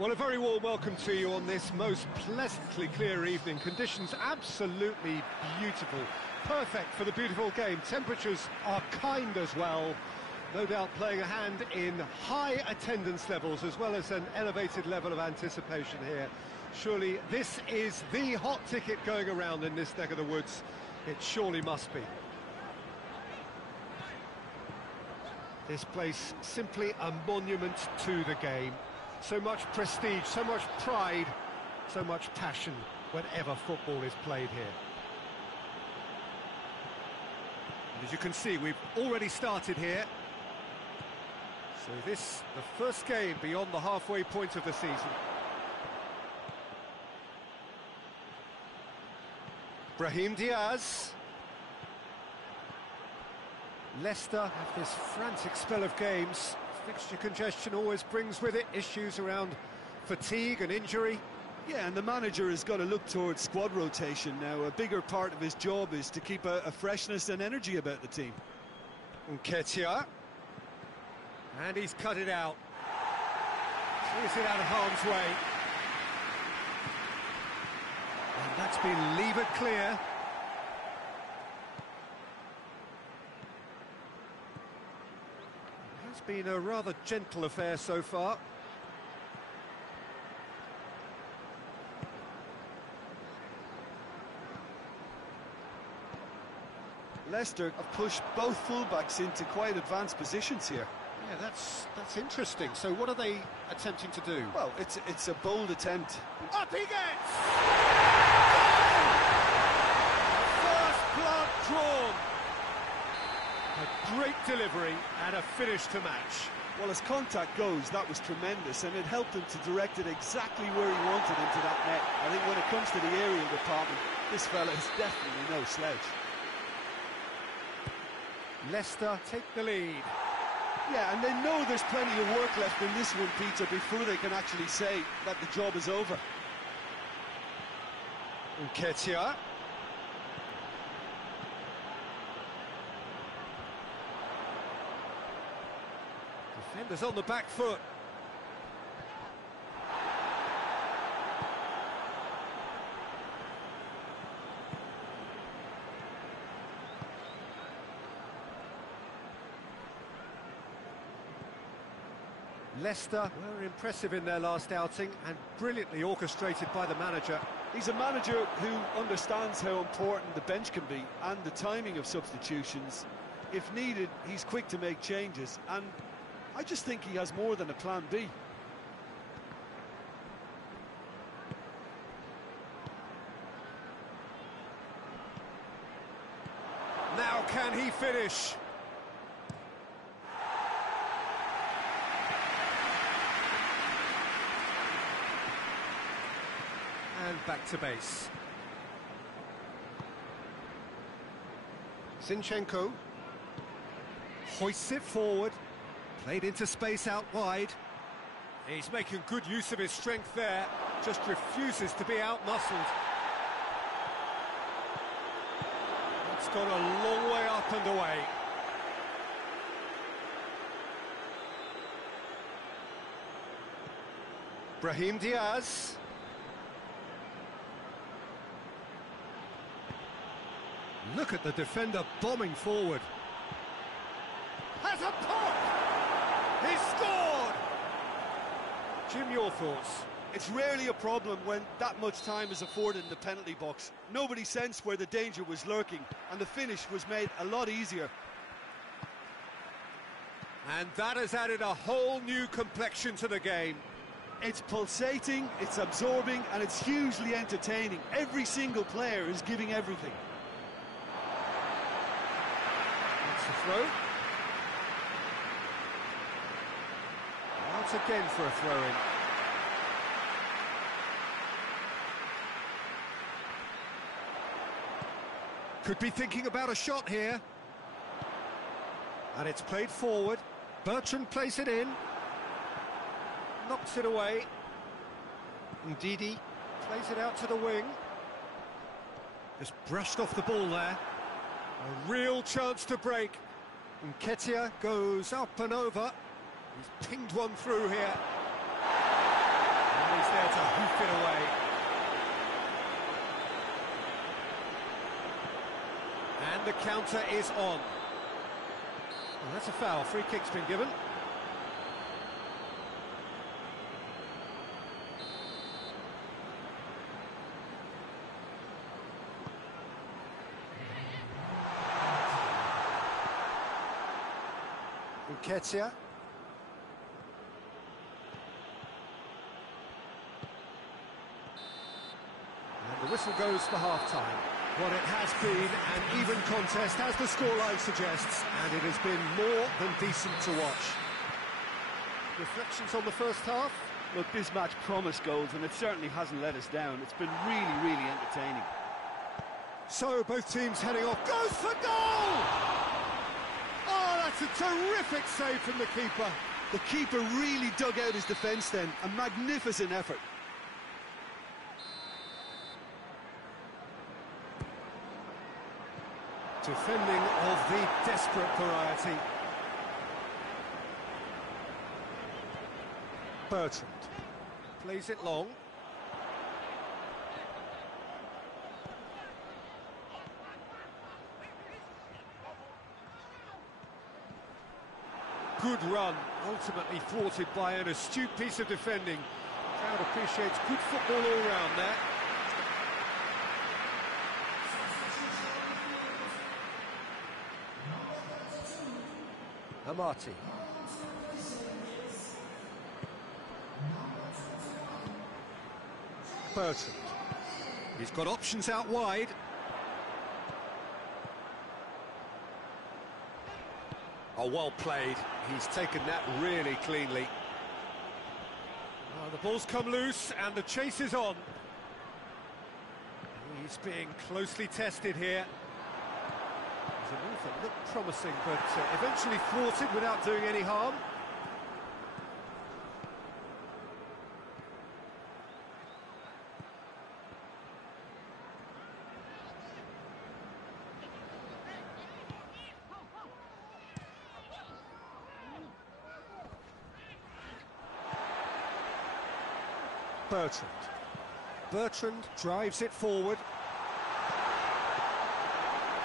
Well, a very warm welcome to you on this most pleasantly clear evening. Conditions absolutely beautiful. Perfect for the beautiful game. Temperatures are kind as well. No doubt playing a hand in high attendance levels as well as an elevated level of anticipation here. Surely this is the hot ticket going around in this neck of the woods. It surely must be. This place simply a monument to the game. So much prestige, so much pride, so much passion whenever football is played here. And as you can see, we've already started here. So this, the first game beyond the halfway point of the season. Brahim Diaz. Leicester have this frantic spell of games. Fixture congestion always brings with it issues around fatigue and injury. Yeah, and the manager has got to look towards squad rotation now. A bigger part of his job is to keep a freshness and energy about the team. Nketiah. And he's cut it out. Clears it out of harm's way. And that's been levered clear. It's been a rather gentle affair so far. Leicester have pushed both fullbacks into quite advanced positions here. Yeah, that's interesting. So what are they attempting to do? Well, it's a bold attempt. Up he gets! First blood drawn. A great delivery and a finish to match. Well, as contact goes, that was tremendous, and it helped him to direct it exactly where he wanted into that net. I think when it comes to the aerial department, this fella is definitely no slouch. Leicester take the lead. Yeah, and they know there's plenty of work left in this one, Peter, before they can actually say that the job is over. Nketiah. Defenders on the back foot. Leicester were impressive in their last outing and brilliantly orchestrated by the manager. He's a manager who understands how important the bench can be and the timing of substitutions. If needed, he's quick to make changes, and I just think he has more than a plan B. Now can he finish? And back to base. Zinchenko hoists it forward, played into space out wide. He's making good use of his strength there, just refuses to be out-muscled. It's gone a long way up and away. Brahim Diaz. Look at the defender bombing forward. Has a pop! He scored! Jim, your thoughts? It's rarely a problem when that much time is afforded in the penalty box. Nobody sensed where the danger was lurking, and the finish was made a lot easier. And that has added a whole new complexion to the game. It's pulsating, it's absorbing, and it's hugely entertaining. Every single player is giving everything. Throw. Out again for a throw-in. Could be thinking about a shot here. And it's played forward. Bertrand plays it in. Knocks it away. Ndidi plays it out to the wing. Just brushed off the ball there. A real chance to break. Nketiah goes up and over. He's pinged one through here. And the counter is on. Well, that's a foul. Free kick's been given. Nketiah. And the whistle goes for half-time. What it has been an even contest, as the scoreline suggests, and it has been more than decent to watch. Reflections on the first half? Look, this match promised goals, and it certainly hasn't let us down. It's been really, really entertaining. So, both teams heading off. Goes for goal! Oh, that's a terrific save from the keeper. The keeper really dug out his defence then. A magnificent effort. Defending of the desperate variety. Bertrand plays it long. Good run, ultimately thwarted by an astute piece of defending. The crowd appreciates good football all round there. Amati. Bertrand. He's got options out wide. Oh, well played. He's taken that really cleanly. Oh, the ball's come loose and the chase is on. He's being closely tested here. There's a move that looked promising, but eventually thwarted without doing any harm. Bertrand. Bertrand drives it forward.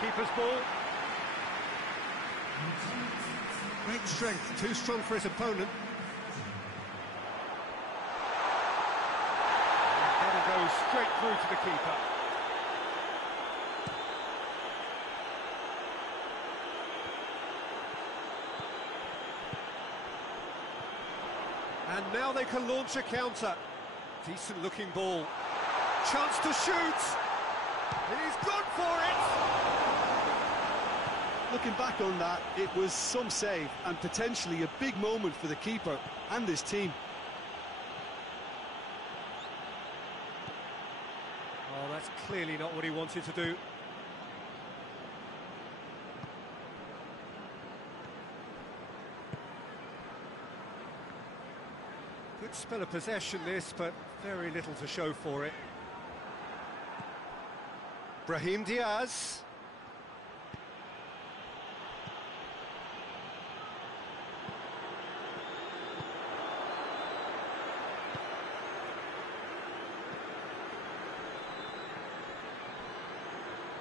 Keeper's ball. Great strength, too strong for his opponent. And it goes straight through to the keeper. And now they can launch a counter. Decent looking ball. Chance to shoot. And he's gone for it. Looking back on that, it was some save and potentially a big moment for the keeper and his team. Oh, that's clearly not what he wanted to do. Good spell of possession this, but very little to show for it. Brahim Diaz.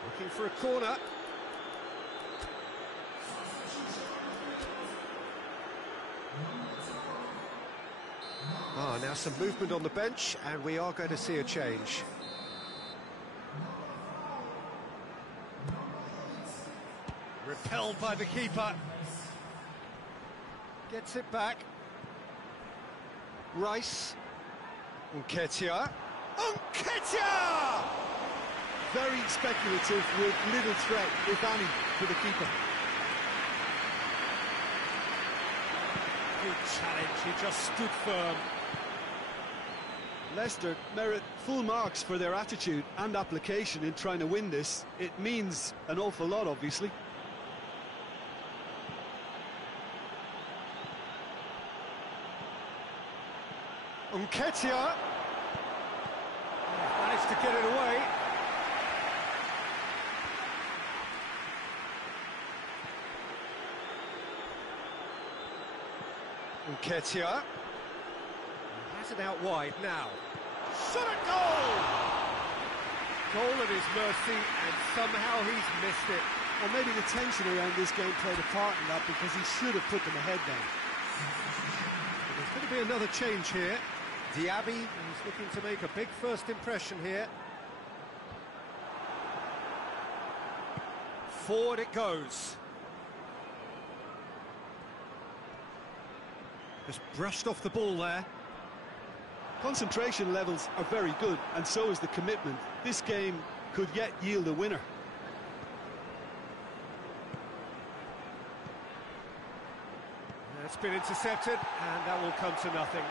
Looking for a corner. Now some movement on the bench, and we are going to see a change. Repelled by the keeper. Gets it back. Rice. Nketiah. Nketiah! Very speculative with little threat, if any, for the keeper. Good challenge, he just stood firm. Leicester merit full marks for their attitude and application in trying to win this. It means an awful lot, obviously. Nketiah managed to get it away. Nketiah has it out wide now. Shot at goal! Goal at his mercy, and somehow he's missed it. Or maybe the tension around this game played a part in that, because he should have put them ahead then. There's going to be another change here. Diaby is looking to make a big first impression here. Forward it goes. Just brushed off the ball there. Concentration levels are very good, and so is the commitment. This game could yet yield a winner. It's been intercepted, and that will come to nothing.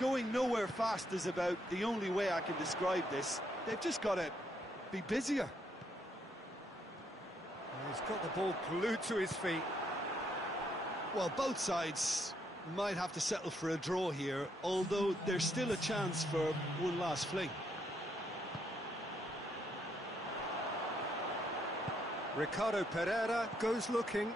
Going nowhere fast is about the only way I can describe this. They've just got to be busier. He's got the ball glued to his feet. Well, both sides might have to settle for a draw here, although there's still a chance for one last fling. Ricardo Pereira goes looking.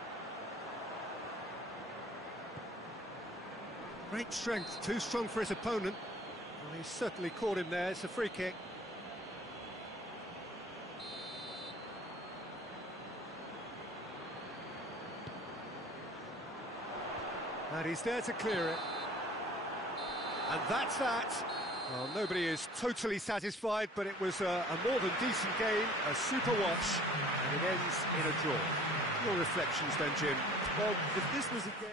Great strength, too strong for his opponent. Well, he's certainly caught him there. It's a free kick. And he's there to clear it. And that's that. Well, nobody is totally satisfied, but it was a more than decent game, a super watch, and it ends in a draw. Your reflections then, Jim? Well, if this was a game...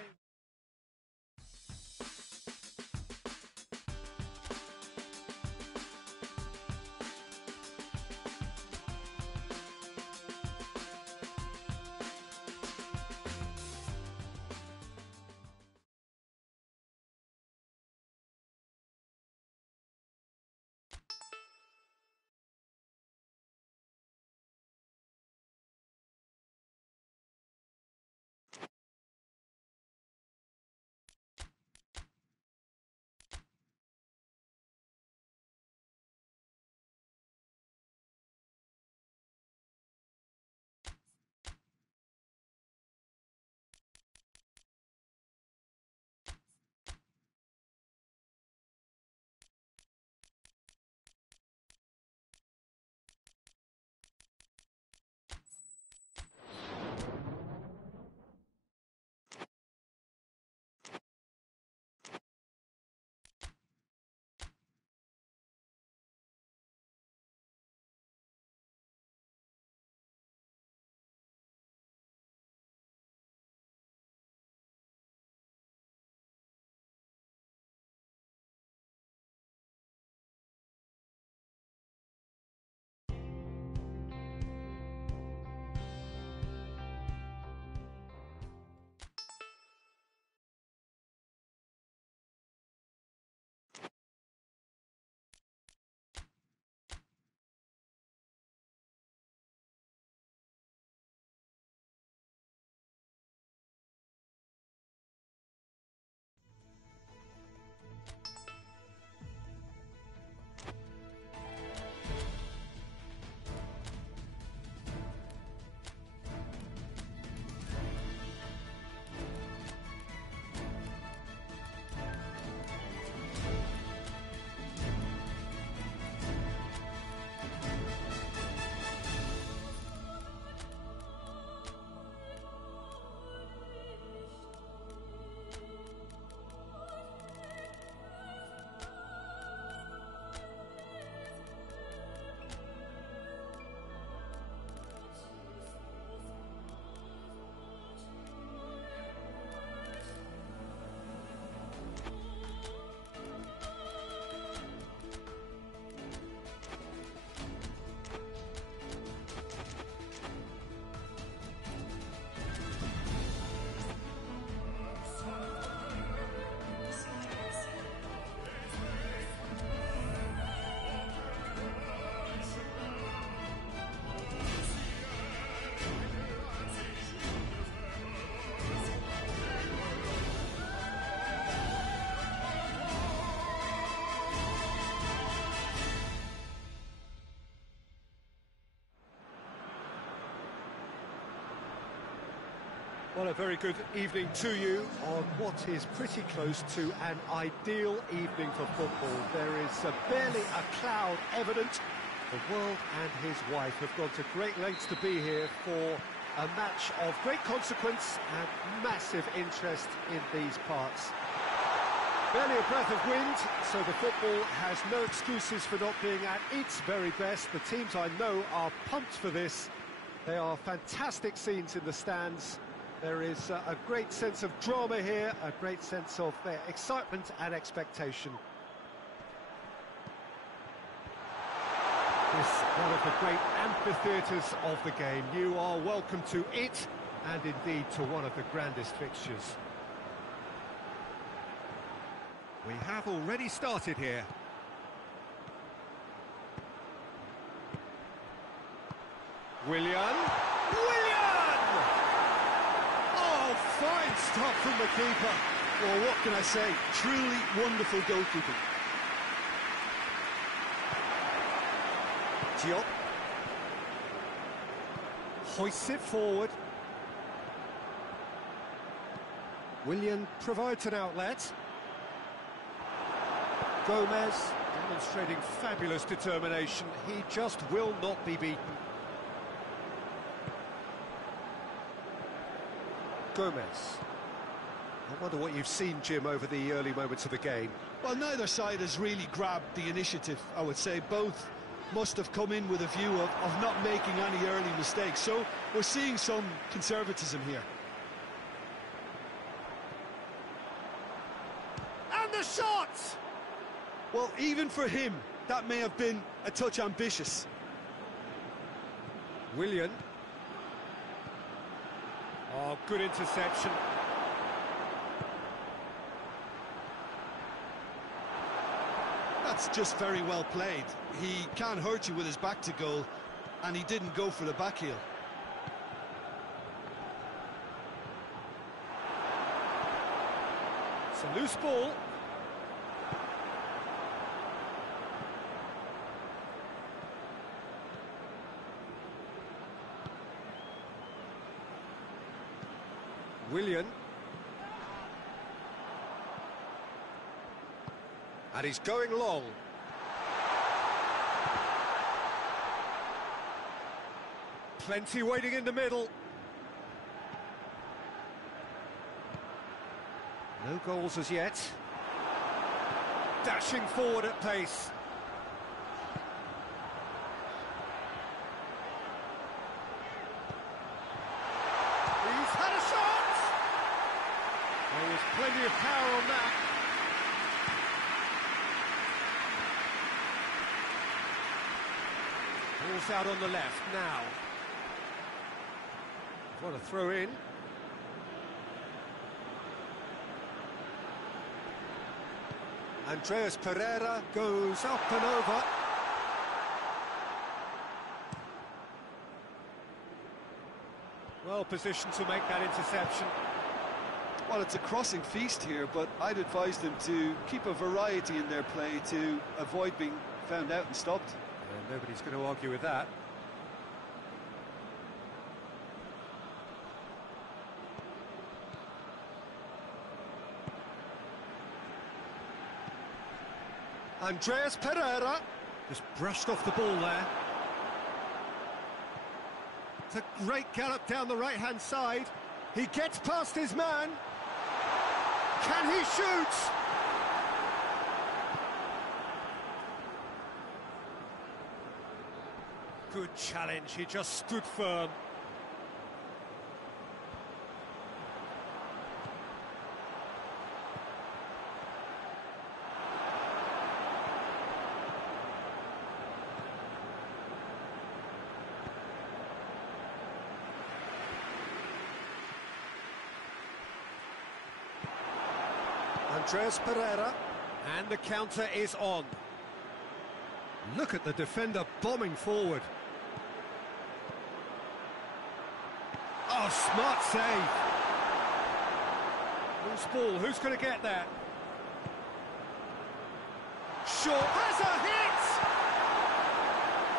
Well, a very good evening to you on what is pretty close to an ideal evening for football. There is barely a cloud evident, The world and his wife have gone to great lengths to be here for a match of great consequence and massive interest in these parts. Barely a breath of wind, so the football has no excuses for not being at its very best. The teams I know are pumped for this. They are fantastic scenes in the stands. There is a great sense of drama here, a great sense of excitement and expectation. This one of the great amphitheatres of the game. You are welcome to it, and indeed to one of the grandest fixtures. We have already started here. Willian! Oh, fine stop from the keeper. Well, what can I say? Truly wonderful goalkeeping. Diop hoists it forward. Willian provides an outlet. Gomez demonstrating fabulous determination. He just will not be beaten. Gomez. I wonder what you've seen, Jim, over the early moments of the game. Well, neither side has really grabbed the initiative, I would say. Both must have come in with a view of not making any early mistakes. So we're seeing some conservatism here. And the shot! Well, even for him, that may have been a touch ambitious. Willian. Oh, good interception. That's just very well played. He can't hurt you with his back to goal, and he didn't go for the back heel. It's a loose ball. Willian. And he's going long. Plenty waiting in the middle. No goals as yet. Dashing forward at pace. He's had a shot! There was plenty of power on that. Ball's out on the left now. What a throw in. Andreas Pereira goes up and over. Well positioned to make that interception. Well, it's a crossing feast here, but I'd advise them to keep a variety in their play to avoid being found out and stopped. And nobody's going to argue with that. Andreas Pereira just brushed off the ball there. It's a great gallop down the right-hand side. He gets past his man. Can he shoot? Good challenge, he just stood firm. Andreas Pereira, and the counter is on. Look at the defender bombing forward. Oh, smart save. Loose ball, who's going to get that? Short has a hit!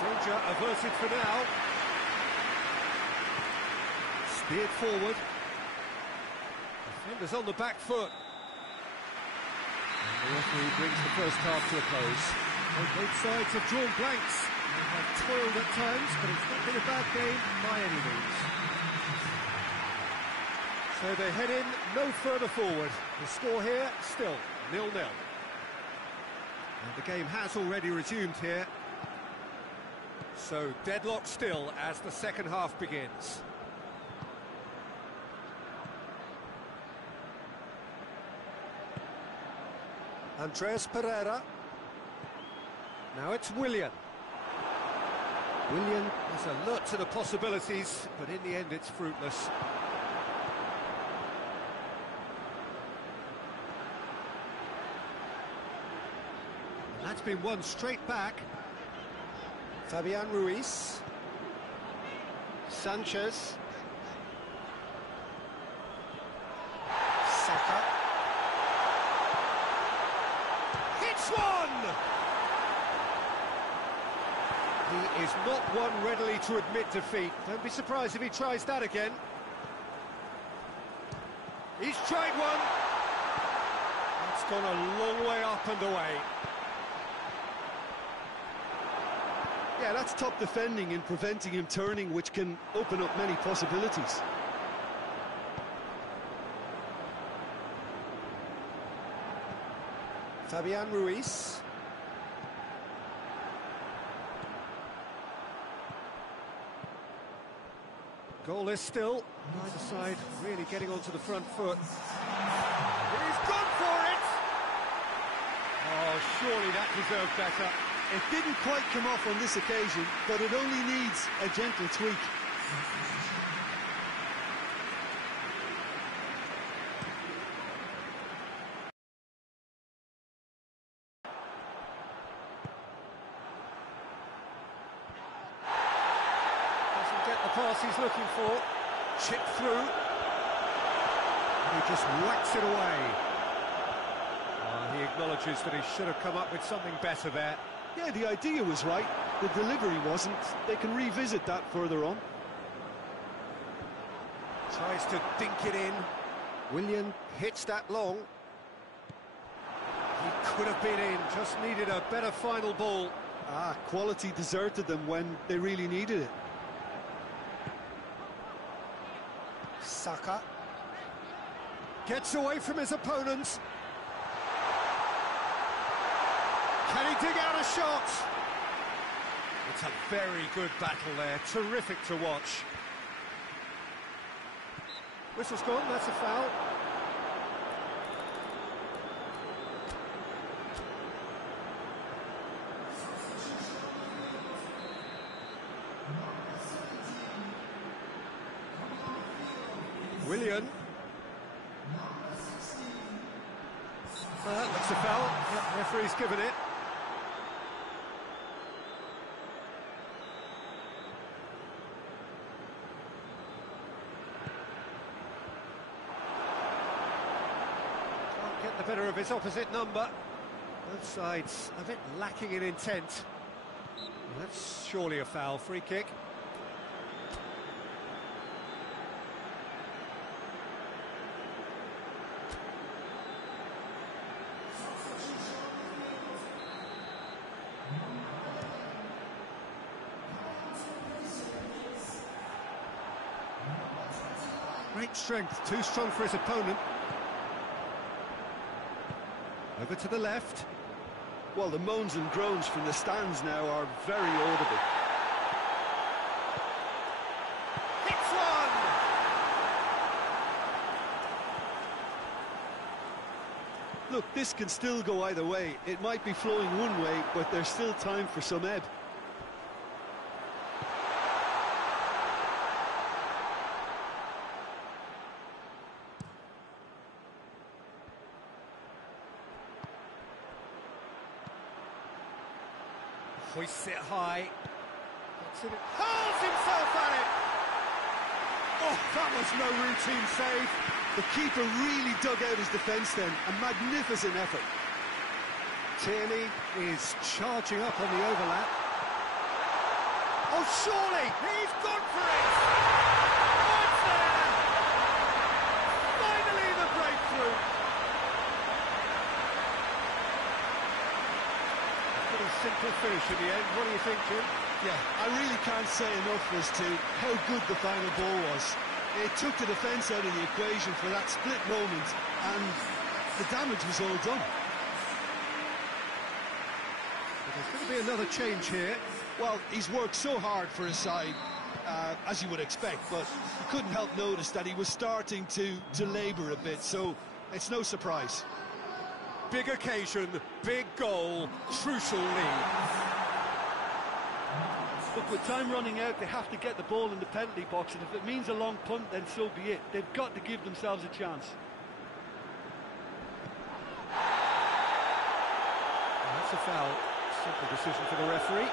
Danger averted for now. Steered forward. Defenders on the back foot. And the referee brings the first half to a close. Both sides have drawn blanks. They have toiled at times, but it's not been a bad game by any means. So they head in no further forward. The score here, still 0-0. And the game has already resumed here. So deadlock still as the second half begins. Andreas Pereira. Now it's Willian. Willian is alert to the possibilities, but in the end it's fruitless. And that's been won straight back. Fabian Ruiz. Sanchez. Saka. Hits one! He is not one readily to admit defeat. Don't be surprised if he tries that again. He's tried one. That's gone a long way up and away. Yeah, that's top defending and preventing him turning, which can open up many possibilities. Fabian Ruiz. Goalless still. Neither side really getting onto the front foot. He's gone for it! Oh, surely that deserved better. It didn't quite come off on this occasion, but it only needs a gentle tweak. Doesn't get the pass he's looking for. Chip through. And he just whacks it away. He acknowledges that he should have come up with something better there. Yeah, the idea was right, the delivery wasn't. They can revisit that further on. Tries to dink it in. Willian hits that long. He could have been in, just needed a better final ball. Quality deserted them when they really needed it. Saka. Gets away from his opponents. Can he dig out a shot? It's a very good battle there, terrific to watch. Whistle's gone, that's a foul. Willian. That looks a foul. Yep, referee's given it. Get the better of his opposite number. Both sides a bit lacking in intent. That's surely a foul. Free kick. Great strength, too strong for his opponent. Over to the left. Well, the moans and groans from the stands now are very audible. Hits one! Look, this can still go either way. It might be flowing one way, but there's still time for some ebb. Hoists it high. Hurls himself at it! Oh, that was no routine save. The keeper really dug out his defence then. A magnificent effort. Tierney is charging up on the overlap. Oh, surely! He's gone for it! Oh, it's there! Finally the breakthrough! simple finish in the end. What do you think, Jim? Yeah, I really can't say enough as to how good the final ball was. It took the defence out of the equation for that split moment, and the damage was all done. But there's going to be another change here. Well, he's worked so hard for his side, as you would expect, but you couldn't help notice that he was starting to labour a bit, so it's no surprise. Big occasion, big goal, crucial lead. Look, with time running out, they have to get the ball in the penalty box, and if it means a long punt, then so be it. They've got to give themselves a chance. That's a foul. Simple decision for the referee.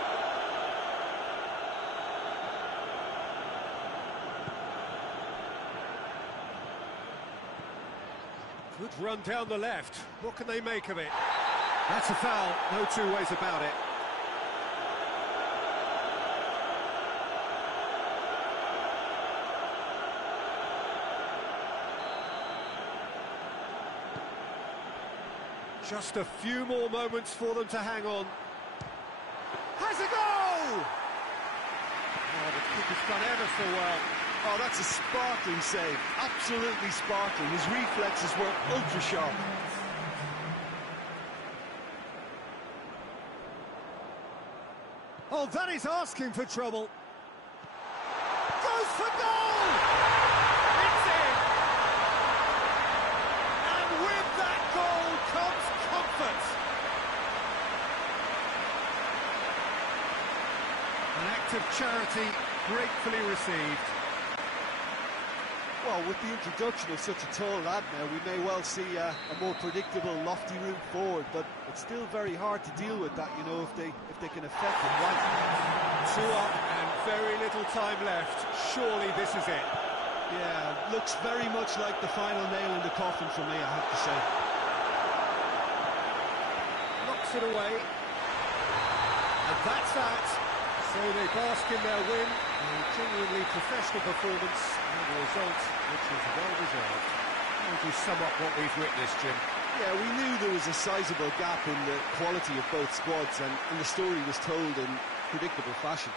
Good run down the left. What can they make of it? That's a foul. No two ways about it. Just a few more moments for them to hang on. Has a goal! Oh, the keeper's done ever so well. Oh, that's a sparkling save. Absolutely sparkling. His reflexes were ultra sharp. Oh, that is asking for trouble. Goes for goal! It's in! And with that goal comes comfort. An act of charity gratefully received. Well, with the introduction of such a tall lad now, we may well see a more predictable, lofty route forward, but it's still very hard to deal with that, you know, if they can affect it right. 2 up and very little time left. Surely this is it. Yeah, looks very much like the final nail in the coffin for me, I have to say. Knocks it away. And that's that. So they bask in their win. A genuinely professional performance and a result which is well deserved. How would you sum up what we've witnessed, Jim? Yeah, we knew there was a sizable gap in the quality of both squads, and the story was told in predictable fashion.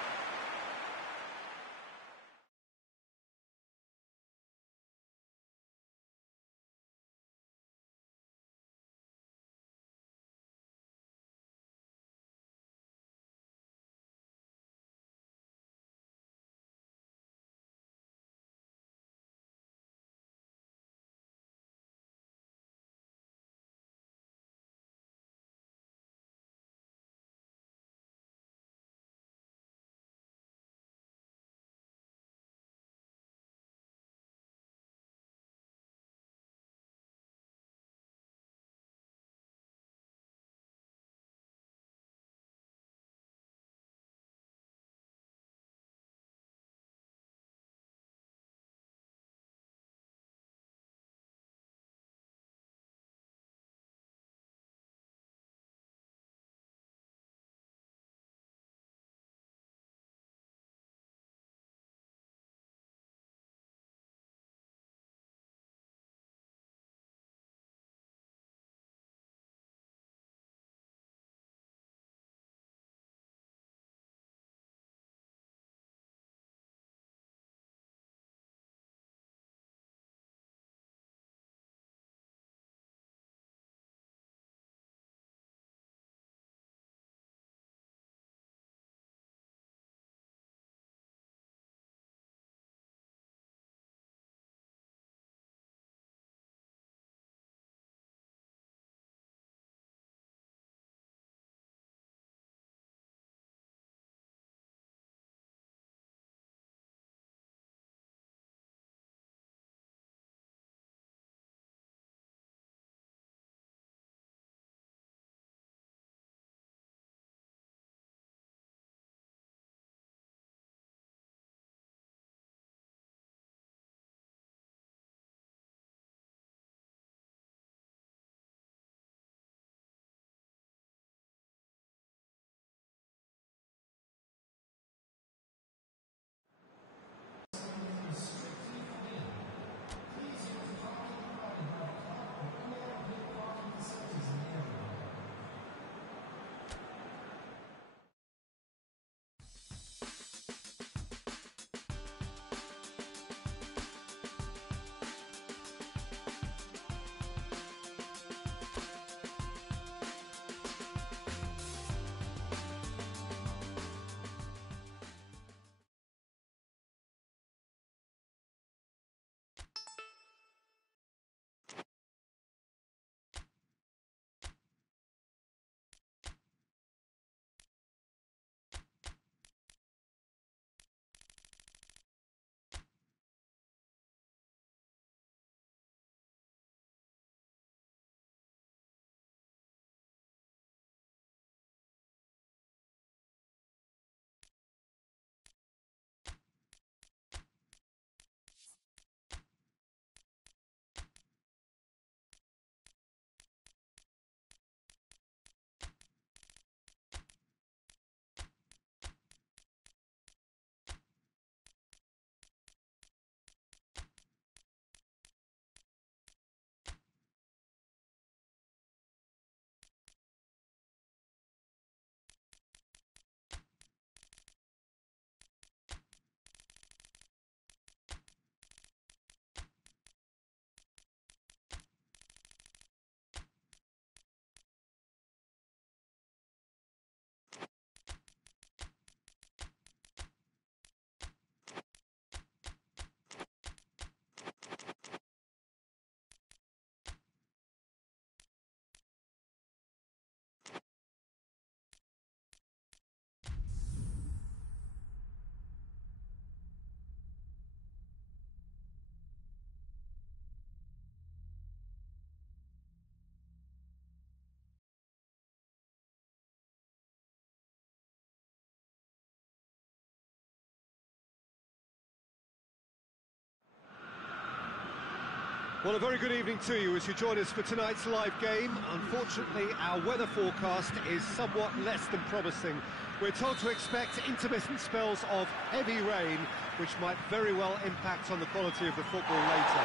Well, a very good evening to you as you join us for tonight's live game. Unfortunately, our weather forecast is somewhat less than promising. We're told to expect intermittent spells of heavy rain, which might very well impact on the quality of the football later.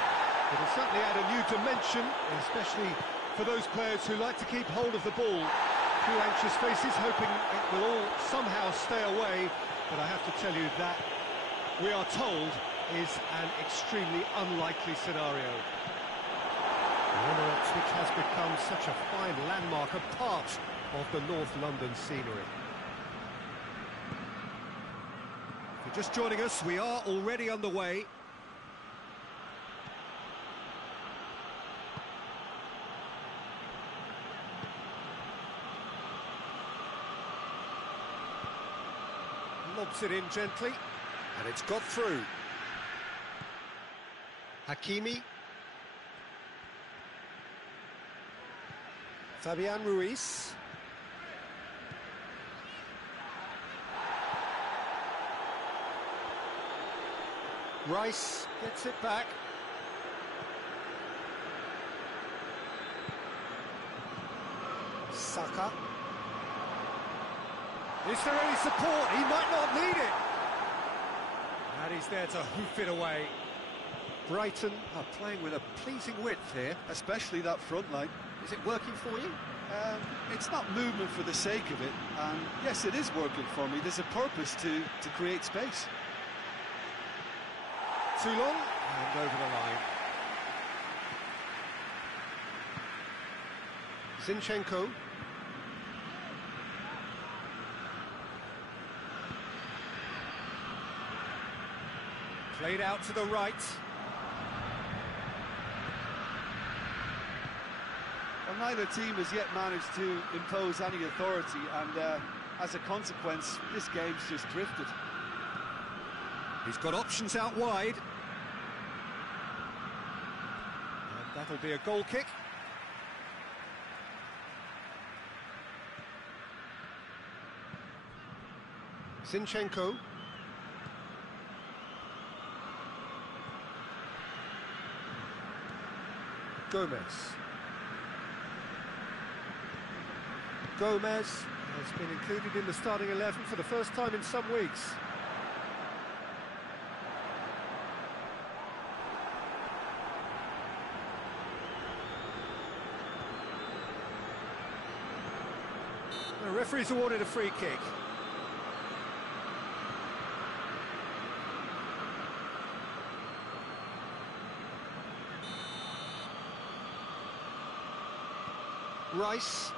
It'll certainly add a new dimension, especially for those players who like to keep hold of the ball. A few anxious faces hoping it will all somehow stay away, but I have to tell you that we are told is an extremely unlikely scenario. Emirates, which has become such a fine landmark, a part of the North London scenery. If you're just joining us, we are already underway. Lobs it in gently, and it's got through. Hakimi. Fabian Ruiz. Rice gets it back. Saka. Is there any support? He might not need it. And he's there to hoof it away. Brighton are playing with a pleasing width here. Especially that front line. Is it working for you? It's not movement for the sake of it, and yes, it is working for me. There's a purpose to create space. Too long, and over the line. Zinchenko. Played out to the right. Well, neither team has yet managed to impose any authority, and as a consequence, this game's just drifted. He's got options out wide. And that'll be a goal kick. Zinchenko. Gomez. Gomez has been included in the starting 11 for the first time in some weeks. The referee's awarded a free kick. Rice.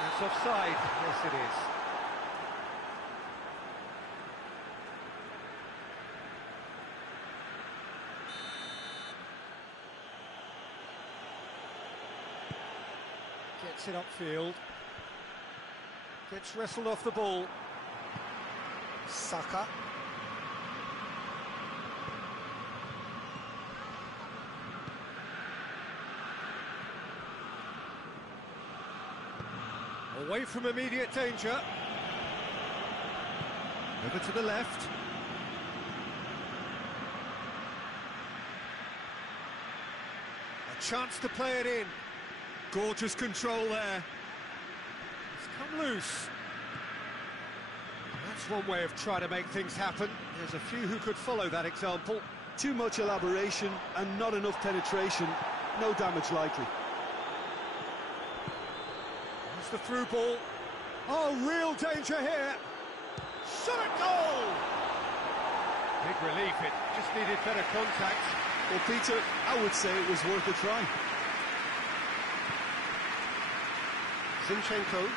That's offside. Yes, it is. Gets it upfield. Gets wrestled off the ball. Saka. Away from immediate danger. Over to the left. A chance to play it in. Gorgeous control there. It's come loose. That's one way of trying to make things happen. There's a few who could follow that example. Too much elaboration and not enough penetration. No damage likely. The through ball. Oh, real danger here. Shot at goal! Big relief, it just needed better contact. Well, Peter, I would say it was worth a try. Zinchenko.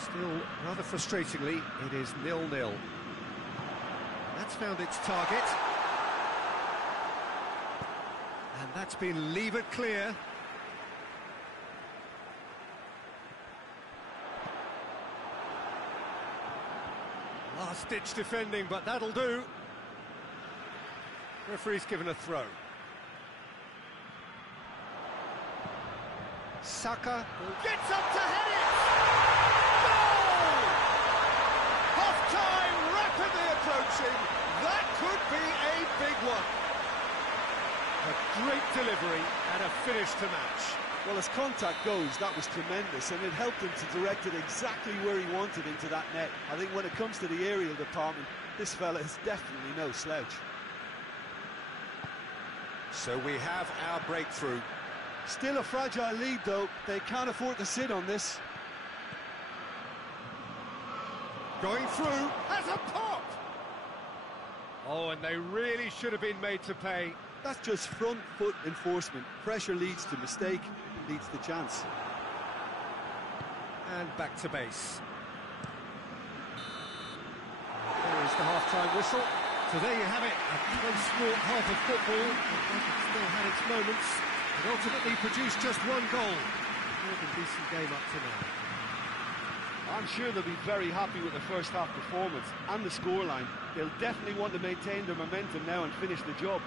Still, rather frustratingly, it is 0-0. That's found its target. And that's been levered clear. Last-ditch defending, but that'll do. Referee's given a throw. Saka gets up to head it! Goal! Half-time rapidly approaching. That could be a big one. A great delivery and a finish to match. Well, as contact goes, that was tremendous, and it helped him to direct it exactly where he wanted into that net. I think when it comes to the aerial department, this fella is definitely no slouch. So we have our breakthrough. Still a fragile lead, though. They can't afford to sit on this. Going through, has a pop! Oh, and they really should have been made to pay. That's just front foot enforcement. Pressure leads to mistake, leads to chance. And back to base. There is the half-time whistle. So there you have it, a close-fought half of football. It still had its moments, but ultimately produced just one goal. A decent game up to now. I'm sure they'll be very happy with the first half performance and the scoreline. They'll definitely want to maintain their momentum now and finish the job.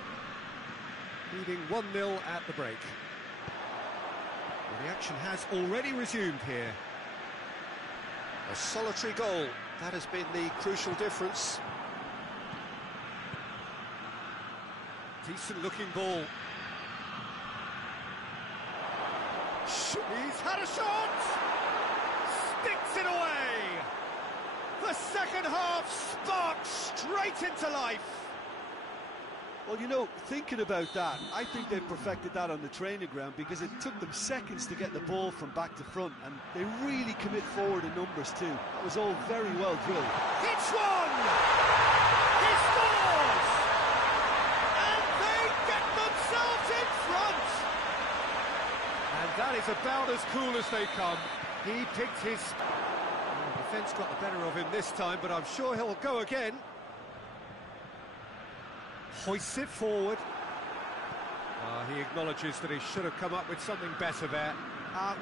Leading 1-0 at the break. Well, the action has already resumed here. A solitary goal, that has been the crucial difference. Decent looking ball. He's had a shot! Sticks it away! The second half sparks straight into life! Well, you know, thinking about that, I think they've perfected that on the training ground because it took them seconds to get the ball from back to front, and they really commit forward in numbers too. That was all very well drilled. Hits one! He scores! And they get themselves in front! And that is about as cool as they come. He picked his... Well, the defence got the better of him this time, but I'm sure he'll go again. Hoists it forward. He acknowledges that he should have come up with something better there.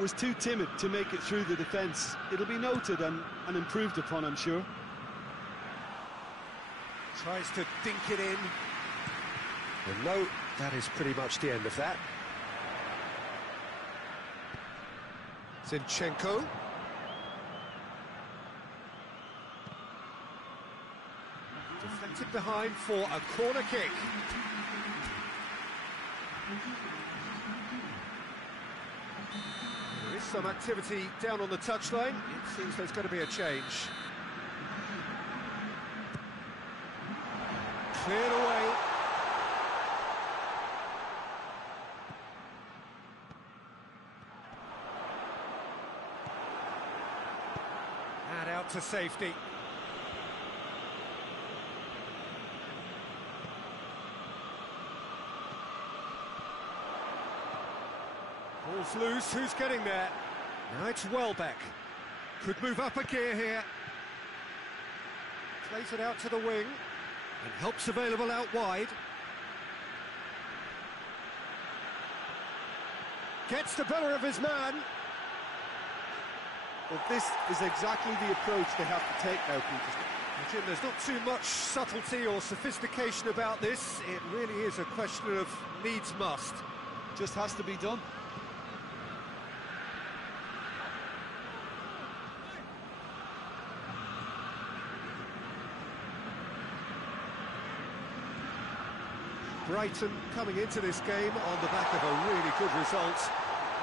Was too timid to make it through the defence. It'll be noted and improved upon, I'm sure. Tries to dink it in. And no, that is pretty much the end of that. Zinchenko. Deflected behind for a corner kick. There is some activity down on the touchline. It seems there's going to be a change. Cleared away. And out to safety. Ball's loose, who's getting there? Now it's Welbeck. Could move up a gear here. Plays it out to the wing. And help's available out wide. Gets the better of his man. Well, this is exactly the approach they have to take now, Peter. Jim, there's not too much subtlety or sophistication about this. It really is a question of needs must. Just has to be done. Brighton coming into this game on the back of a really good result,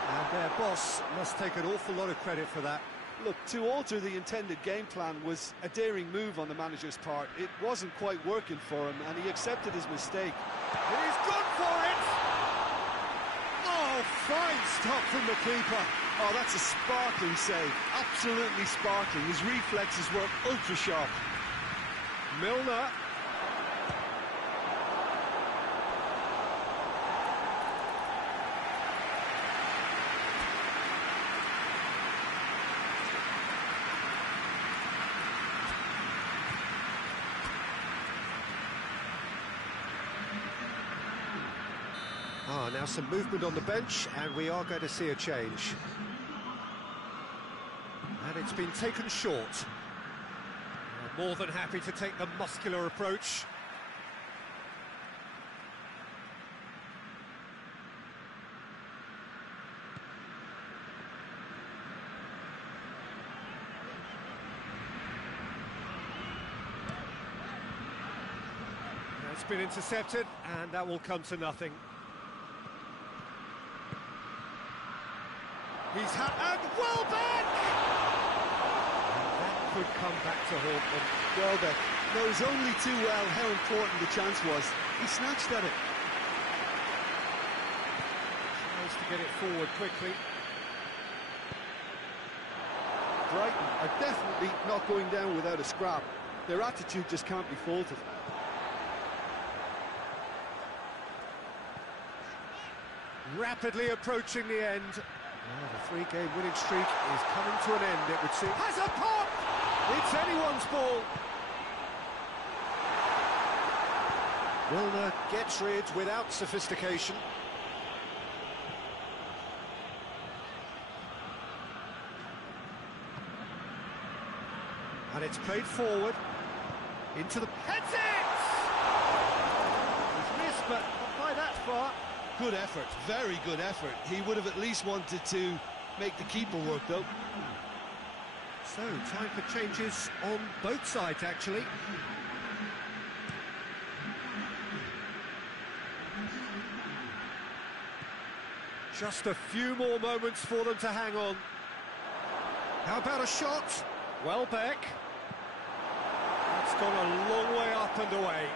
and their boss must take an awful lot of credit for that. Look, to alter the intended game plan was a daring move on the manager's part. It wasn't quite working for him, and he accepted his mistake. He's gone for it! Oh, fine stop from the keeper. Oh, that's a sparkling save. Absolutely sparkling. His reflexes were ultra sharp. Milner. Now some movement on the bench, and we are going to see a change. And it's been taken short. More than happy to take the muscular approach. It's been intercepted, and that will come to nothing. And Welbeck! That could come back to haunt them. Welbeck knows only too well how important the chance was. He snatched at it. Tries to get it forward quickly. Brighton are definitely not going down without a scrap. Their attitude just can't be faulted. Rapidly approaching the end. Now the three-game winning streak is coming to an end, it would seem. Has a pop! It's anyone's ball. Milner gets rid without sophistication. And it's played forward into the... Heads it! He's missed, but not by that far. Good effort, very good effort. He would have at least wanted to make the keeper work, though. So, time for changes on both sides, actually. Just a few more moments for them to hang on. How about a shot? Welbeck. That's gone a long way up and away.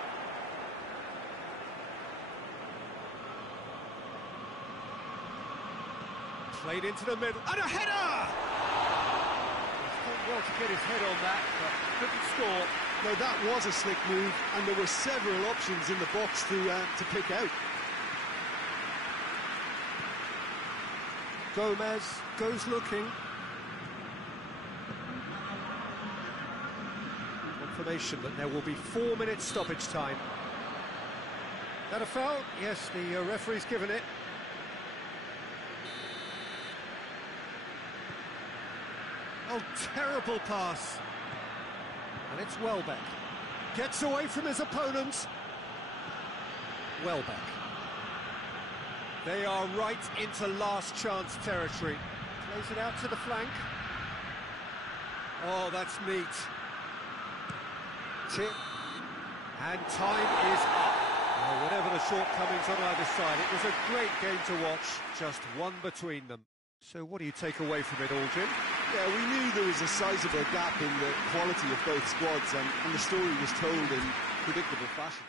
Played into the middle, and a header! He's done well to get his head on that, but couldn't score. Now that was a slick move, and there were several options in the box to pick out. Gomez goes looking. Confirmation that there will be 4 minutes stoppage time. That a foul? Yes, the referee's given it. Oh, terrible pass. And it's Welbeck. Gets away from his opponents. Welbeck. They are right into last chance territory. Plays it out to the flank. Oh, that's neat. Tip. And time is up. Well, whatever the shortcomings on either side, it was a great game to watch, just one between them. So what do you take away from it all, Jim? Yeah, we knew there was a sizable gap in the quality of both squads, and the story was told in predictable fashion.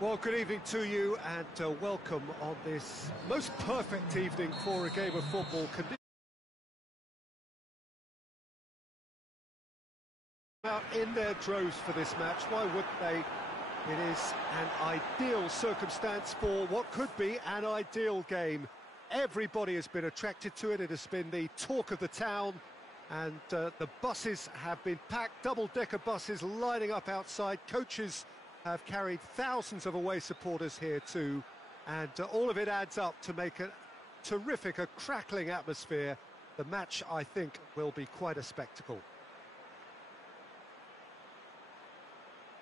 Well, good evening to you and welcome on this most perfect evening for a game of football. Out in their droves for this match, why wouldn't they? It is an ideal circumstance for what could be an ideal game. Everybody has been attracted to it. It has been the talk of the town, and the buses have been packed, double-decker buses lining up outside. Coaches have carried thousands of away supporters here too, and all of it adds up to make a terrific, a crackling atmosphere. The match, I think, will be quite a spectacle.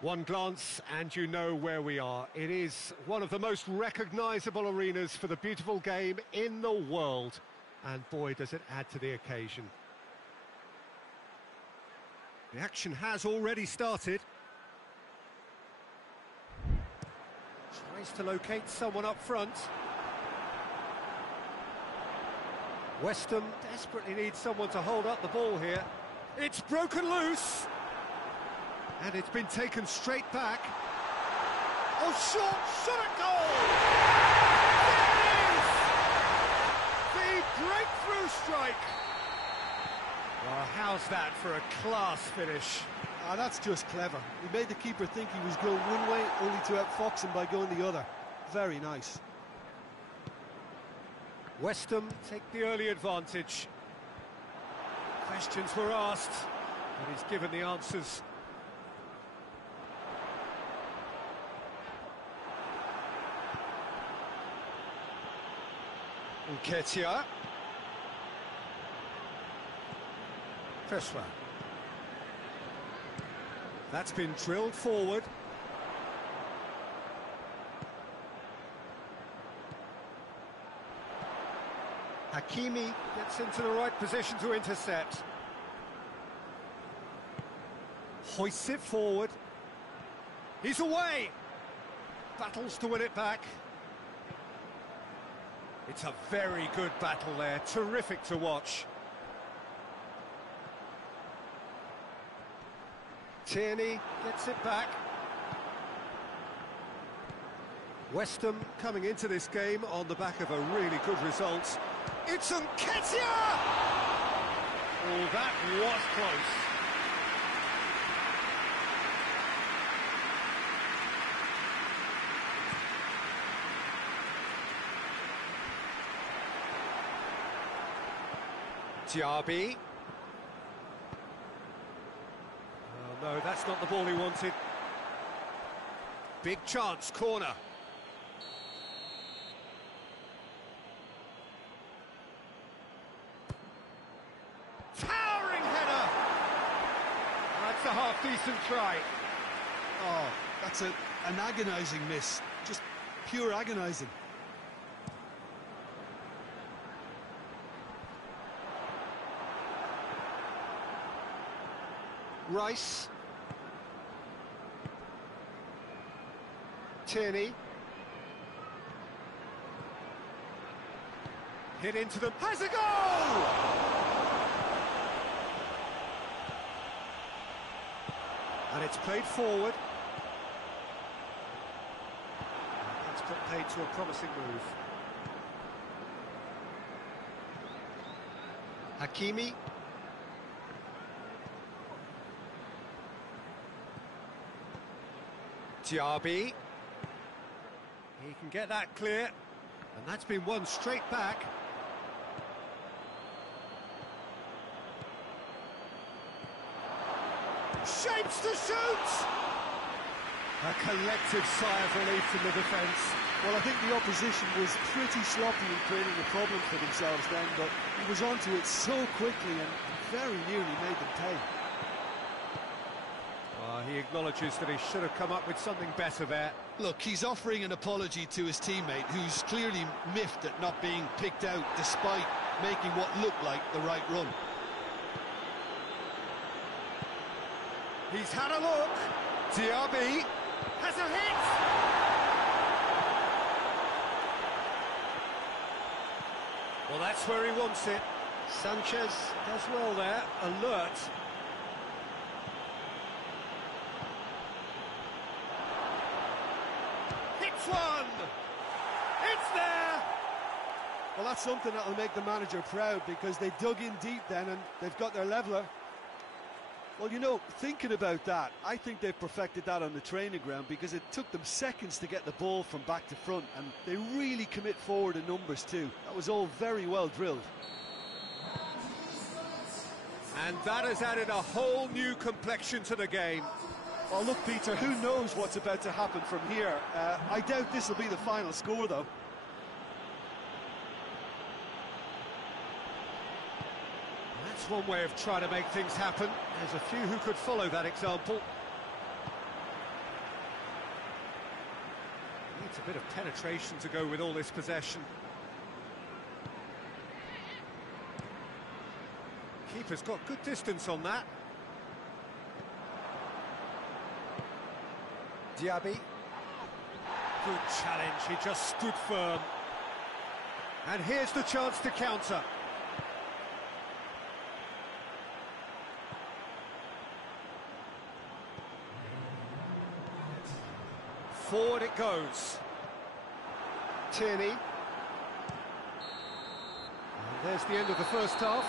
One glance and you know where we are. It is one of the most recognisable arenas for the beautiful game in the world, and boy does it add to the occasion. The action has already started. Tries to locate someone up front. West Ham desperately needs someone to hold up the ball here. It's broken loose. And it's been taken straight back. Oh, shot at goal! There it is! The breakthrough strike! Well, how's that for a class finish? That's just clever. He made the keeper think he was going one way, only to outfox him by going the other. Very nice. West Ham take the early advantage. Questions were asked, but he's given the answers. Nketiah. Cresswell. That's been drilled forward. Hakimi gets into the right position to intercept. Hoists it forward. He's away. Battles to win it back. It's a very good battle there, terrific to watch. Tierney gets it back. West Ham coming into this game on the back of a really good result. It's Nketiah! Oh, that was close. Diaby. Oh, no, that's not the ball he wanted. Big chance, corner. Towering header! That's a half-decent try. Oh, that's an agonising miss. Just pure agonising. Rice. Tierney. Hit into them. Has a goal! And it's played forward. That's played to a promising move. Hakimi. Diaby. He can get that clear, and that's been won straight back. Shapes to shoot! A collective sigh of relief from the defence. Well, I think the opposition was pretty sloppy in creating a problem for themselves then, but he was onto it so quickly and very nearly made them pay. He acknowledges that he should have come up with something better there. Look, he's offering an apology to his teammate, who's clearly miffed at not being picked out despite making what looked like the right run. He's had a look. Diaby has a hit. Well, that's where he wants it. Sanchez does well there, alert. It's there! Well, that's something that'll make the manager proud, because they dug in deep then and they've got their leveller. Well, you know, thinking about that, I think they've perfected that on the training ground, because it took them seconds to get the ball from back to front, and they really commit forward in numbers too. That was all very well drilled. And that has added a whole new complexion to the game. Well, look, Peter, who knows what's about to happen from here. I doubt this will be the final score, though. That's one way of trying to make things happen. There's a few who could follow that example. Needs a bit of penetration to go with all this possession. Keeper's got good distance on that. Diaby. Good challenge, he just stood firm. And here's the chance to counter. Forward it goes. Tierney. And there's the end of the first half.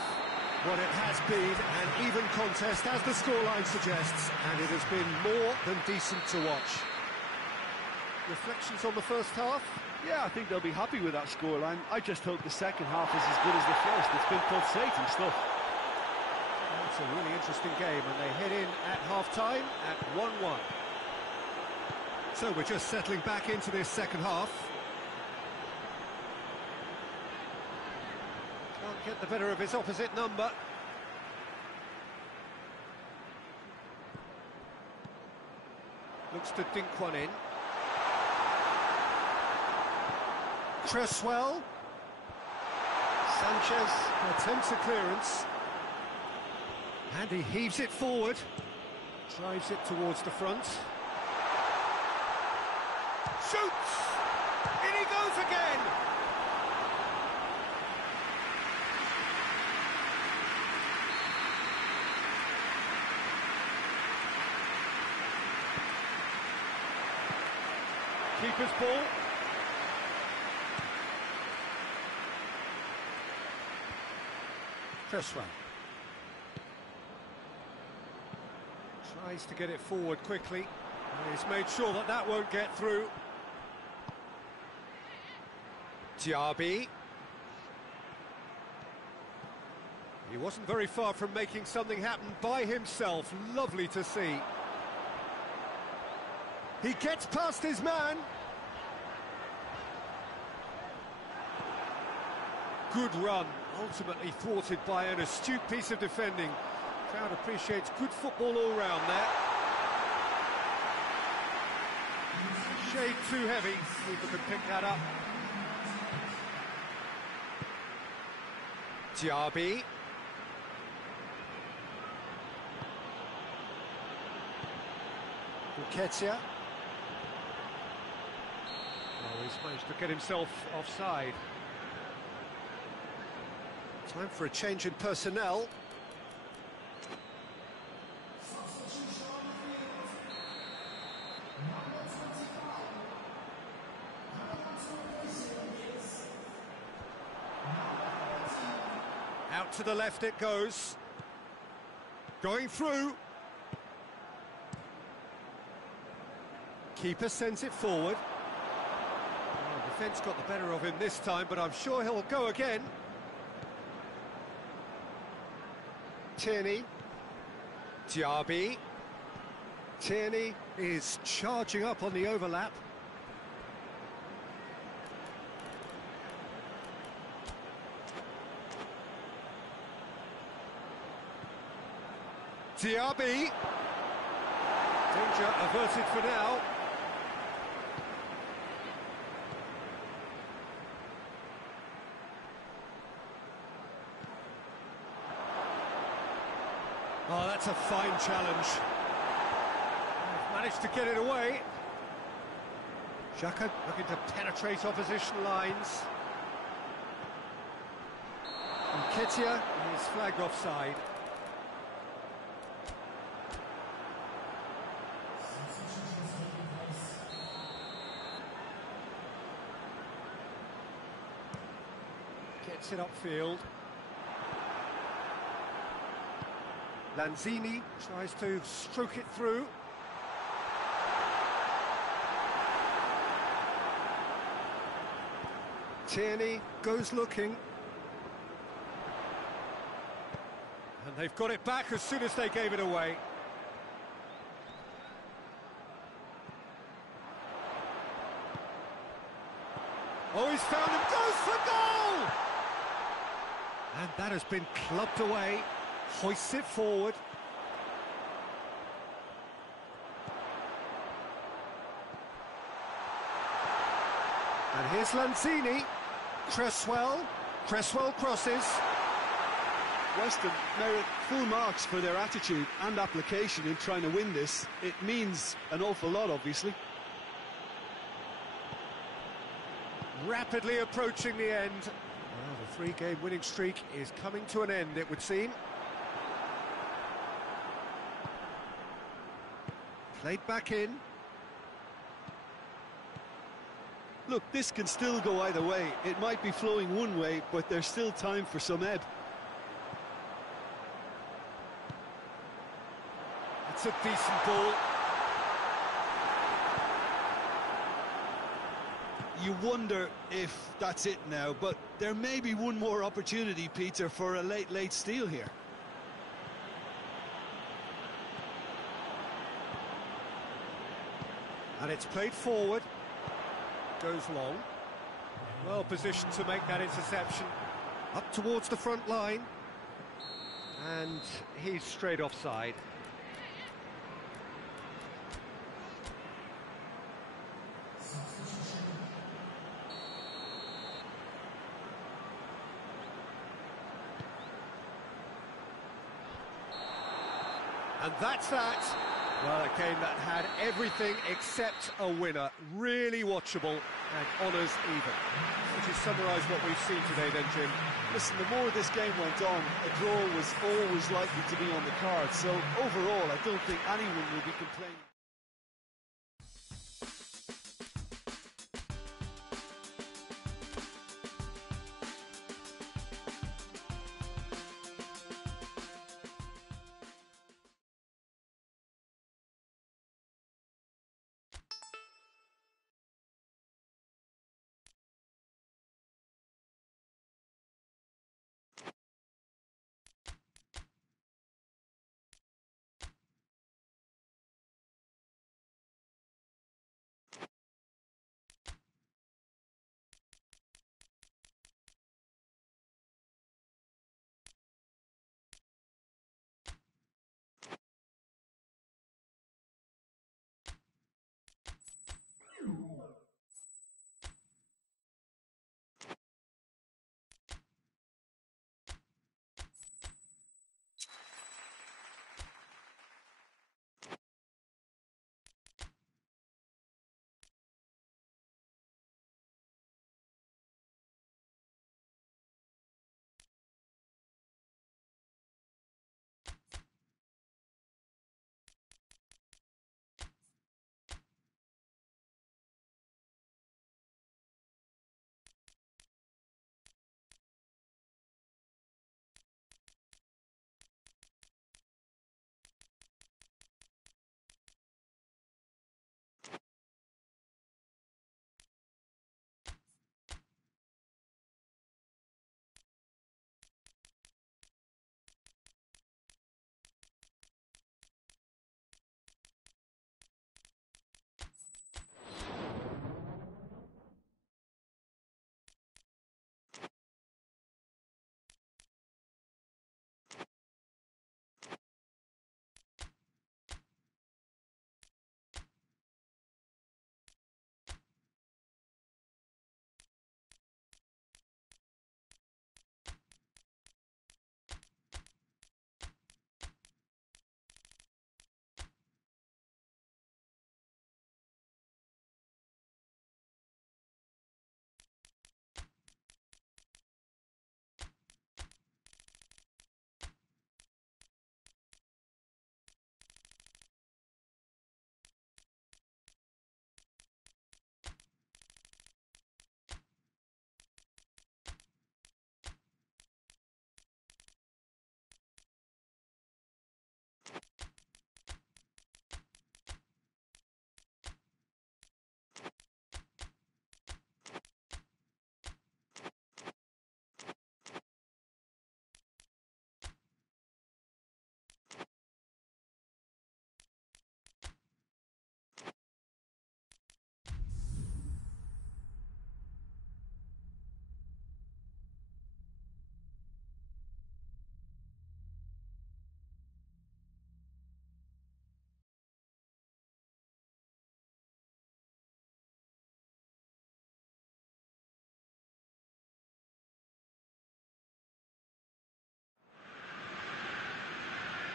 What it has been an even contest, as the scoreline suggests, and it has been more than decent to watch. Reflections on the first half? Yeah, I think they'll be happy with that scoreline. I just hope the second half is as good as the first. It's been pulsating stuff. It's a really interesting game, and they head in at half-time at 1-1. So we're just settling back into this second half. Can't get the better of his opposite number. Looks to dink one in. Cresswell. Sanchez attempts a clearance. And he heaves it forward. Drives it towards the front. Shoots! In he goes again! Keeper's ball. Cresswell. Tries to get it forward quickly. He's made sure that that won't get through. Diaby. He wasn't very far from making something happen by himself. Lovely to see. He gets past his man. Good run, ultimately thwarted by an astute piece of defending. Crowd appreciates good football all round there. Shade too heavy, keeper can pick that up. Diaby. Nketiah. Oh, he's managed to get himself offside. Time for a change in personnel. Out to the left it goes. Going through. Keeper sends it forward. Oh, defence got the better of him this time, but I'm sure he'll go again. Tierney. Diaby. Tierney is charging up on the overlap. Diaby. Danger averted for now. Oh, that's a fine challenge. Managed to get it away. Xhaka looking to penetrate opposition lines. Nketiah is flagged offside. gets it upfield. Lanzini tries to stroke it through. Tierney goes looking. And they've got it back as soon as they gave it away. Oh, he's found him, goes for goal! And that has been clubbed away, hoists it forward. And here's Lanzini, Cresswell crosses. Weston merit full marks for their attitude and application in trying to win this. It means an awful lot, obviously. Rapidly approaching the end. Well, the three-game winning streak is coming to an end, it would seem. Played back in. Look, this can still go either way. It might be flowing one way, but there's still time for some ebb. It's a decent ball. You wonder if that's it now, but there may be one more opportunity, Peter, for a late steal here. And it's played forward. Goes long. Well positioned to make that interception. Up towards the front line. And he's straight offside. And that's that. Well, a game that had everything except a winner. Really watchable and honours even. Would you summarise what we've seen today then, Jim? Listen, the more this game went on, a draw was always likely to be on the card. So overall, I don't think anyone will be complaining.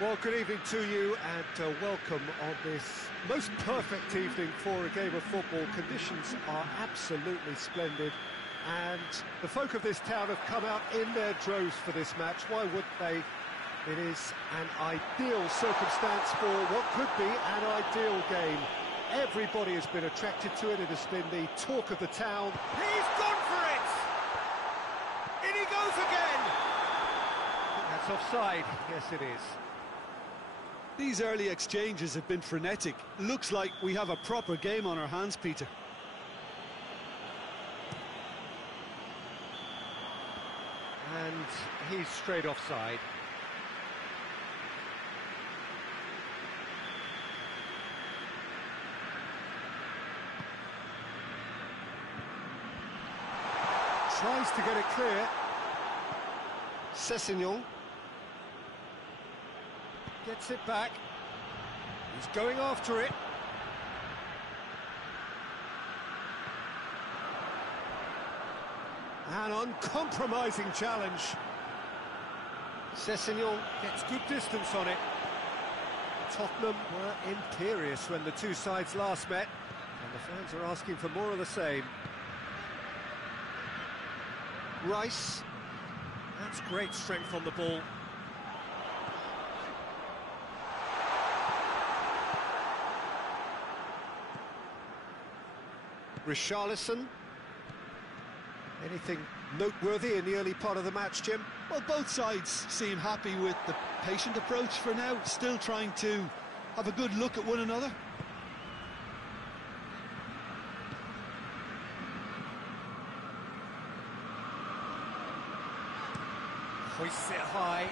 Well, good evening to you and welcome on this most perfect evening for a game of football. Conditions are absolutely splendid and the folk of this town have come out in their droves for this match. Why would they? It is an ideal circumstance for what could be an ideal game. Everybody has been attracted to it. It has been the talk of the town. He's gone for it! In he goes again! That's offside. Yes, it is. These early exchanges have been frenetic. Looks like we have a proper game on our hands, Peter. And he's straight offside. Tries to get it clear. Sessegnon gets it back. He's going after it. An uncompromising challenge. Sessegnon gets good distance on it. Tottenham were imperious when the two sides last met, and the fans are asking for more of the same. Rice, that's great strength on the ball. Richarlison. Anything noteworthy in the early part of the match, Jim? Well, both sides seem happy with the patient approach for now, still trying to have a good look at one another. Hoists it high.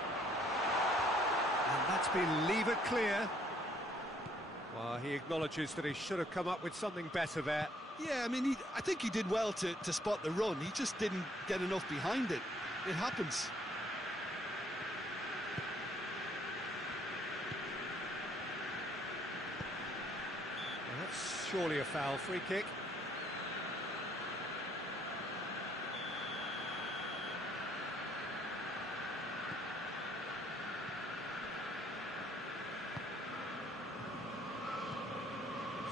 And that's been levered clear. Well, he acknowledges that he should have come up with something better there. Yeah, I mean, I think he did well to spot the run. He just didn't get enough behind it. It happens. Well, that's surely a foul. Free kick.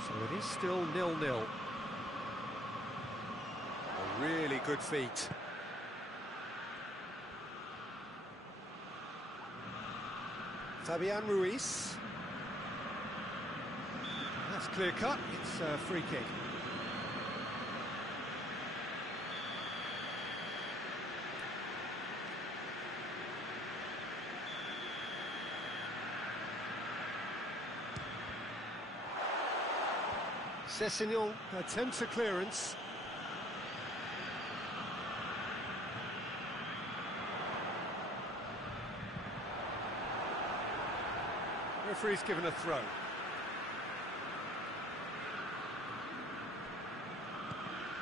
So it is still 0-0. A really good feat. Fabian Ruiz. That's clear cut. It's a free kick. Sessegnon attempts a clearance. Referee's given a throw.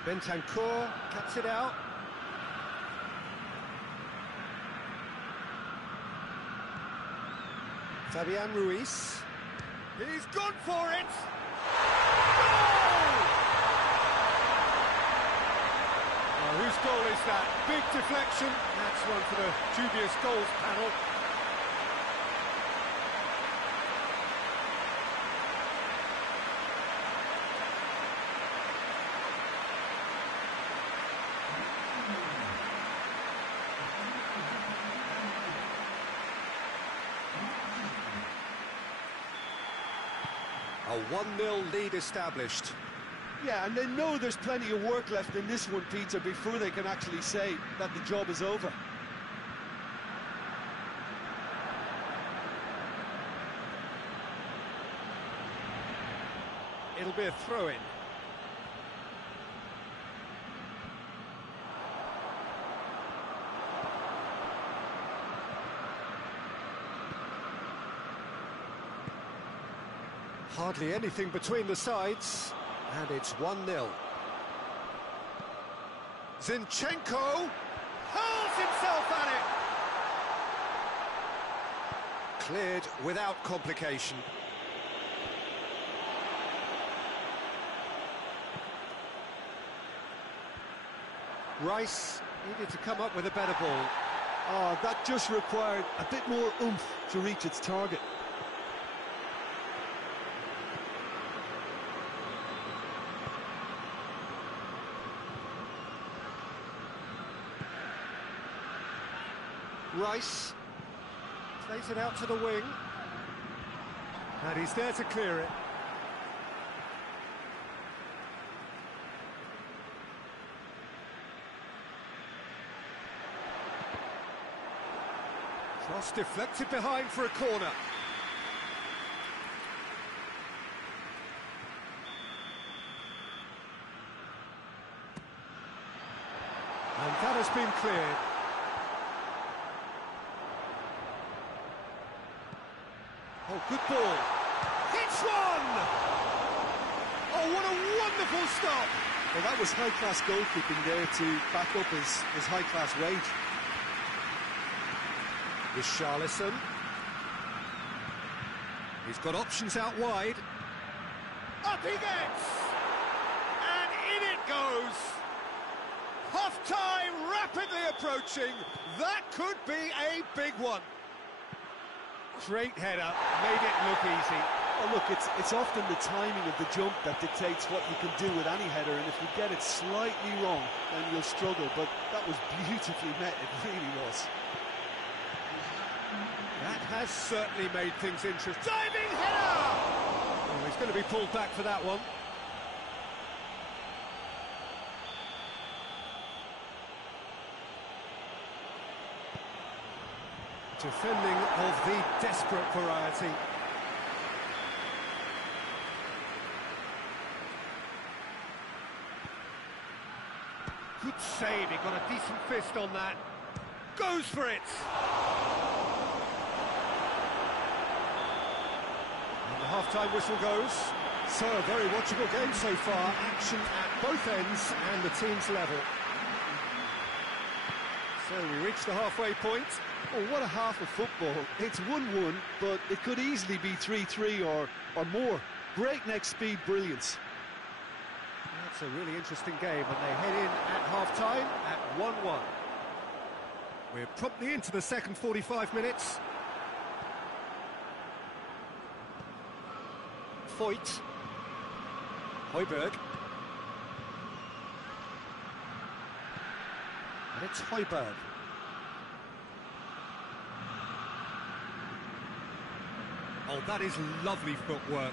Bentancur cuts it out. Fabian Ruiz. He's gone for it! Well, whose goal is that? Big deflection. That's one for the dubious goals panel. A 1-0 lead established. Yeah, and they know there's plenty of work left in this one, Peter, before they can actually say that the job is over. It'll be a throw-in. Hardly anything between the sides, and it's 1-0. Zinchenko Hurls himself at it! cleared without complication. Rice needed to come up with a better ball. Oh, that just required a bit more oomph to reach its target. Rice plays it out to the wing, and he's there to clear it. Cross deflected behind for a corner. And that has been cleared. Oh, good ball. Hits one! Oh, what a wonderful stop! Well, that was high-class goalkeeping there to back up his high-class rage. Richarlison. He's got options out wide. Up he gets! And in it goes! Half-time rapidly approaching. That could be a big one. Great header, made it look easy. Oh, look, it's often the timing of the jump that dictates what you can do with any header, and if you get it slightly wrong, then you'll struggle, but that was beautifully met, it really was. That has certainly made things interesting. Diving header! Oh, he's going to be pulled back for that one. Defending of the desperate variety. Good save, he got a decent fist on that. Goes for it! And the half-time whistle goes. So, a very watchable game so far. Action at both ends and the team's level. So we reach the halfway point. Oh, what a half of football. It's 1-1, but it could easily be 3-3 or more. Breakneck speed brilliance. That's a really interesting game, and they head in at half-time at 1-1. We're promptly into the second 45 minutes. Foyt. Højbjerg. And it's Højbjerg. Oh, that is lovely footwork.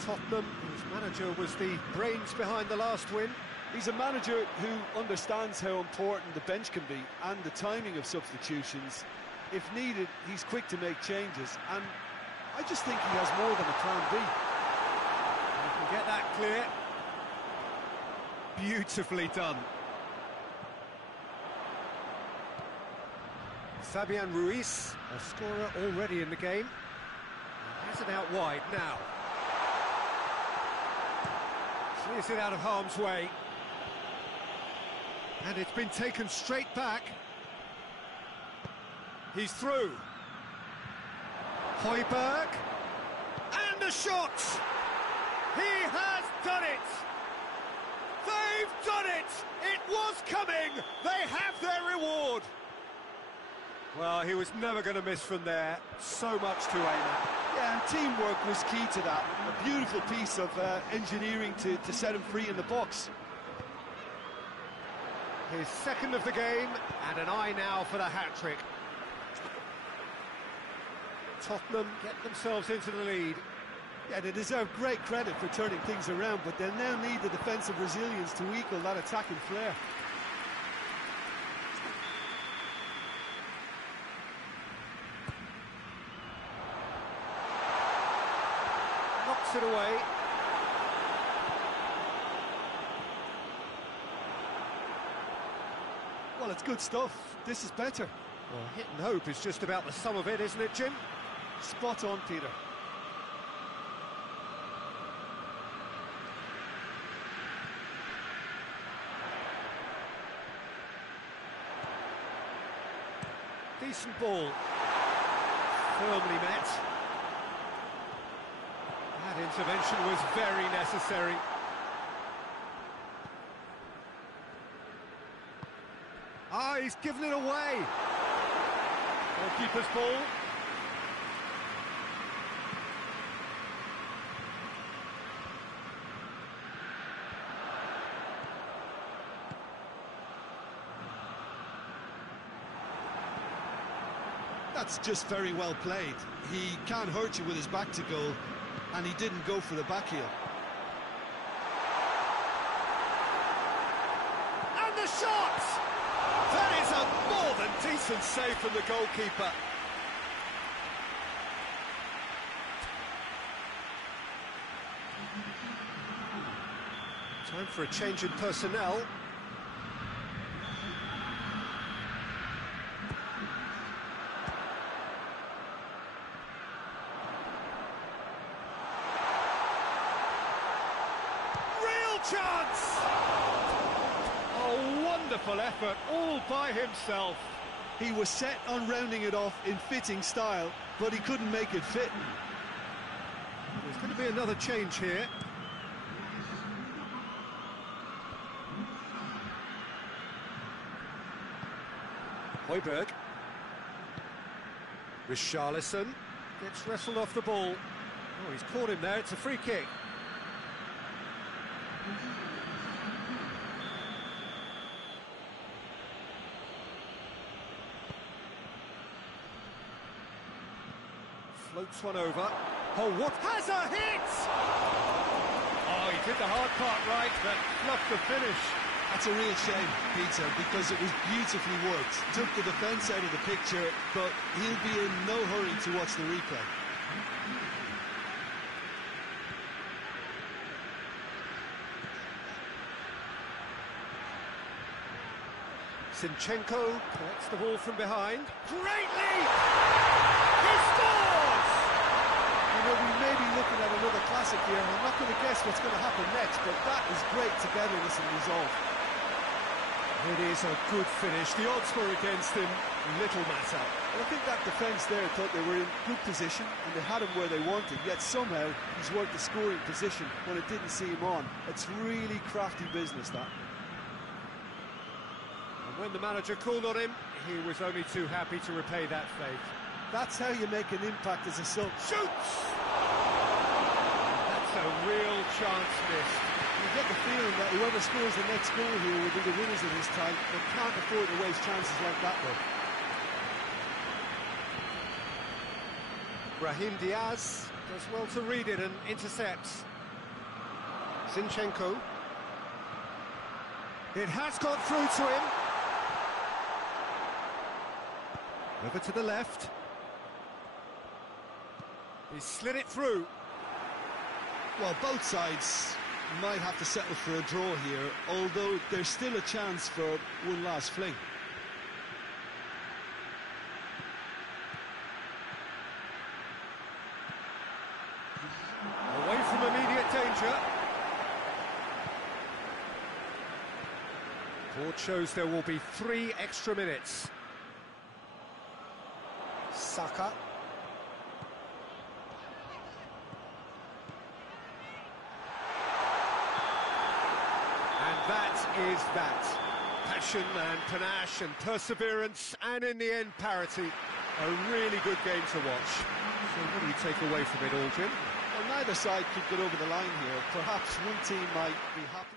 Tottenham, whose manager was the brains behind the last win. He's a manager who understands how important the bench can be and the timing of substitutions. If needed, he's quick to make changes, and I just think he has more than a plan B. You can get that clear. Beautifully done. Fabian Ruiz, a scorer already in the game. Has it out wide now. Clears it out of harm's way. And it's been taken straight back. He's through. Højbjerg. And a shot! He has done it! They've done it! It was coming! They have their reward! Well, he was never going to miss from there. So much to aim at. Yeah, and teamwork was key to that. A beautiful piece of engineering to set him free in the box. His second of the game, and an eye now for the hat-trick. Tottenham get themselves into the lead. Yeah, they deserve great credit for turning things around, but they'll now need the defensive resilience to equal that attacking flair. Knocks it away. Well, it's good stuff. This is better. Well, hit and hope is just about the sum of it, isn't it, Jim? Spot on, Peter. Decent ball. Firmly met. That intervention was very necessary. he's given it away. Goalkeeper's ball. That's just very well played. He can't hurt you with his back to goal, and he didn't go for the back heel. And the shot! That is a more than decent save from the goalkeeper. Time for a change in personnel. Chance! A wonderful effort, all by himself. He was set on rounding it off in fitting style, but he couldn't make it fit. There's going to be another change here. Højbjerg. Richarlison gets wrestled off the ball. Oh, he's caught him there, it's a free kick. Floats one over. Oh, what has a hit! Oh, he did the hard part right, but fluffed the finish. That's a real shame, Peter, because it was beautifully worked. Took the defence out of the picture, but he'll be in no hurry to watch the replay. Zinchenko collects the ball from behind. Great leap! He scores! You know, we may be looking at another classic here, and I'm not going to guess what's going to happen next, but that is great togetherness and resolve. It is a good finish. The odds were against him. Little matter. And I think that defence there thought they were in good position, and they had him where they wanted, yet somehow he's worked the scoring position when it didn't see him on. It's really crafty business, that. When the manager called on him, he was only too happy to repay that faith. That's how you make an impact as a sub. Shoots! That's a real chance missed. You get the feeling that whoever scores the next goal here will be the winners of this time. They can't afford to waste chances like that, though. Brahim Diaz does well to read it and intercepts. Zinchenko. It has got through to him. Over to the left. He slid it through. Well, both sides might have to settle for a draw here, although there's still a chance for one last fling. Away from immediate danger. Board shows there will be 3 extra minutes. Saka. And that is that. Passion and panache and perseverance, and in the end, parity. A really good game to watch. So what do you take away from it all, Jim? Well, neither side could get over the line here. Perhaps one team might be happier.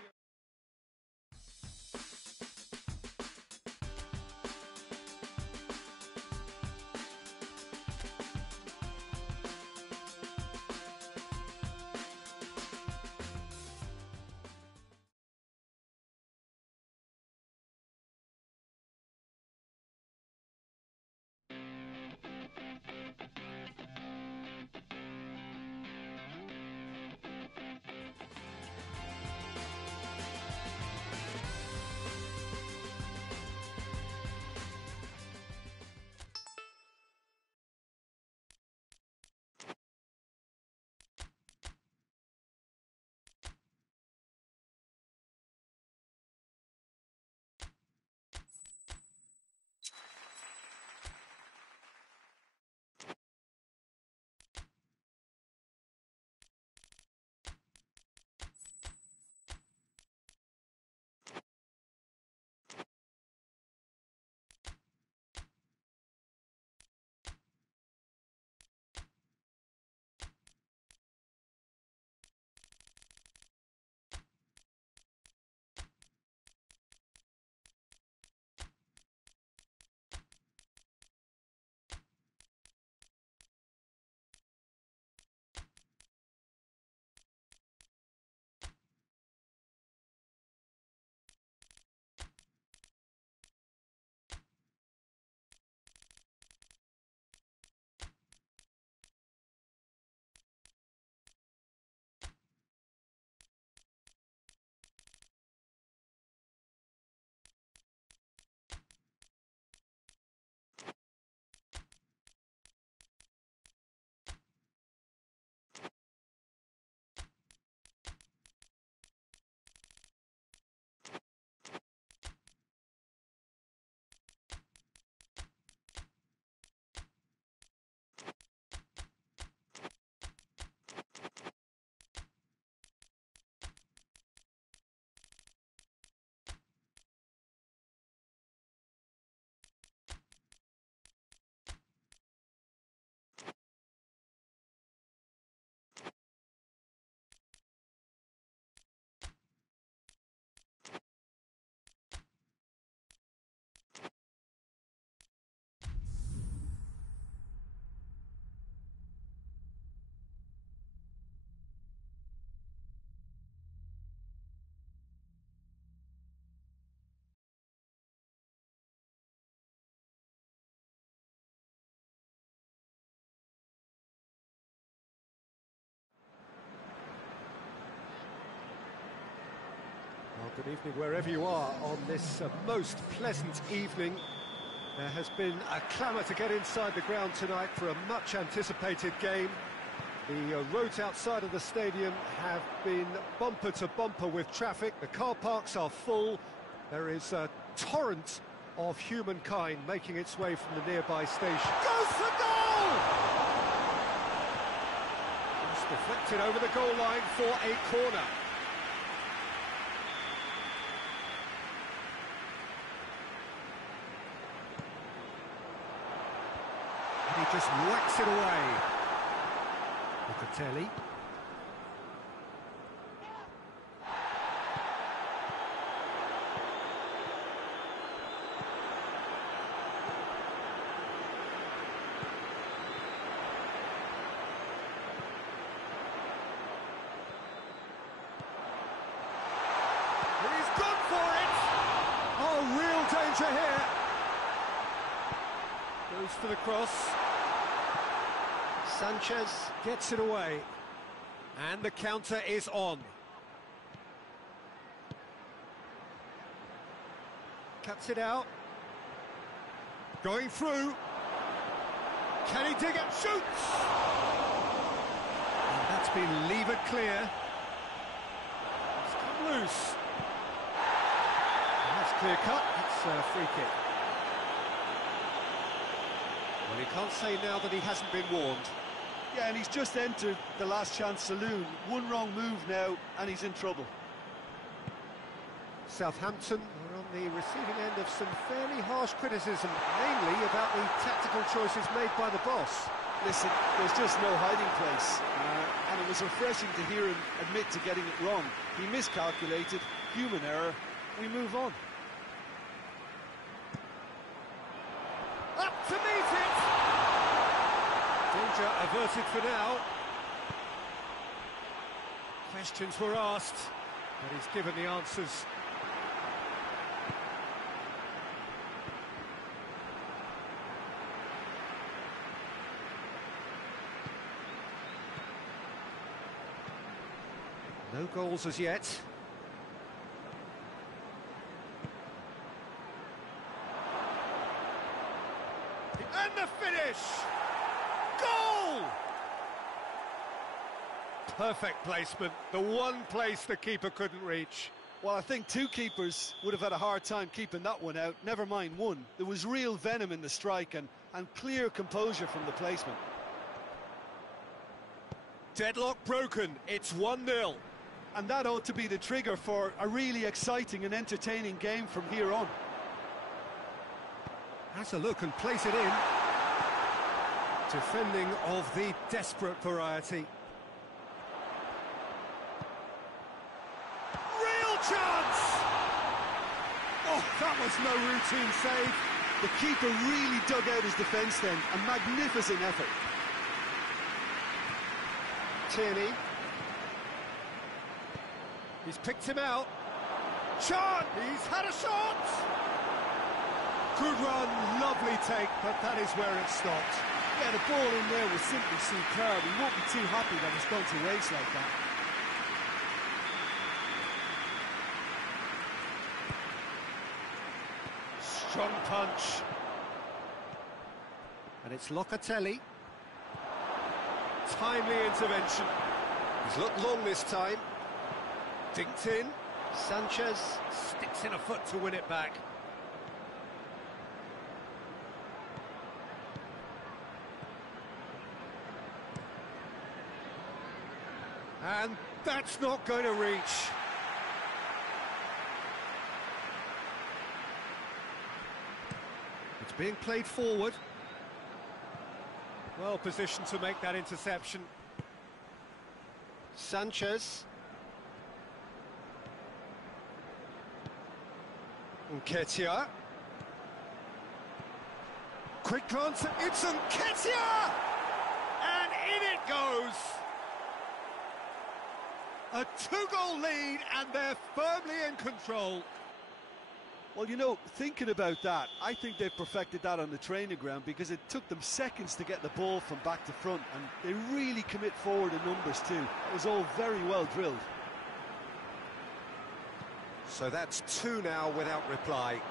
Evening wherever you are on this most pleasant evening. There has been a clamour to get inside the ground tonight for a much anticipated game. The roads outside of the stadium have been bumper to bumper with traffic. The car parks are full. There is a torrent of humankind making its way from the nearby station. Goes for goal! It's deflected over the goal line for a corner. And he just whacks it away. Locatelli. He's gone for it! Oh, real danger here. Goes for the cross. Sanchez gets it away. And the counter is on. Cuts it out. Going through. Can he dig it? Shoots! And that's been levered clear. It's come loose. And that's clear cut. It's a free kick. Well, you can't say now that he hasn't been warned. Yeah, and he's just entered the last chance saloon. One wrong move now, and he's in trouble. Southampton are on the receiving end of some fairly harsh criticism, mainly about the tactical choices made by the boss. Listen, there's just no hiding place, and it was refreshing to hear him admit to getting it wrong. He miscalculated, human error, we move on. Up to meet it! Danger averted for now. Questions were asked, but he's given the answers. No goals as yet. And the finish! Goal! Perfect placement, the one place the keeper couldn't reach. Well, I think two keepers would have had a hard time keeping that one out, never mind one. There was real venom in the strike and clear composure from the placement. Deadlock broken, it's 1-0. And that ought to be the trigger for a really exciting and entertaining game from here on. Has a look and plays it in. Defending of the desperate variety. Real chance! Oh, that was no routine save. The keeper really dug out his defence then, a magnificent effort. Tierney. He's picked him out. Chant! He's had a shot! Good run, lovely take, but that is where it stopped. Yeah, the ball in there was simply superb. He won't be too happy that it's gone to waste like that. Strong punch. And it's Locatelli. Timely intervention. He's looked long this time. Dinked in. Sanchez sticks in a foot to win it back. And that's not going to reach. It's being played forward. Well positioned to make that interception. Sanchez. Nketiah. Quick glance, it's Nketiah! And in it goes! A two-goal lead, and they're firmly in control. Well, you know, thinking about that, I think they've perfected that on the training ground because it took them seconds to get the ball from back to front, and they really commit forward in numbers too. It was all very well drilled. So that's 2 now without reply.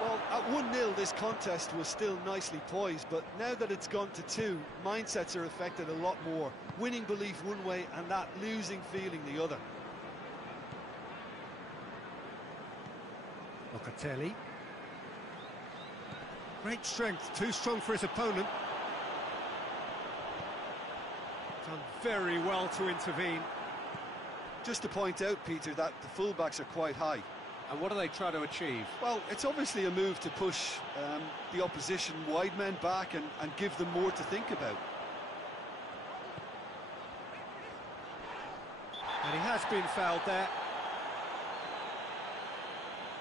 Well, at 1-0 this contest was still nicely poised, but now that it's gone to 2, mindsets are affected a lot more. Winning belief one way and that losing feeling the other. Locatelli. Great strength, too strong for his opponent. Done very well to intervene. Just to point out, Peter, that the fullbacks are quite high. And what do they try to achieve? Well, it's obviously a move to push the opposition wide men back and give them more to think about. And he has been fouled there.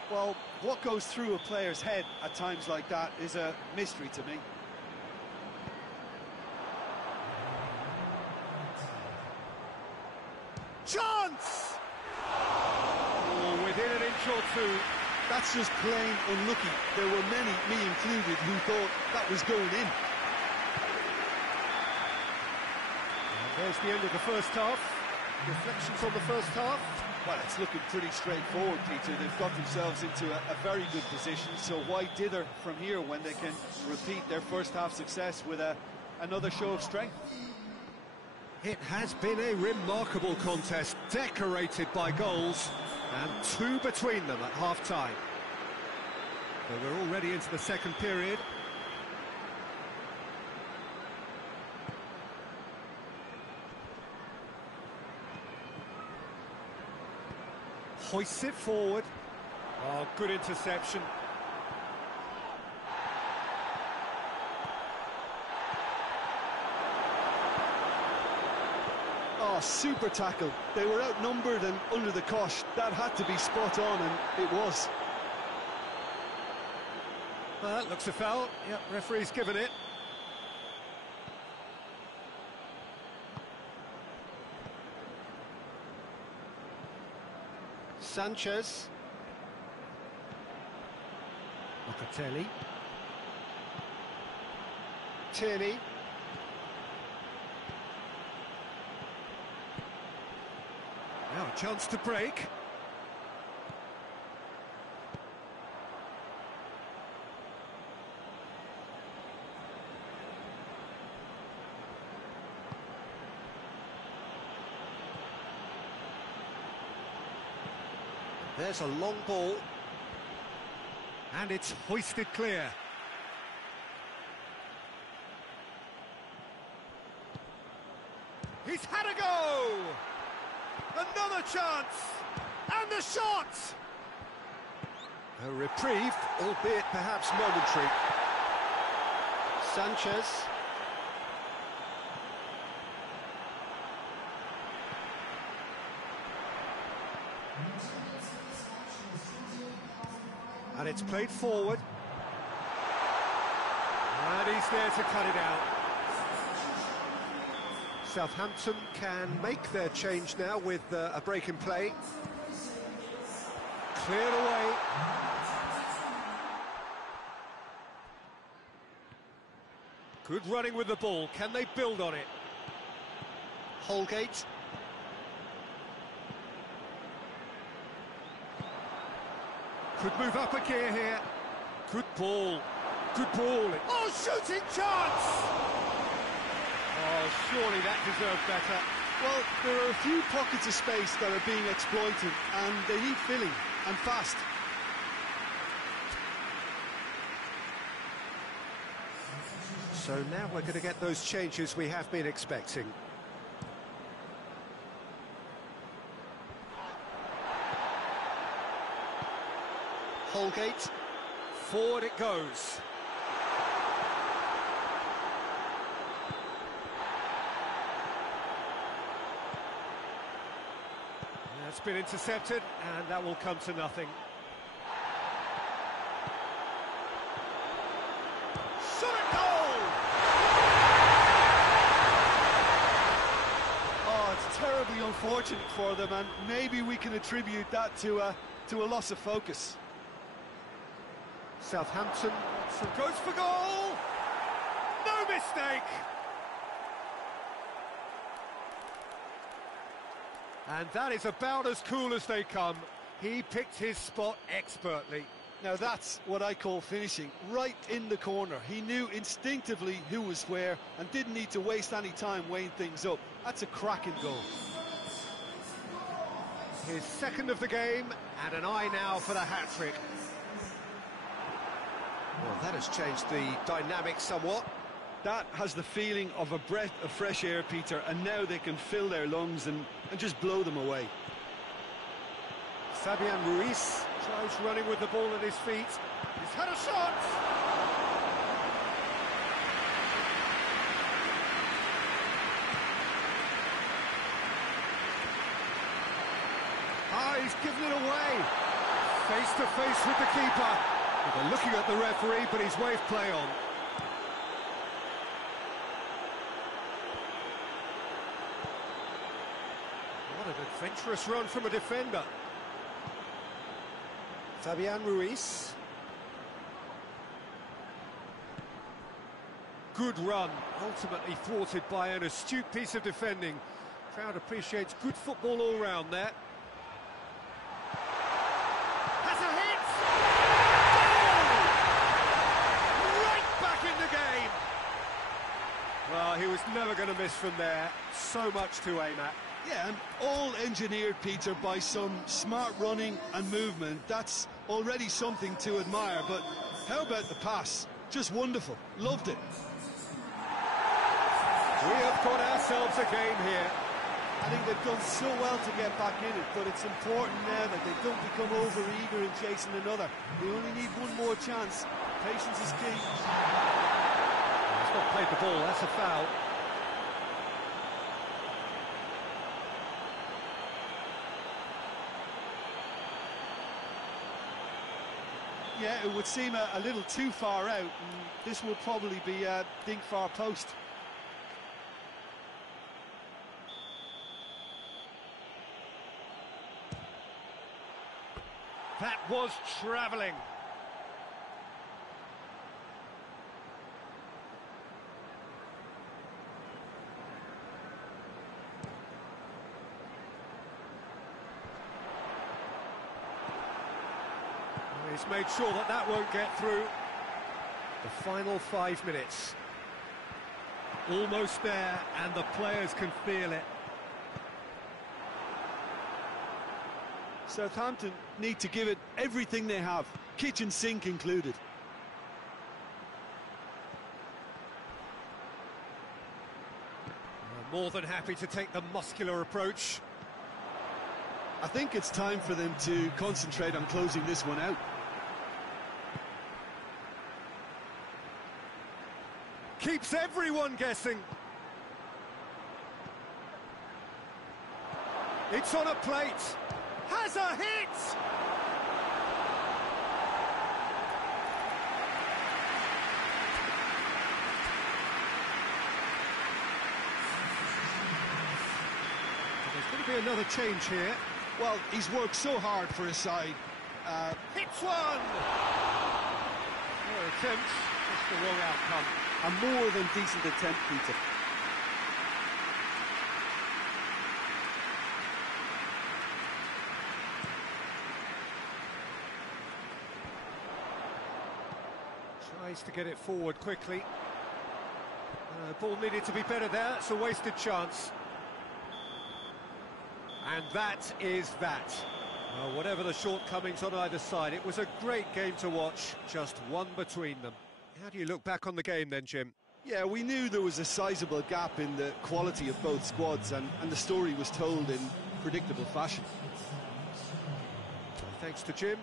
Well, what goes through a player's head at times like that is a mystery to me. Chance! Oh, within an inch or two. That's just plain unlucky. There were many, me included, who thought that was going in. And there's the end of the first half. Reflections on the first half? Well, it's looking pretty straightforward, Peter. They've got themselves into a very good position, so why dither from here when they can repeat their first half success with another show of strength? It has been a remarkable contest, decorated by goals, and 2 between them at half-time. But we're already into the second period. Hoists it forward. Oh, good interception. Oh, super tackle. They were outnumbered and under the cosh. That had to be spot on, and it was. Well, that looks a foul. Yep, referee's given it. Sanchez. Locatelli. Tierney. Now a chance to break. There's a long ball. And it's hoisted clear. He's had a go! Another chance! And the shot! A reprieve, albeit perhaps momentary. Sanchez. And it's played forward. And he's there to cut it out. Southampton can make their change now with a break in play. Cleared away. Good running with the ball. Can they build on it? Holgate. Could move up a gear here. Good ball. Good ball. Oh, shooting chance! Oh, surely that deserved better. Well, there are a few pockets of space that are being exploited, and they need filling, and fast. So now we're going to get those changes we have been expecting. Holgate, forward it goes. That's been intercepted, and that will come to nothing. Shot at goal! Oh, it's terribly unfortunate for them, and maybe we can attribute that to a loss of focus. Southampton Goes for goal! No mistake! and that is about as cool as they come. He picked his spot expertly. Now that's what I call finishing, right in the corner. He knew instinctively who was where and didn't need to waste any time weighing things up. That's a cracking goal. His second of the game, and an eye now for the hat-trick. Well, that has changed the dynamic somewhat. That has the feeling of a breath of fresh air, Peter, and now they can fill their lungs and just blow them away. Fabian Ruiz tries running with the ball at his feet. He's had a shot! Ah, he's given it away. Face to face with the keeper. They're looking at the referee, but he's waved play on. What an adventurous run from a defender. Fabian Ruiz. Good run, ultimately thwarted by an astute piece of defending. Crowd appreciates good football all round there. Has a hit! Goal! Right back in the game! Well, he was never going to miss from there. So much to aim at. Yeah, and all engineered, Peter, by some smart running and movement. That's already something to admire, but how about the pass? Just wonderful. Loved it. We have got ourselves a game here. I think they've done so well to get back in it, but it's important now that they don't become over-eager in chasing another. They only need one more chance. Patience is key. He's not played the ball, that's a foul. Yeah, it would seem a little too far out, and this will probably be a dink far post. That was travelling. He's made sure that that won't get through. The final 5 minutes. Almost there, and the players can feel it. Southampton need to give it everything they have, kitchen sink included. More than happy to take the muscular approach. I think it's time for them to concentrate on closing this one out. Keeps everyone guessing. It's on a plate. Has a hit! There's going to be another change here. Well, he's worked so hard for his side. Hits one! No attempt, just the wrong outcome. A more than decent attempt, Peter. Tries to get it forward quickly. The ball needed to be better there, it's a wasted chance. And that is that. Well, whatever the shortcomings on either side, it was a great game to watch, just one between them. How do you look back on the game then, Jim? Yeah, we knew there was a sizable gap in the quality of both squads, and the story was told in predictable fashion. Thanks to Jim.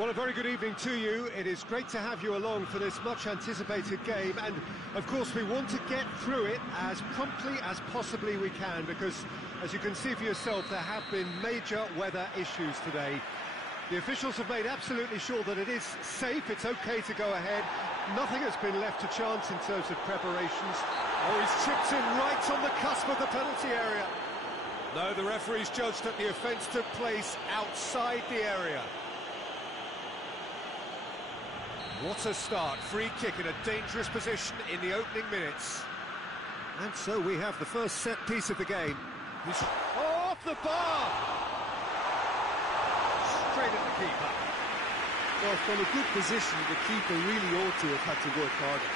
Well, a very good evening to you. It is great to have you along for this much-anticipated game, and of course we want to get through it as promptly as possibly we can, because, as you can see for yourself, there have been major weather issues today. The officials have made absolutely sure that it is safe, it's okay to go ahead. Nothing has been left to chance in terms of preparations. Oh, he's chipped in right on the cusp of the penalty area. No, the referee's judged that the offence took place outside the area. What a start, free kick in a dangerous position in the opening minutes. And so we have the first set piece of the game. He's off the bar! Straight at the keeper. Well, from a good position, the keeper really ought to have had to work harder.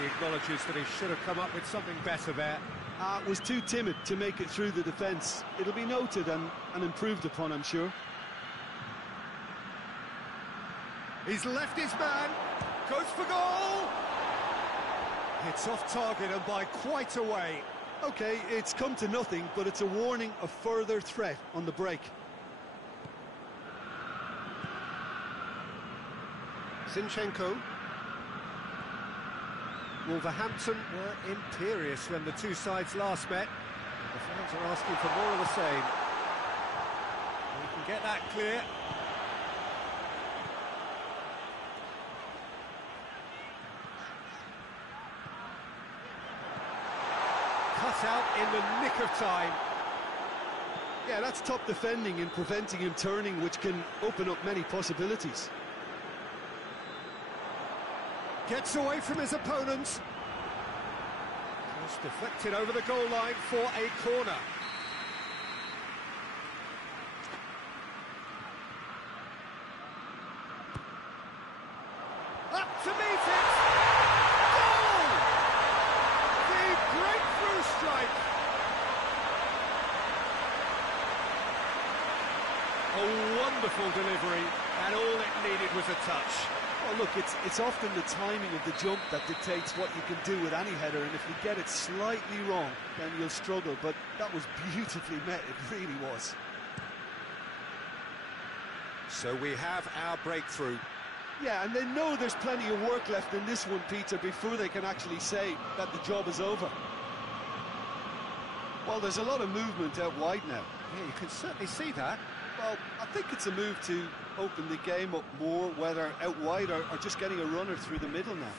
He acknowledges that he should have come up with something better there. Was too timid to make it through the defence. It'll be noted and improved upon, I'm sure. He's left his man, goes for goal! It's off target and by quite a way. OK, it's come to nothing, but it's a warning of further threat on the break. Zinchenko. Wolverhampton were imperious when the two sides last met. The fans are asking for more of the same. We can get that clear. Cut out in the nick of time. Yeah, that's top defending and preventing him turning, which can open up many possibilities. Gets away from his opponents. Just deflected over the goal line for a corner. Up to meet it! Goal! The breakthrough strike! A wonderful delivery, and all it needed was a touch. Well, look, it's often the timing of the jump that dictates what you can do with any header, and if you get it slightly wrong, then you'll struggle, but that was beautifully met, it really was. So we have our breakthrough. Yeah, and they know there's plenty of work left in this one, Peter, before they can actually say that the job is over. Well, there's a lot of movement out wide now. Yeah, you can certainly see that. Well, I think it's a move to open the game up more, whether out wide or just getting a runner through the middle now.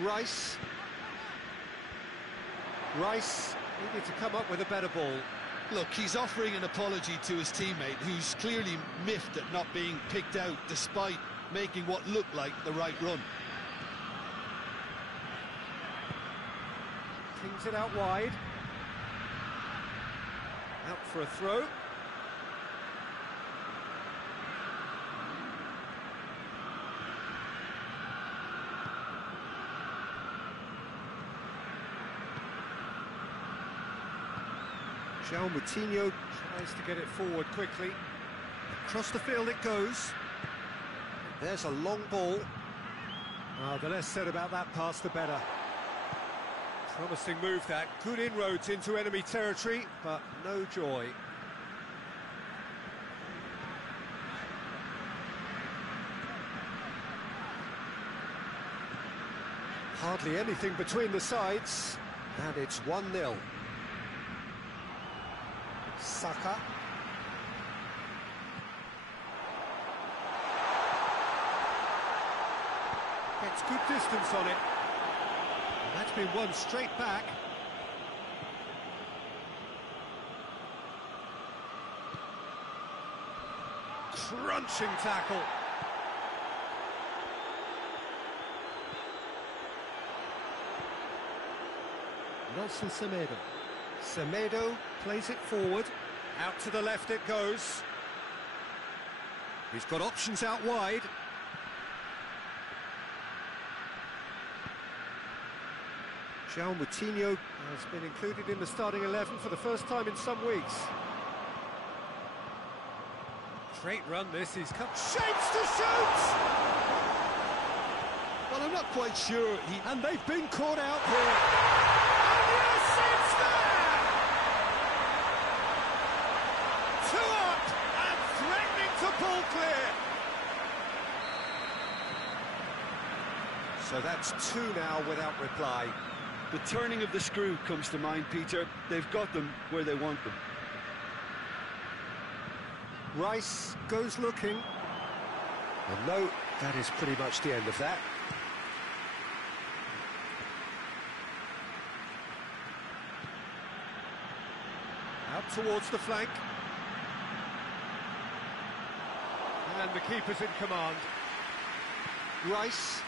Rice needed to come up with a better ball. Look, he's offering an apology to his teammate, who's clearly miffed at not being picked out despite making what looked like the right run. Kings it out wide. Out for a throw. João Moutinho tries to get it forward quickly. Across the field it goes. There's a long ball. The less said about that pass, the better. Promising move that, good inroads into enemy territory, but no joy. Hardly anything between the sides, and it's 1-0. Saka. Gets good distance on it. That's been won straight back. Crunching tackle. Nelson Semedo. Semedo plays it forward. Out to the left it goes. He's got options out wide. João Moutinho has been included in the starting 11 for the first time in some weeks. Great run this, he's come. Shapes to shoot! Well, I'm not quite sure And they've been caught out here. And yes, it's there! 2 up and threatening to pull clear. So that's 2 now without reply. The turning of the screw comes to mind, Peter. They've got them where they want them. Rice goes looking. And no, that is pretty much the end of that. Out towards the flank. And the keeper's in command. Rice.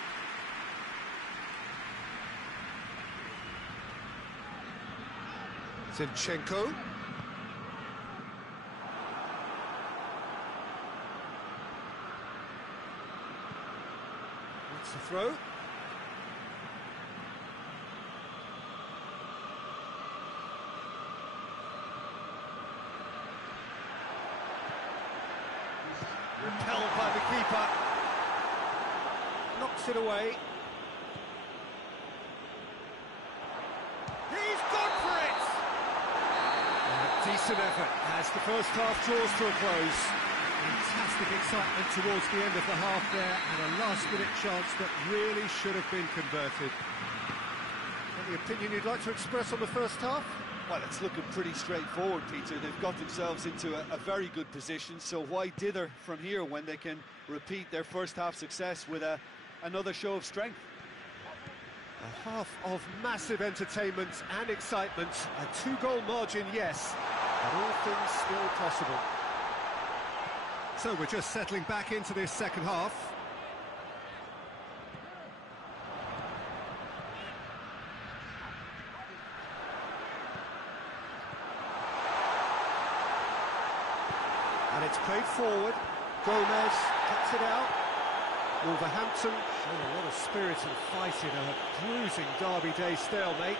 Zinchenko. That's the throw. Repelled by the keeper. Knocks it away. He's gone for it! Decent effort as the first half draws to a close. Fantastic excitement towards the end of the half there, and a last-minute chance that really should have been converted. Any opinion you'd like to express on the first half? Well, it's looking pretty straightforward, Peter. They've got themselves into a very good position, so why dither from here when they can repeat their first half success with another show of strength? A half of massive entertainment and excitement. A 2-goal margin, yes, but all things still possible. So we're just settling back into this second half. And it's played forward. Gomez cuts it out. Wolverhampton showing a lot of spirit and fight in a bruising Derby Day stalemate.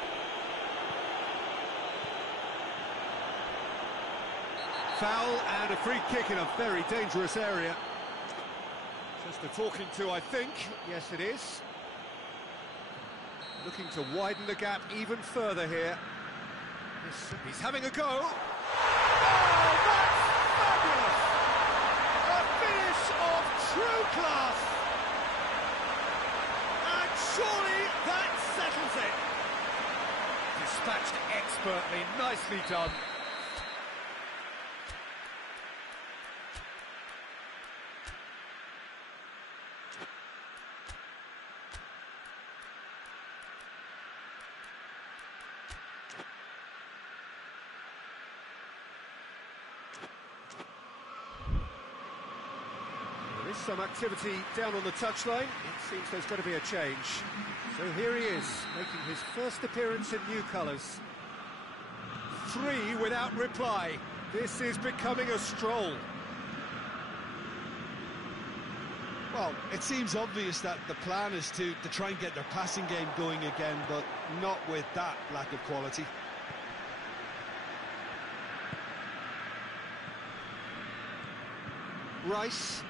Foul and a free kick in a very dangerous area. Just a talking to, I think. Yes, it is. Looking to widen the gap even further here. Yes, he's having a go. Oh, that's fabulous! A finish of true class! And surely that settles it. Dispatched expertly, nicely done. There is some activity down on the touchline. It seems there's going to be a change. So here he is, making his first appearance in new colours. 3 without reply. This is becoming a stroll. Well, it seems obvious that the plan is to try and get their passing game going again, but not with that lack of quality. Rice.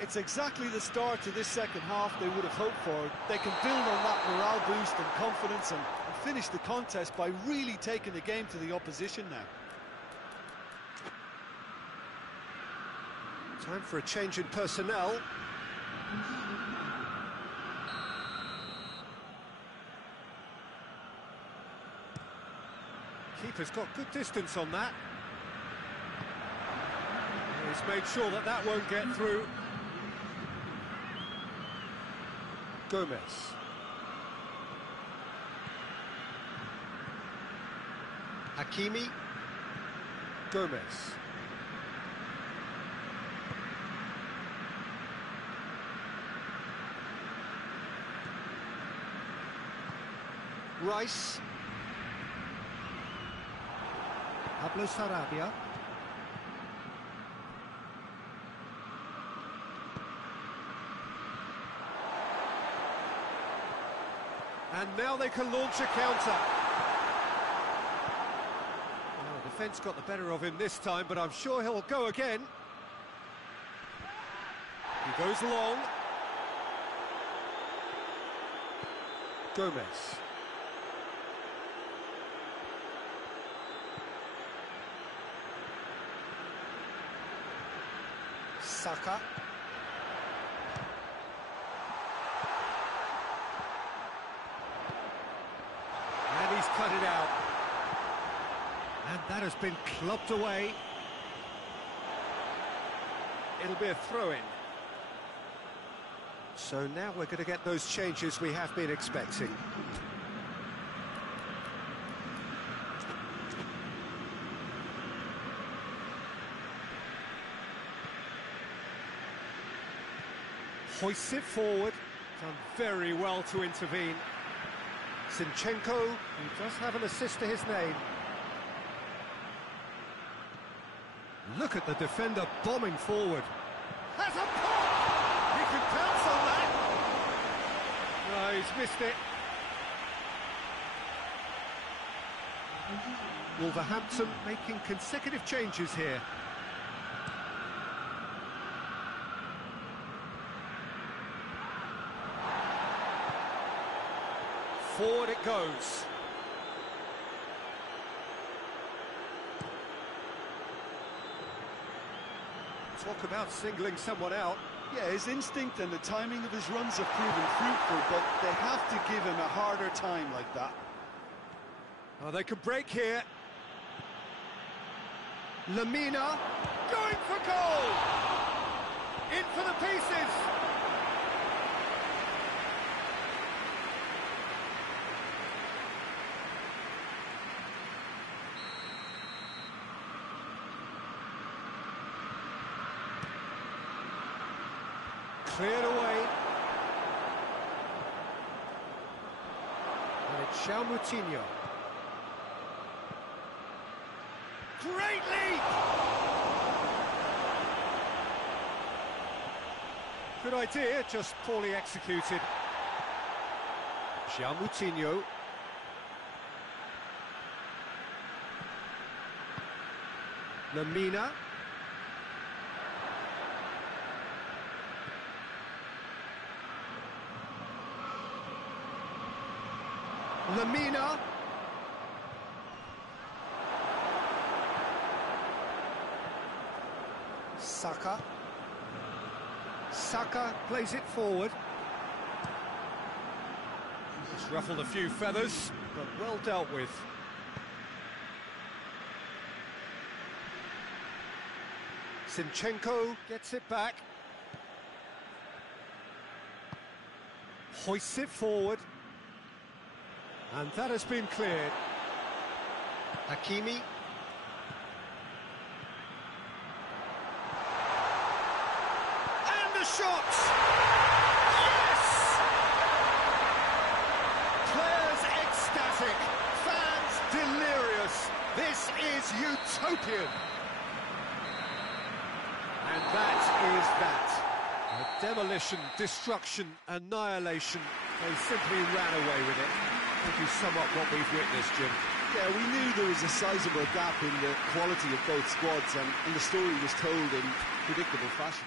It's exactly the start to this second half they would have hoped for. They can build on that morale boost and confidence and finish the contest by really taking the game to the opposition now. Time for a change in personnel. Keeper's got good distance on that. He's made sure that that won't get through. Gomez. Hakimi. Gomez. Rice. Pablo Sarabia. And now they can launch a counter. Well, the defence got the better of him this time, but I'm sure he'll go again. He goes long. Gomez. Saka. And he's cut it out. And that has been clubbed away. It'll be a throw-in. So now we're going to get those changes we have been expecting. Hoists it forward. Done very well to intervene. Zinchenko, who does have an assist to his name. Look at the defender bombing forward. Has a pop! He can pounce on that! No, he's missed it. Wolverhampton making consecutive changes here. Forward it goes. Talk about singling someone out. Yeah, his instinct and the timing of his runs have proven fruitful, but they have to give him a harder time like that. Oh, they can break here. Lamina going for goal! In for the pieces! Cleared away. And it's João Moutinho. Great leap! Good idea, just poorly executed. João Moutinho. Lamina. Lamina. Saka. Saka plays it forward. He's ruffled a few feathers, but well dealt with. Zinchenko gets it back. Hoists it forward. And that has been cleared. Hakimi. And the shot! Yes! Players ecstatic, fans delirious. This is utopian. And that is that. A demolition, destruction, annihilation. They simply ran away with it. I think you sum up what we've witnessed, Jim. Yeah, we knew there was a sizable gap in the quality of both squads, and the story was told in predictable fashion.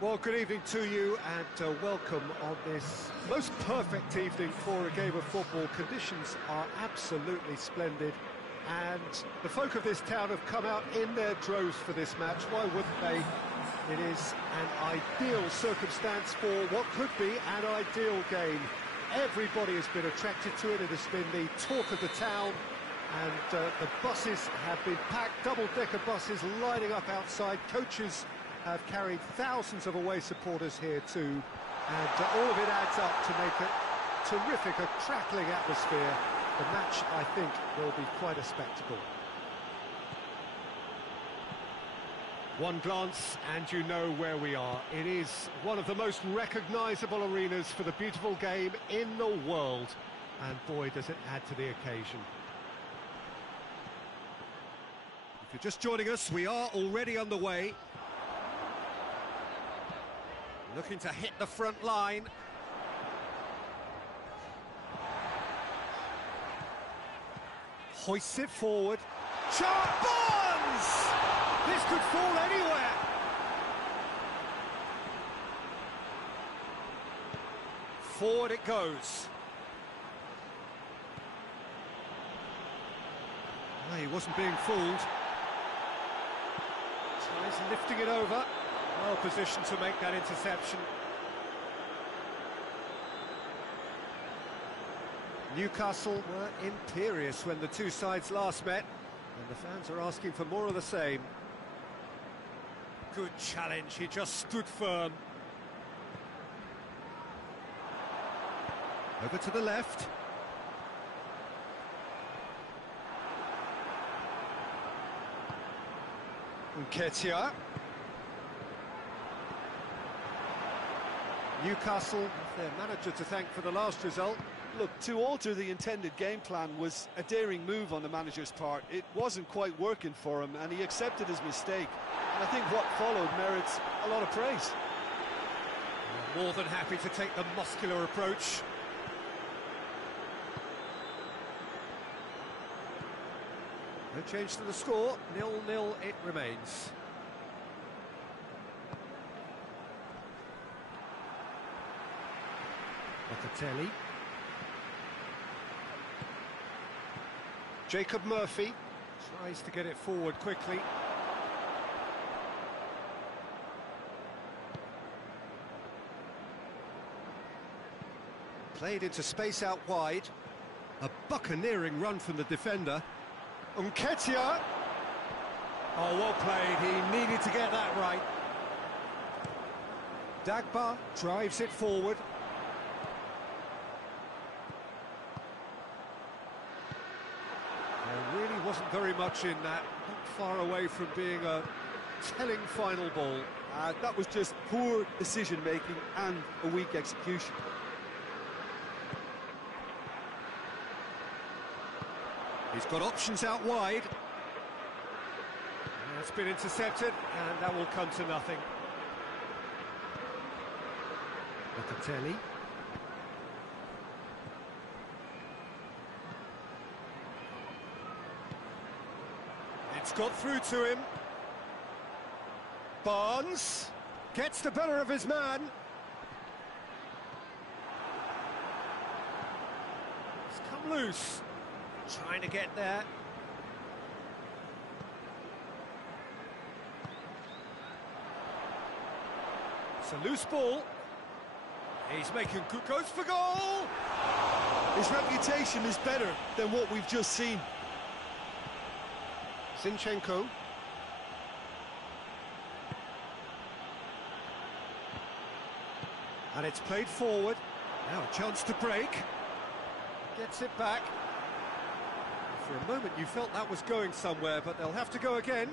Well, good evening to you and welcome on this most perfect evening for a game of football. Conditions are absolutely splendid and the folk of this town have come out in their droves for this match. Why wouldn't they? It is an ideal circumstance for what could be an ideal game. Everybody has been attracted to it. It has been the talk of the town and the buses have been packed, double-decker buses lining up outside. Coaches have carried thousands of away supporters here too, and all of it adds up to make a terrific, a crackling atmosphere. The match, I think, will be quite a spectacle. One glance and you know where we are. It is one of the most recognisable arenas for the beautiful game in the world, and boy does it add to the occasion. If you're just joining us, we are already underway. Looking to hit the front line. Hoists it forward. Shot! Barnes! This could fall anywhere. Forward it goes. Oh, he wasn't being fooled. Tries lifting it over. Well positioned to make that interception. Newcastle were imperious when the two sides last met, and the fans are asking for more of the same. Good challenge, he just stood firm. Over to the left. Nketiah. Newcastle have their manager to thank for the last result. Look, to alter the intended game plan was a daring move on the manager's part. It wasn't quite working for him, and he accepted his mistake. And I think what followed merits a lot of praise. More than happy to take the muscular approach. No change to the score, 0-0 it remains. Locatelli. Jacob Murphy tries to get it forward quickly. Played into space out wide. A buccaneering run from the defender. Nketiah. Oh, well played. He needed to get that right. Dagba drives it forward. There really wasn't very much in that. Not far away from being a telling final ball. That was just poor decision-making and a weak execution. He's got options out wide. That's been intercepted, and that will come to nothing. Locatelli. It's got through to him. Barnes gets the better of his man. It's come loose. Trying to get there. It's a loose ball. He's making good, goes for goal! His reputation is better than what we've just seen. Zinchenko. And it's played forward. Now a chance to break. Gets it back. For a moment you felt that was going somewhere, but they'll have to go again.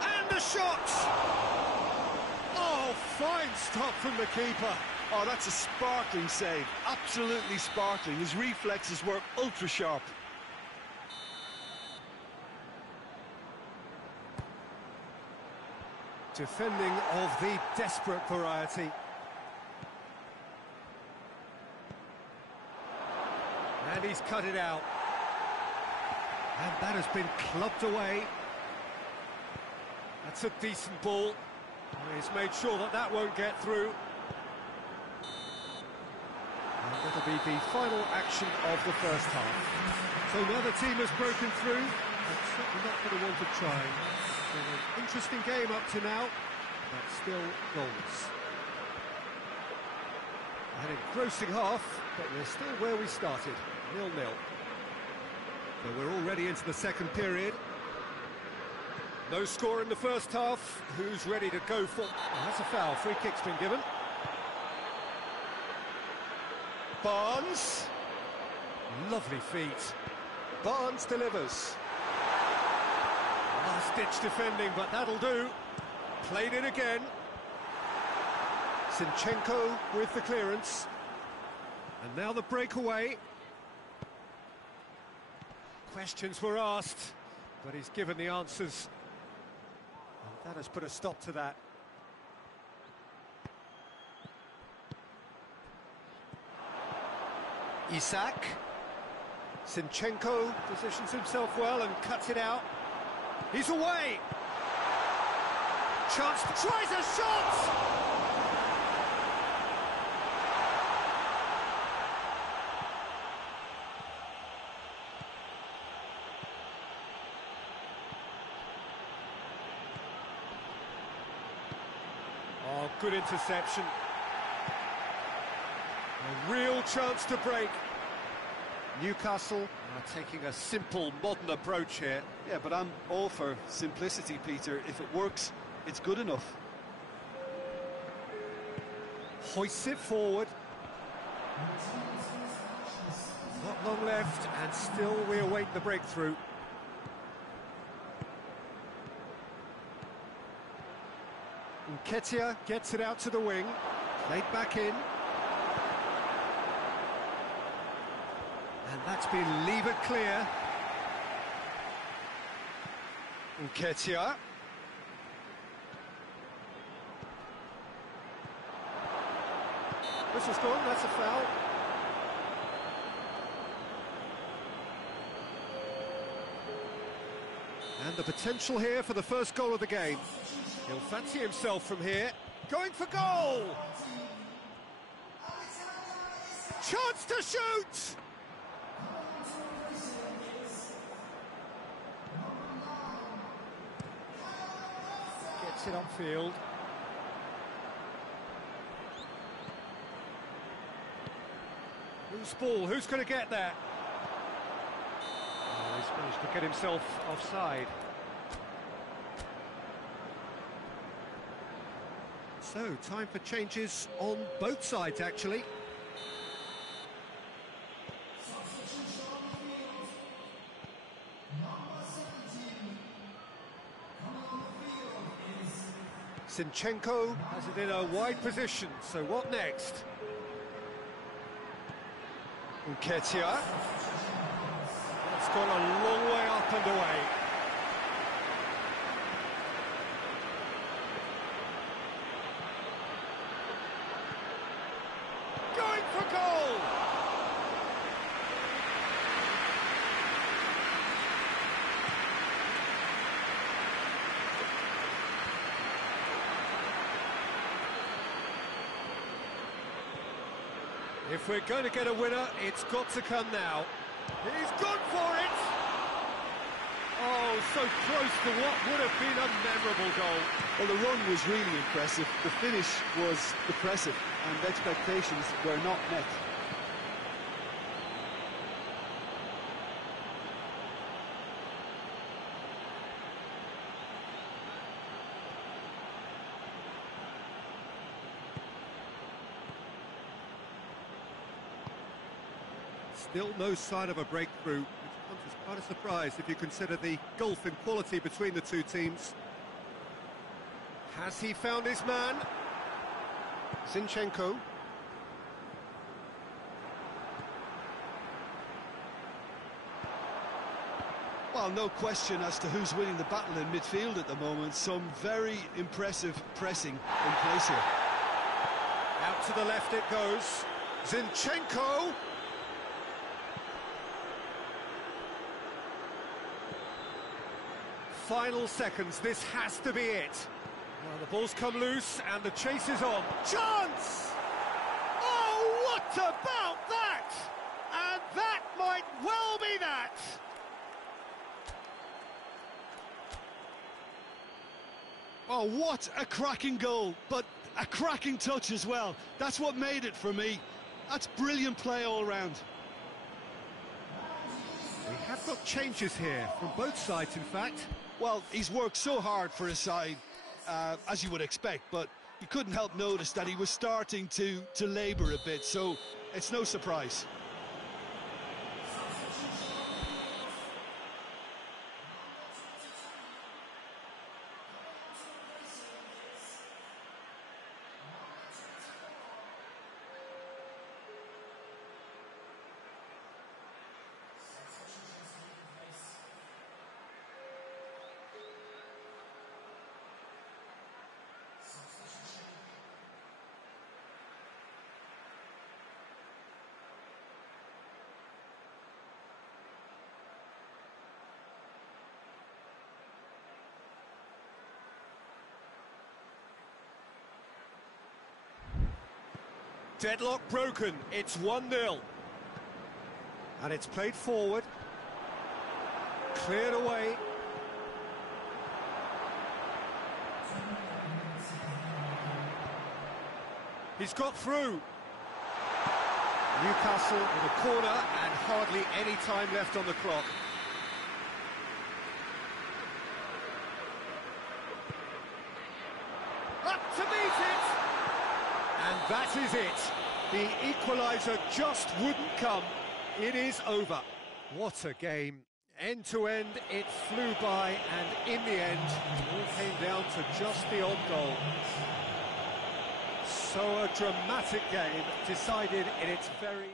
And the shot! Oh, fine stop from the keeper. Oh, that's a sparkling save. Absolutely sparkling. His reflexes were ultra sharp. Defending of the desperate variety. And he's cut it out. And that has been clubbed away. That's a decent ball. He's made sure that that won't get through. And that'll be the final action of the first half. So now the team has broken through, but certainly not for the want of trying. Been an interesting game up to now, but still goals. An engrossing half, but we're still where we started, 0-0. So we're already into the second period. No score in the first half. Who's ready to go for... Oh, that's a foul. Free kick's been given. Barnes. Lovely feet. Barnes delivers. Last-ditch defending, but that'll do. Played in again. Zinchenko with the clearance. And now the breakaway. Questions were asked, but he's given the answers. And that has put a stop to that. Isak. Zinchenko positions himself well and cuts it out. He's away! Chance, tries a shot! Oh, good interception. A real chance to break. Newcastle are taking a simple, modern approach here. Yeah, but I'm all for simplicity, Peter. If it works, it's good enough. Hoists it forward. Not long left, and still we await the breakthrough. Nketiah gets it out to the wing, played back in. And that's been levered clear. Nketiah. This is gone, that's a foul. And the potential here for the first goal of the game. He'll fancy himself from here. Going for goal! Chance to shoot! Gets it upfield. Who's ball? Who's going to get there? Oh, he's managed to get himself offside. So, time for changes on both sides, actually. Zinchenko has it in a wide position, so what next? Nketiah. It's gone a long way up and away. Going for goal! If we're going to get a winner, it's got to come now. He's gone for it! Oh, so close to what would have been a memorable goal. Well, the run was really impressive. The finish was impressive, and expectations were not met. Still no sign of a breakthrough, which comes as quite a surprise if you consider the gulf in quality between the two teams. Has he found his man? Zinchenko. Well, no question as to who's winning the battle in midfield at the moment. Some very impressive pressing in place here. Out to the left it goes. Zinchenko. final seconds. This has to be it. Well, the ball's come loose and the chase is on. Chance! Oh, what about that? And that might well be that. Oh, what a cracking goal, but a cracking touch as well. That's what made it for me. That's brilliant play all round. We have got changes here, from both sides in fact. Well, he's worked so hard for his side, as you would expect, but you couldn't help notice that he was starting to labour a bit, so it's no surprise. Deadlock broken, it's 1-0. And it's played forward. Cleared away. He's got through. Newcastle with a corner and hardly any time left on the clock. Up to meet it! And that is it. The equaliser just wouldn't come. It is over. What a game. End to end, it flew by, and in the end, it all came down to just the odd goal. So a dramatic game, decided in its very...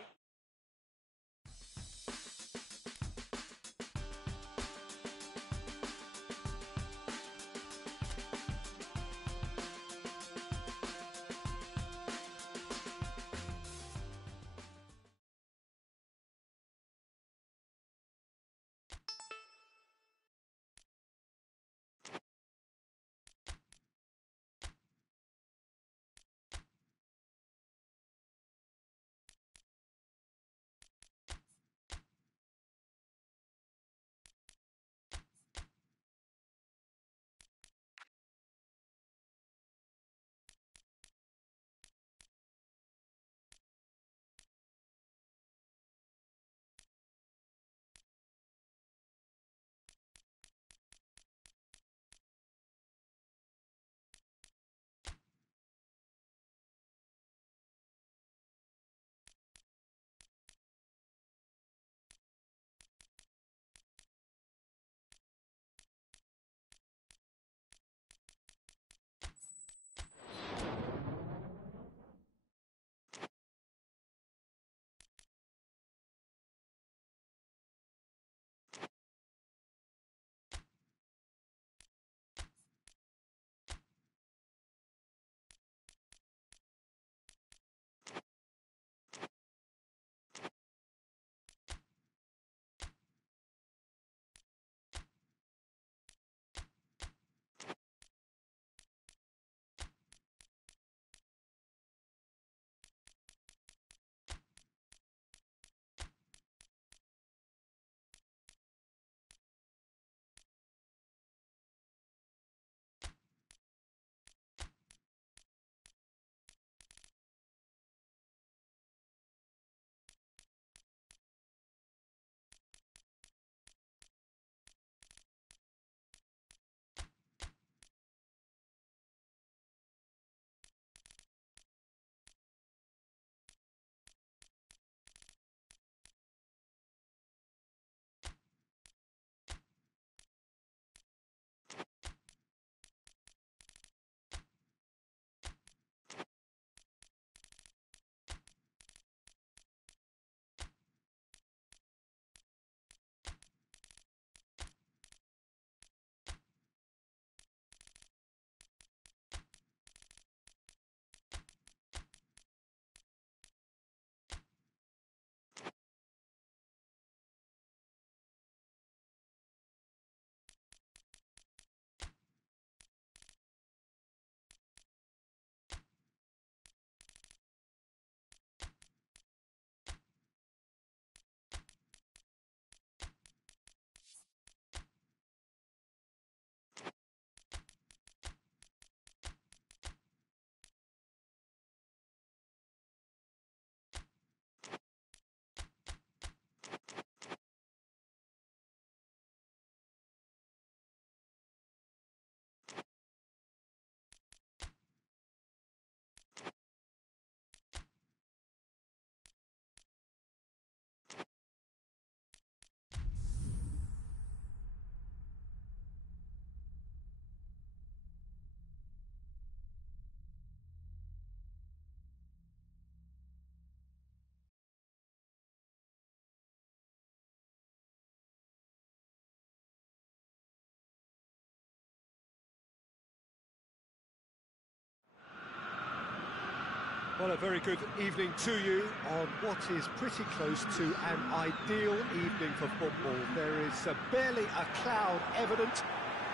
Well, a very good evening to you on what is pretty close to an ideal evening for football. There is barely a cloud evident.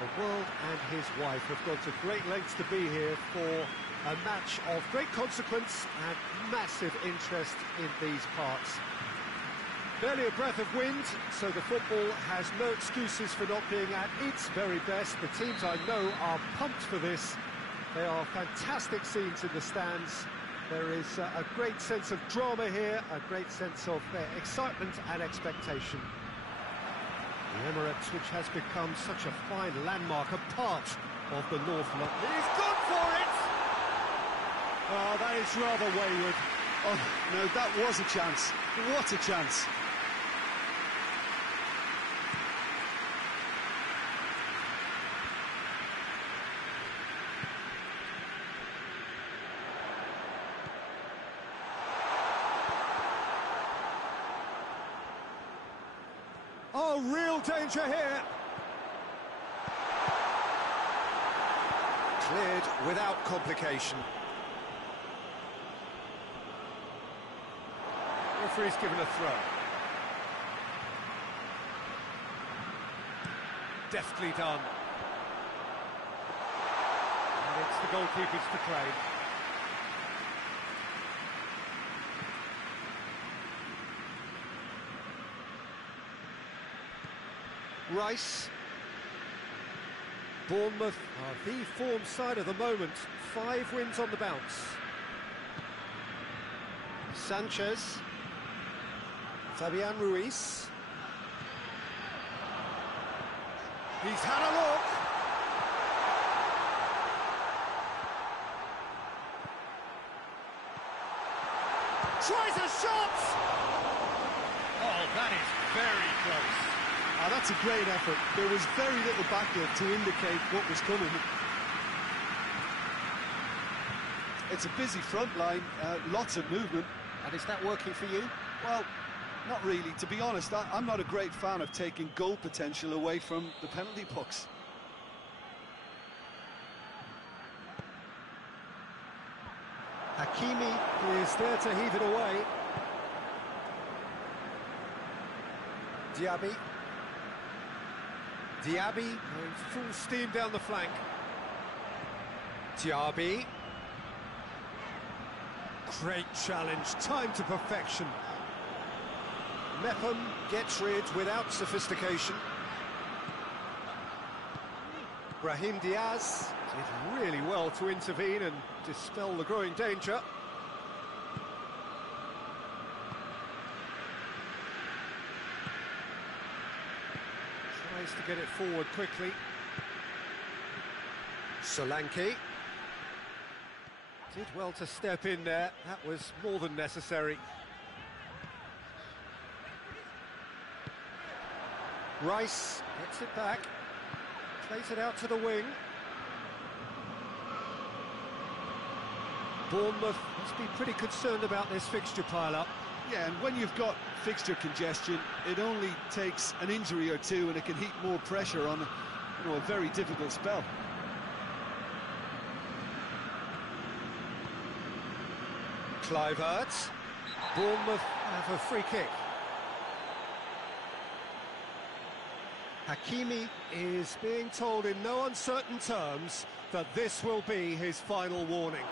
The world and his wife have gone to great lengths to be here for a match of great consequence and massive interest in these parts. Barely a breath of wind, so the football has no excuses for not being at its very best. The teams I know are pumped for this. They are fantastic scenes in the stands. There is a great sense of drama here, a great sense of excitement and expectation. The Emirates, which has become such a fine landmark, a part of the North London. He's gone for it! Oh, that is rather wayward. Oh, no, that was a chance. What a chance. Oh, real danger here. Cleared without complication. Referee's given a throw. Deftly done. And it's the goalkeeper's to claim. Rice. Bournemouth are the form side of the moment. 5 wins on the bounce. Sanchez. Fabian Ruiz. He's had a look. Tries a shot! Oh, that is very close. Oh, that's a great effort. There was very little backup to indicate what was coming. It's a busy front line, lots of movement. And is that working for you? Well, not really. To be honest, I'm not a great fan of taking goal potential away from the penalty box. Hakimi is there to heave it away. Diaby going full steam down the flank. Diaby. Great challenge, timed to perfection. Mepham gets rid without sophistication. Brahim Diaz did really well to intervene and dispel the growing danger. Tries to get it forward quickly. Solanke. Did well to step in there, that was more than necessary. Rice gets it back, plays it out to the wing. Bournemouth must be pretty concerned about this fixture pile-up. Yeah, and when you've got fixture congestion, it only takes an injury or two and it can heap more pressure on a very difficult spell. Kluivert. Bournemouth have a free kick. Hakimi is being told in no uncertain terms that this will be his final warning.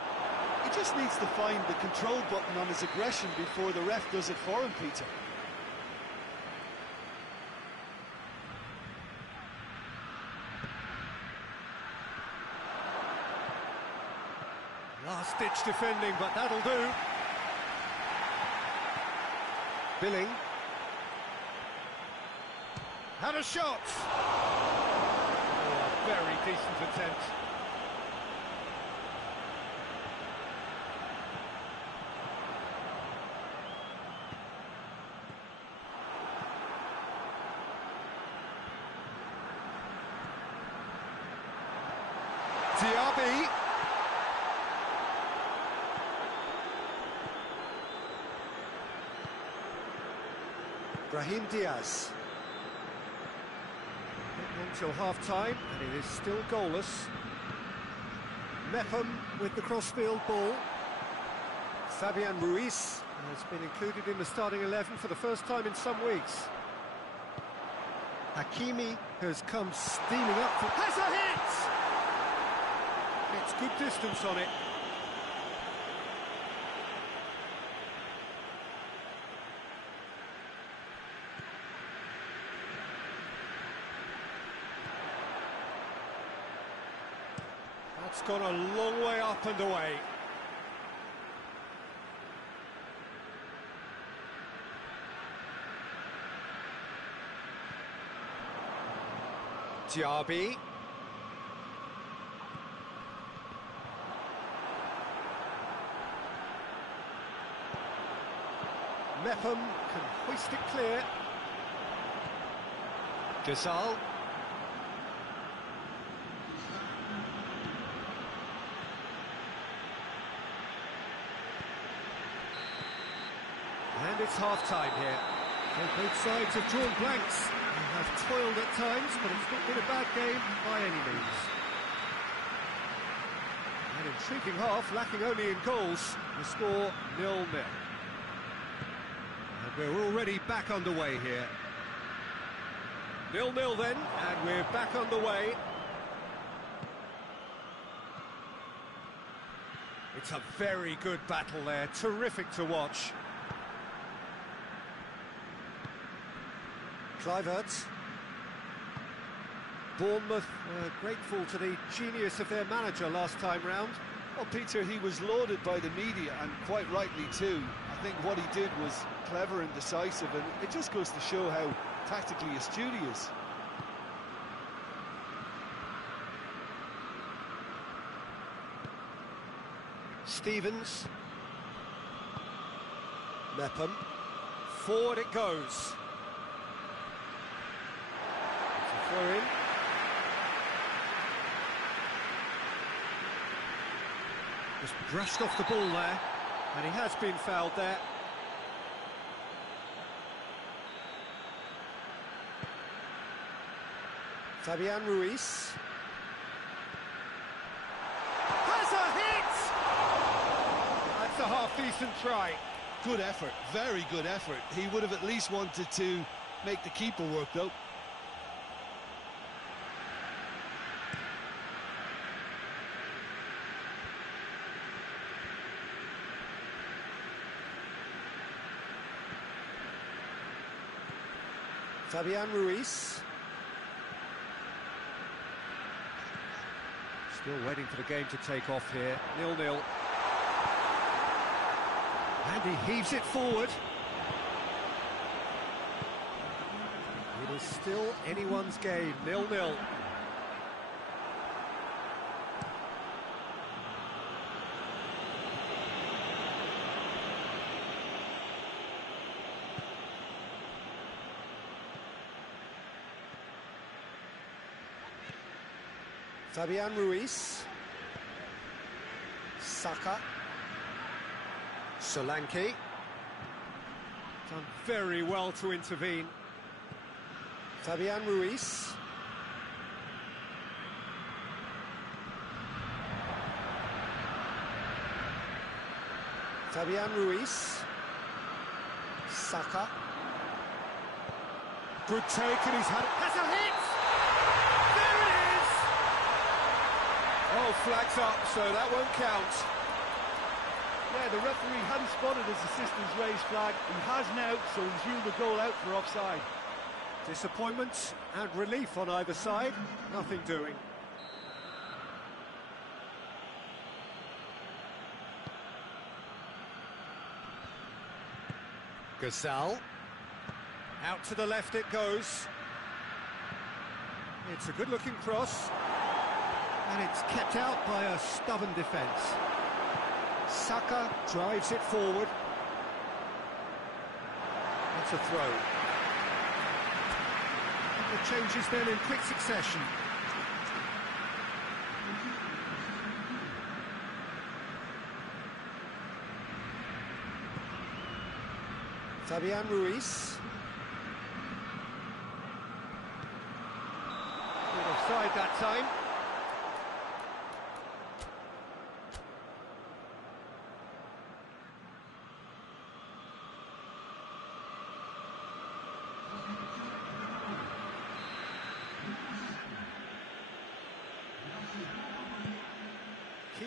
He just needs to find the control button on his aggression before the ref does it for him, Peter. Last-ditch defending, but that'll do. Billing. Had a shot! Oh, a very decent attempt. Diaby. Brahim Diaz. Until half-time, and it is still goalless. Mepham with the crossfield ball. Fabian Ruiz has been included in the starting 11 for the first time in some weeks. Hakimi has come steaming up for... Has a hit! It's good distance on it. That's gone a long way up and away. Diaby. Mepham can hoist it clear. Gazal. And it's half-time here. So both sides have drawn blanks. They have toiled at times, but it's not been a bad game by any means. An intriguing half, lacking only in goals. The score 0-0. And we're already back underway here. 0-0 then, and we're back underway. It's a very good battle there, terrific to watch. Kluivert. Bournemouth were grateful to the genius of their manager last time round. Well, Peter, he was lauded by the media, and quite rightly too. I think what he did was clever and decisive, and it just goes to show how tactically astute he is. Stevens. Mepham. Forward it goes. Throw in. Just brushed off the ball there, and he has been fouled there. Fabian Ruiz. Has a hit! That's a half-decent try. Good effort, very good effort. He would have at least wanted to make the keeper work, though. Fabian Ruiz. Still waiting for the game to take off here. 0-0. And he heaves it forward. It is still anyone's game. 0-0. Fabian Ruiz. Saka. Solanke. Done very well to intervene. Fabian Ruiz. Fabian Ruiz. Saka. Good take, and he's had it. Has a hit! There it is! Oh, flags up, so that won't count. Yeah, the referee hadn't spotted his assistant's raised flag. He has now, so he's ruled the goal out for offside. Disappointment and relief on either side. Nothing doing. Gazal. Out to the left it goes. It's a good-looking cross. And it's kept out by a stubborn defence. Saka drives it forward. That's a throw. And the changes then in quick succession. Fabian Ruiz. Good offside that time.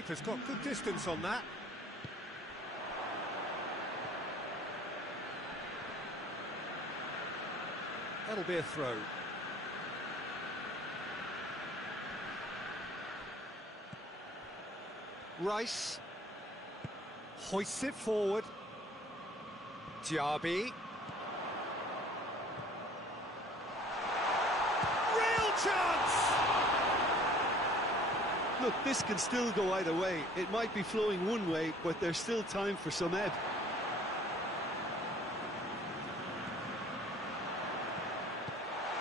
Keeper's got good distance on that. That'll be a throw. Rice hoists it forward. Diaby. Real chance! Look, this can still go either way. It might be flowing one way, but there's still time for some ebb.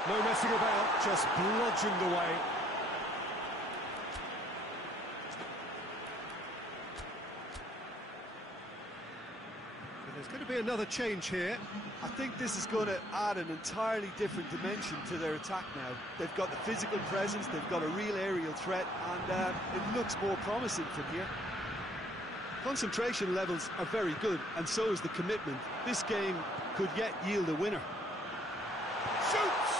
No messing about, just bludgeoned away. There's going to be another change here. I think this is going to add an entirely different dimension to their attack now. They've got the physical presence, they've got a real aerial threat, and it looks more promising from here. Concentration levels are very good, and so is the commitment. This game could yet yield a winner. Shoots!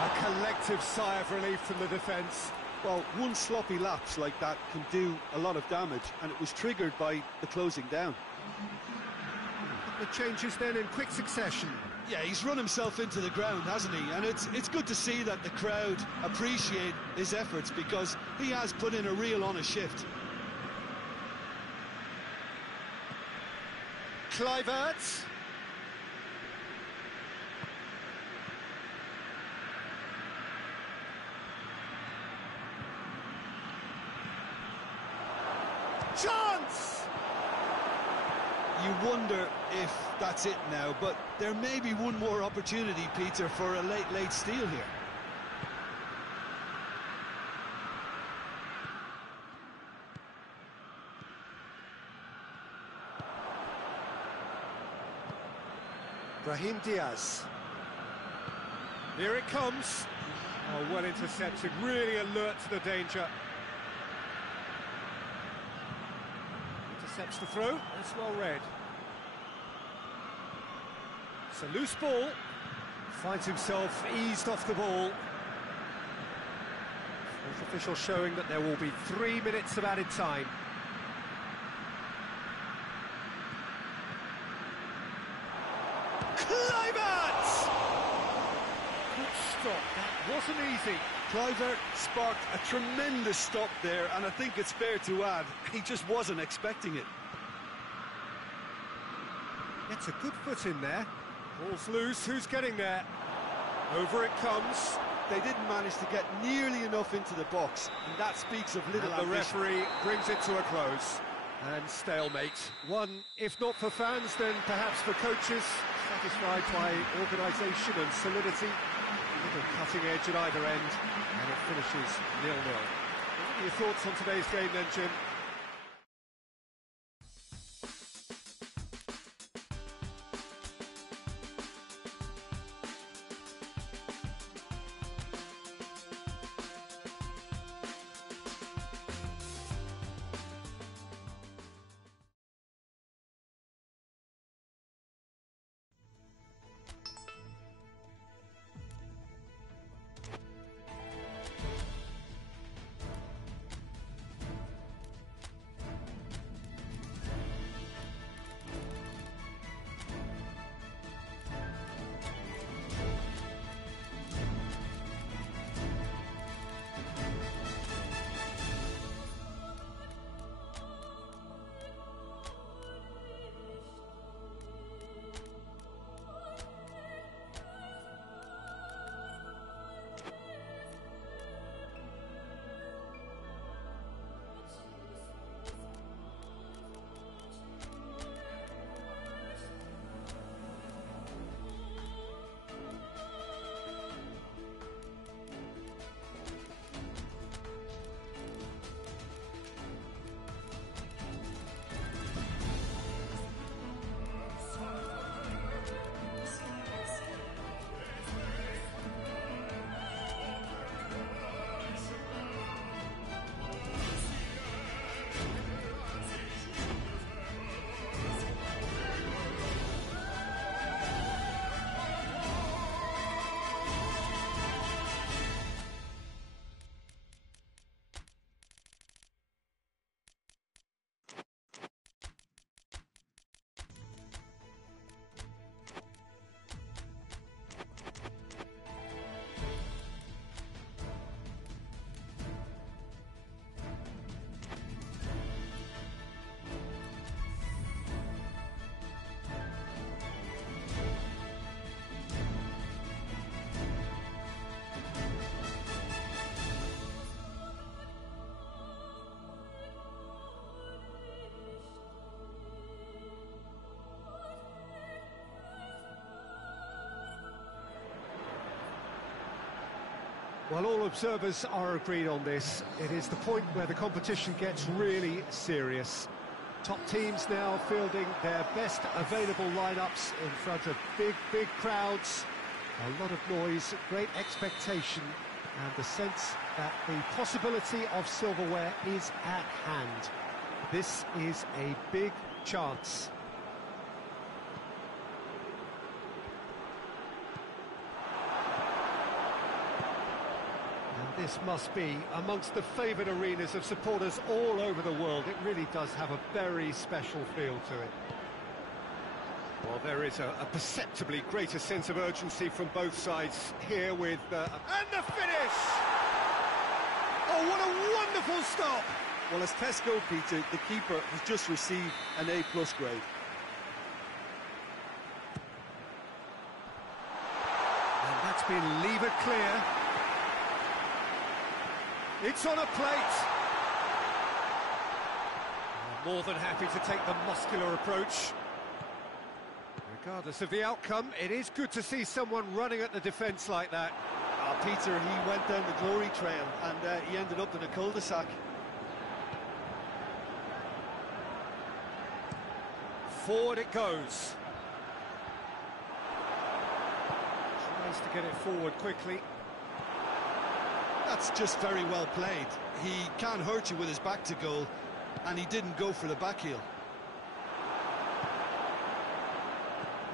A collective sigh of relief from the defence. Well, one sloppy lapse like that can do a lot of damage, and it was triggered by the closing down. The changes then in quick succession. Yeah, he's run himself into the ground, hasn't he? And it's good to see that the crowd appreciate his efforts, because he has put in a real honest shift. Kluivert. Chance! You wonder if that's it now, but there may be one more opportunity, Peter, for a late steal here. Brahim Diaz. Here it comes. Oh, well intercepted, really alert to the danger. Intercepts the throw, that's well read. It's a loose ball. Finds himself eased off the ball. Fourth official showing that there will be 3 minutes of added time. Kluivert! Good stop, that wasn't easy. Kluivert sparked a tremendous stop there, and I think it's fair to add, he just wasn't expecting it. Gets a good foot in there. Ball's loose, who's getting there? Over it comes. They didn't manage to get nearly enough into the box, and that speaks of little And the ambition. referee brings it to a close. And stalemate. One, if not for fans, then perhaps for coaches, satisfied by organisation and solidity. A little cutting edge at either end, and it finishes 0-0. What are your thoughts on today's game then, Jim? Well, all observers are agreed on this. It is the point where the competition gets really serious. Top teams now fielding their best available lineups in front of big crowds. A lot of noise, great expectation, and the sense that the possibility of silverware is at hand. This is a big chance. And this must be amongst the favoured arenas of supporters all over the world. It really does have a very special feel to it. Well, there is a perceptibly greater sense of urgency from both sides here with... and the finish! Oh, what a wonderful stop! Well, as tests go, Peter, the keeper has just received an A+ grade. And that's been levered clear. It's on a plate. More than happy to take the muscular approach. Regardless of the outcome, it is good to see someone running at the defence like that. Peter, he went down the glory trail and he ended up in a cul-de-sac. Forward it goes. Tries to get it forward quickly. That's just very well played. He can't hurt you with his back to goal, and he didn't go for the back heel.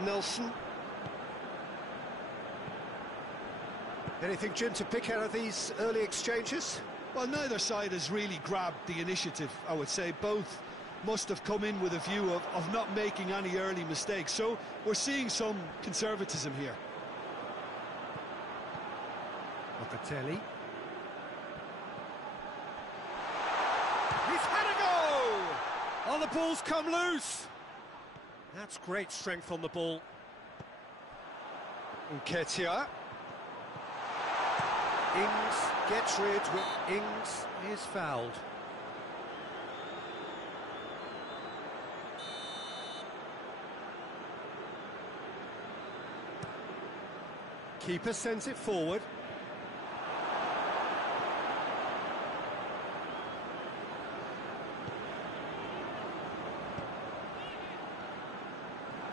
Nelson. Anything, Jim, to pick out of these early exchanges? Well, neither side has really grabbed the initiative, I would say. Both must have come in with a view of not making any early mistakes. So we're seeing some conservatism here. Locatelli. He's had a go! Oh, the ball's come loose! That's great strength on the ball. Nketiah. Ings gets rid with Ings is fouled. Keeper sends it forward.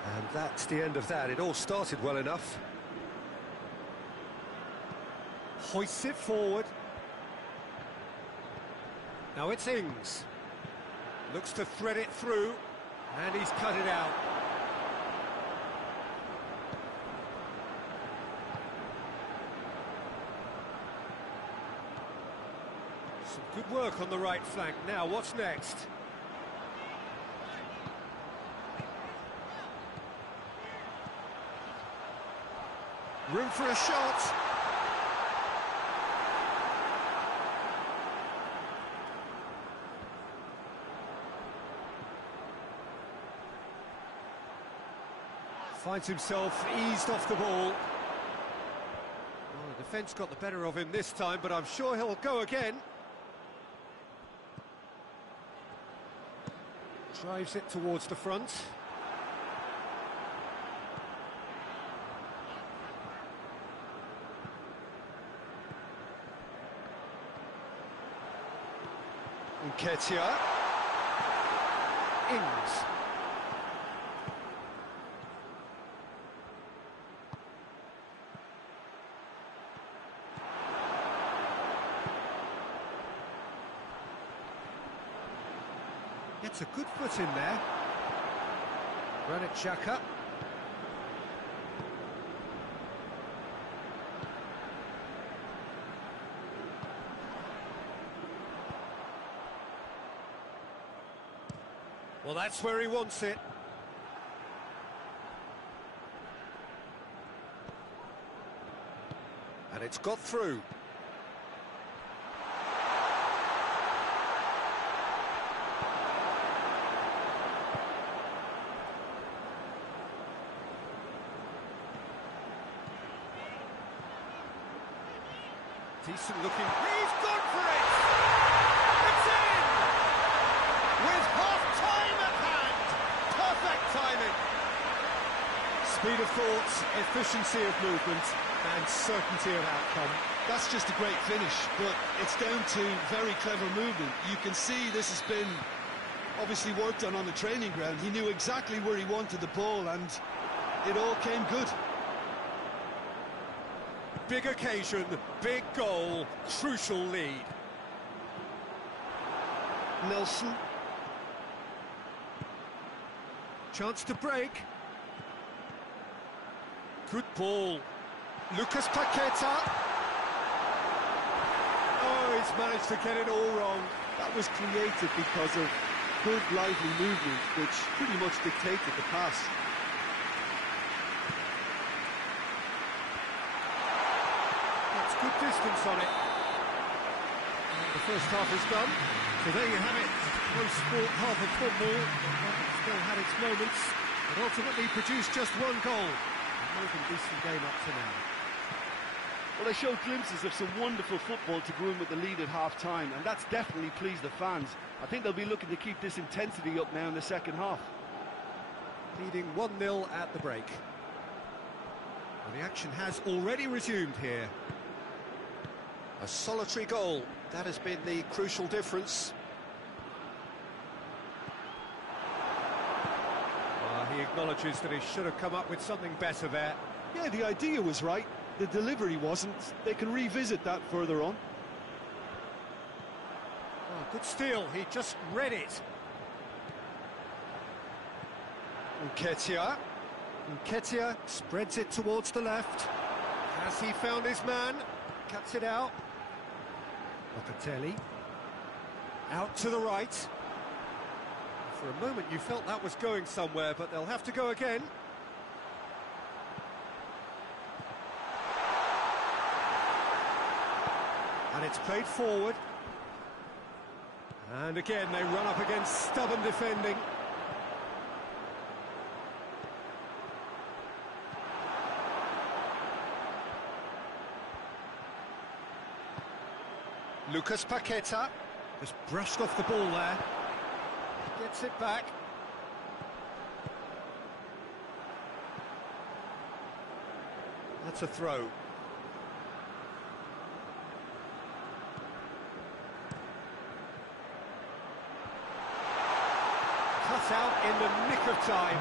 And that's the end of that. It all started well enough. Hoists it forward. Now it's Ings. Looks to thread it through, and he's cut it out. Some good work on the right flank. Now, what's next? Room for a shot. Finds himself eased off the ball. Well, the defence got the better of him this time, but I'm sure he'll go again. Drives it towards the front. Nketiah. Ings. Gets a good foot in there. Granit Xhaka. Well, that's where he wants it. And it's got through. Decent looking. He's gone for it! It's in! With half-time at hand. Perfect timing. Speed of thought, efficiency of movement, and certainty of outcome. That's just a great finish, but it's down to very clever movement. You can see this has been obviously worked on the training ground. He knew exactly where he wanted the ball, and it all came good. Big occasion, big goal, crucial lead. Nelson. Chance to break. Good ball. Lucas Paqueta. Oh, he's managed to get it all wrong. That was created because of good, lively movement, which pretty much dictated the pass. That's good distance on it. The first half is done. So there you have it. Close sport, half of football. It still had its moments, but ultimately produced just one goal. A more than decent game up to now. Well, they showed glimpses of some wonderful football to go in with the lead at half-time, and that's definitely pleased the fans. I think they'll be looking to keep this intensity up now in the second half. Leading 1-0 at the break. Well, the action has already resumed here. A solitary goal. That has been the crucial difference. He acknowledges that he should have come up with something better there. Yeah, the idea was right. The delivery wasn't. They can revisit that further on. Oh, good steal. He just read it. Nketiah. Nketiah spreads it towards the left. Has he found his man? Cuts it out. Locatelli. Out to the right. For a moment you felt that was going somewhere, but they'll have to go again. And it's played forward. And again they run up against stubborn defending. Lucas Paqueta just brushed off the ball there. Gets it back. That's a throw. Cut out in the nick of time.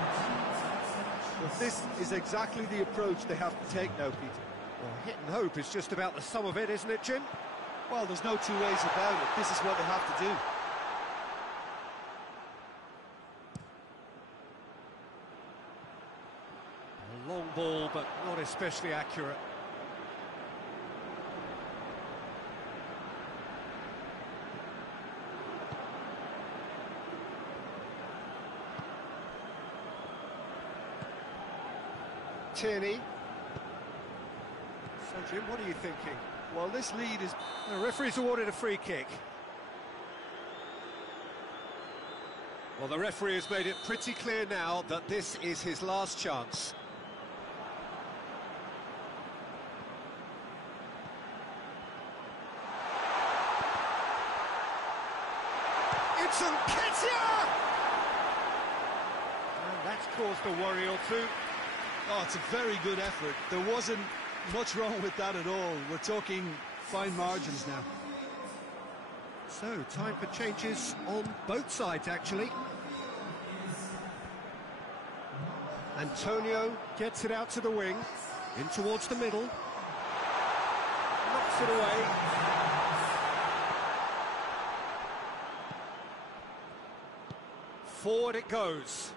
But this is exactly the approach they have to take now, Peter. Well, hit and hope is just about the sum of it, isn't it, Jim? Well, there's no two ways about it. This is what they have to do. A long ball, but not especially accurate. Tierney. So, Jim, what are you thinking? Well, this lead is... The referee's awarded a free kick. Well, the referee has made it pretty clear now that this is his last chance. It's Nketiah! And that's caused a worry or two. Oh, it's a very good effort. There wasn't much wrong with that at all. We're talking fine margins now. So, time for changes on both sides, actually. Antonio gets it out to the wing, in towards the middle. Knocks it away. Forward it goes.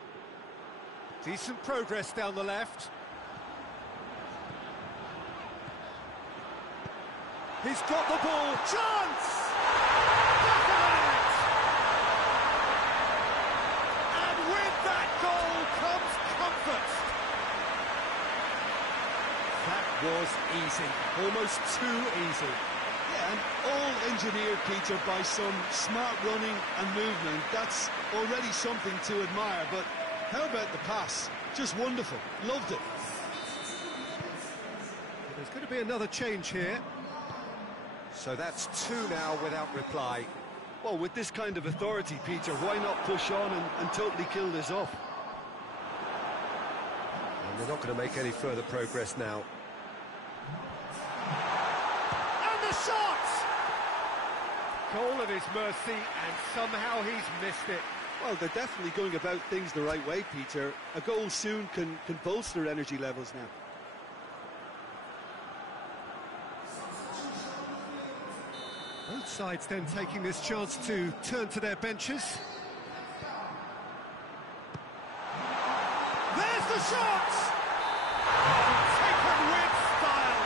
Decent progress down the left. He's got the ball. Chance! Back of the net! And with that goal comes comfort. That was easy. Almost too easy. Yeah, and all engineered, Peter, by some smart running and movement. That's already something to admire, but how about the pass? Just wonderful. Loved it. There's going to be another change here. So that's two now without reply. Well, with this kind of authority, Peter, why not push on and totally kill this off? And they're not going to make any further progress now. the shot! Goal at his mercy, and somehow he's missed it. Well, they're definitely going about things the right way, Peter. A goal soon can bolster energy levels now. Both sides then taking this chance to turn to their benches. There's the shot! Taken with style.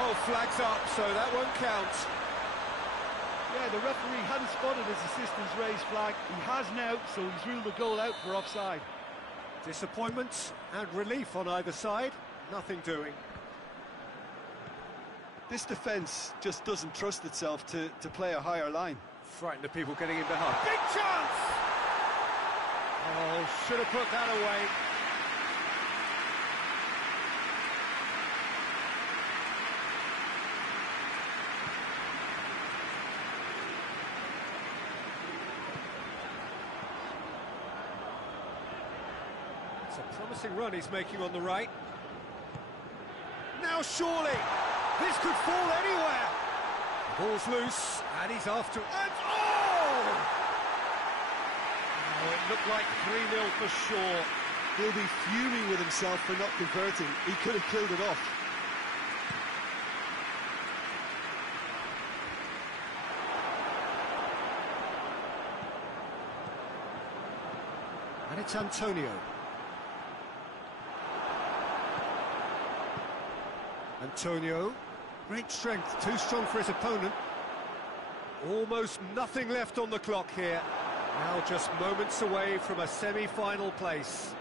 Oh, flags up, so that won't count. Yeah, the referee hadn't spotted his assistant's raised flag. He has now, so he's ruled the goal out for offside. Disappointment and relief on either side. Nothing doing. This defence just doesn't trust itself to play a higher line. Frightened of people getting in behind. Big chance! Oh, should have put that away. It's a promising run he's making on the right. Now surely, this could fall anywhere. Ball's loose, and he's after... And oh! Oh, it looked like 3-0 for sure. He'll be fuming with himself for not converting. He could have killed it off. And it's Antonio. Antonio, great strength, too strong for his opponent. Almost nothing left on the clock here. Now just moments away from a semi-final place.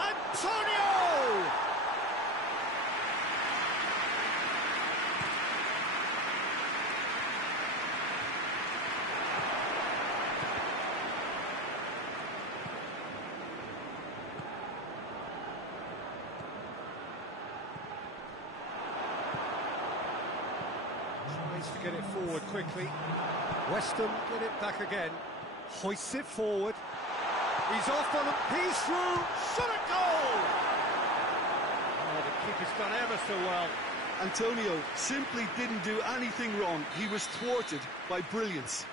Antonio! Tries to get it forward quickly. Westham get it back again. Hoists it forward. He's off on him. He's through. Shot a goal! Oh, the keeper's done ever so well. Antonio simply didn't do anything wrong. He was thwarted by brilliance.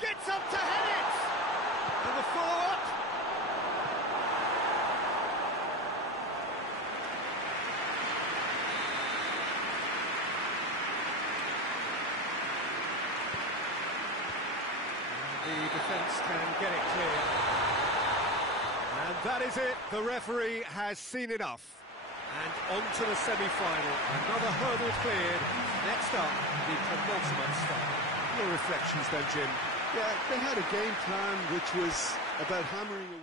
Gets up to head it! And the follow-up. The defence can get it clear. And that is it. The referee has seen enough. And on to the semi-final. Another hurdle cleared. Next up, the penultimate stop. Your reflections then, Jim? Yeah, they had a game plan which was about hammering away.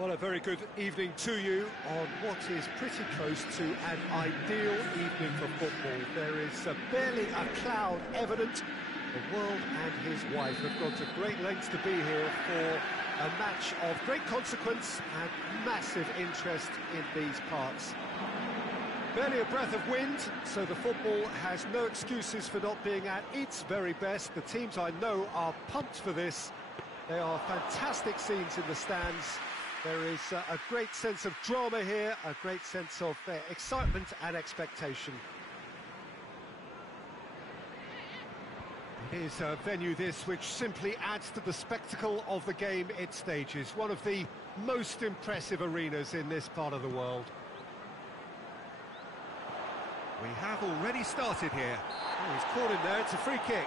Well, a very good evening to you on what is pretty close to an ideal evening for football. There is barely a cloud evident. The world and his wife have gone to great lengths to be here for a match of great consequence and massive interest in these parts. Barely a breath of wind, so the football has no excuses for not being at its very best. The teams I know are pumped for this. There are fantastic scenes in the stands. There is a great sense of drama here, a great sense of excitement and expectation. It is a venue this which simply adds to the spectacle of the game it stages. One of the most impressive arenas in this part of the world. We have already started here. Oh, he's caught him there, it's a free kick.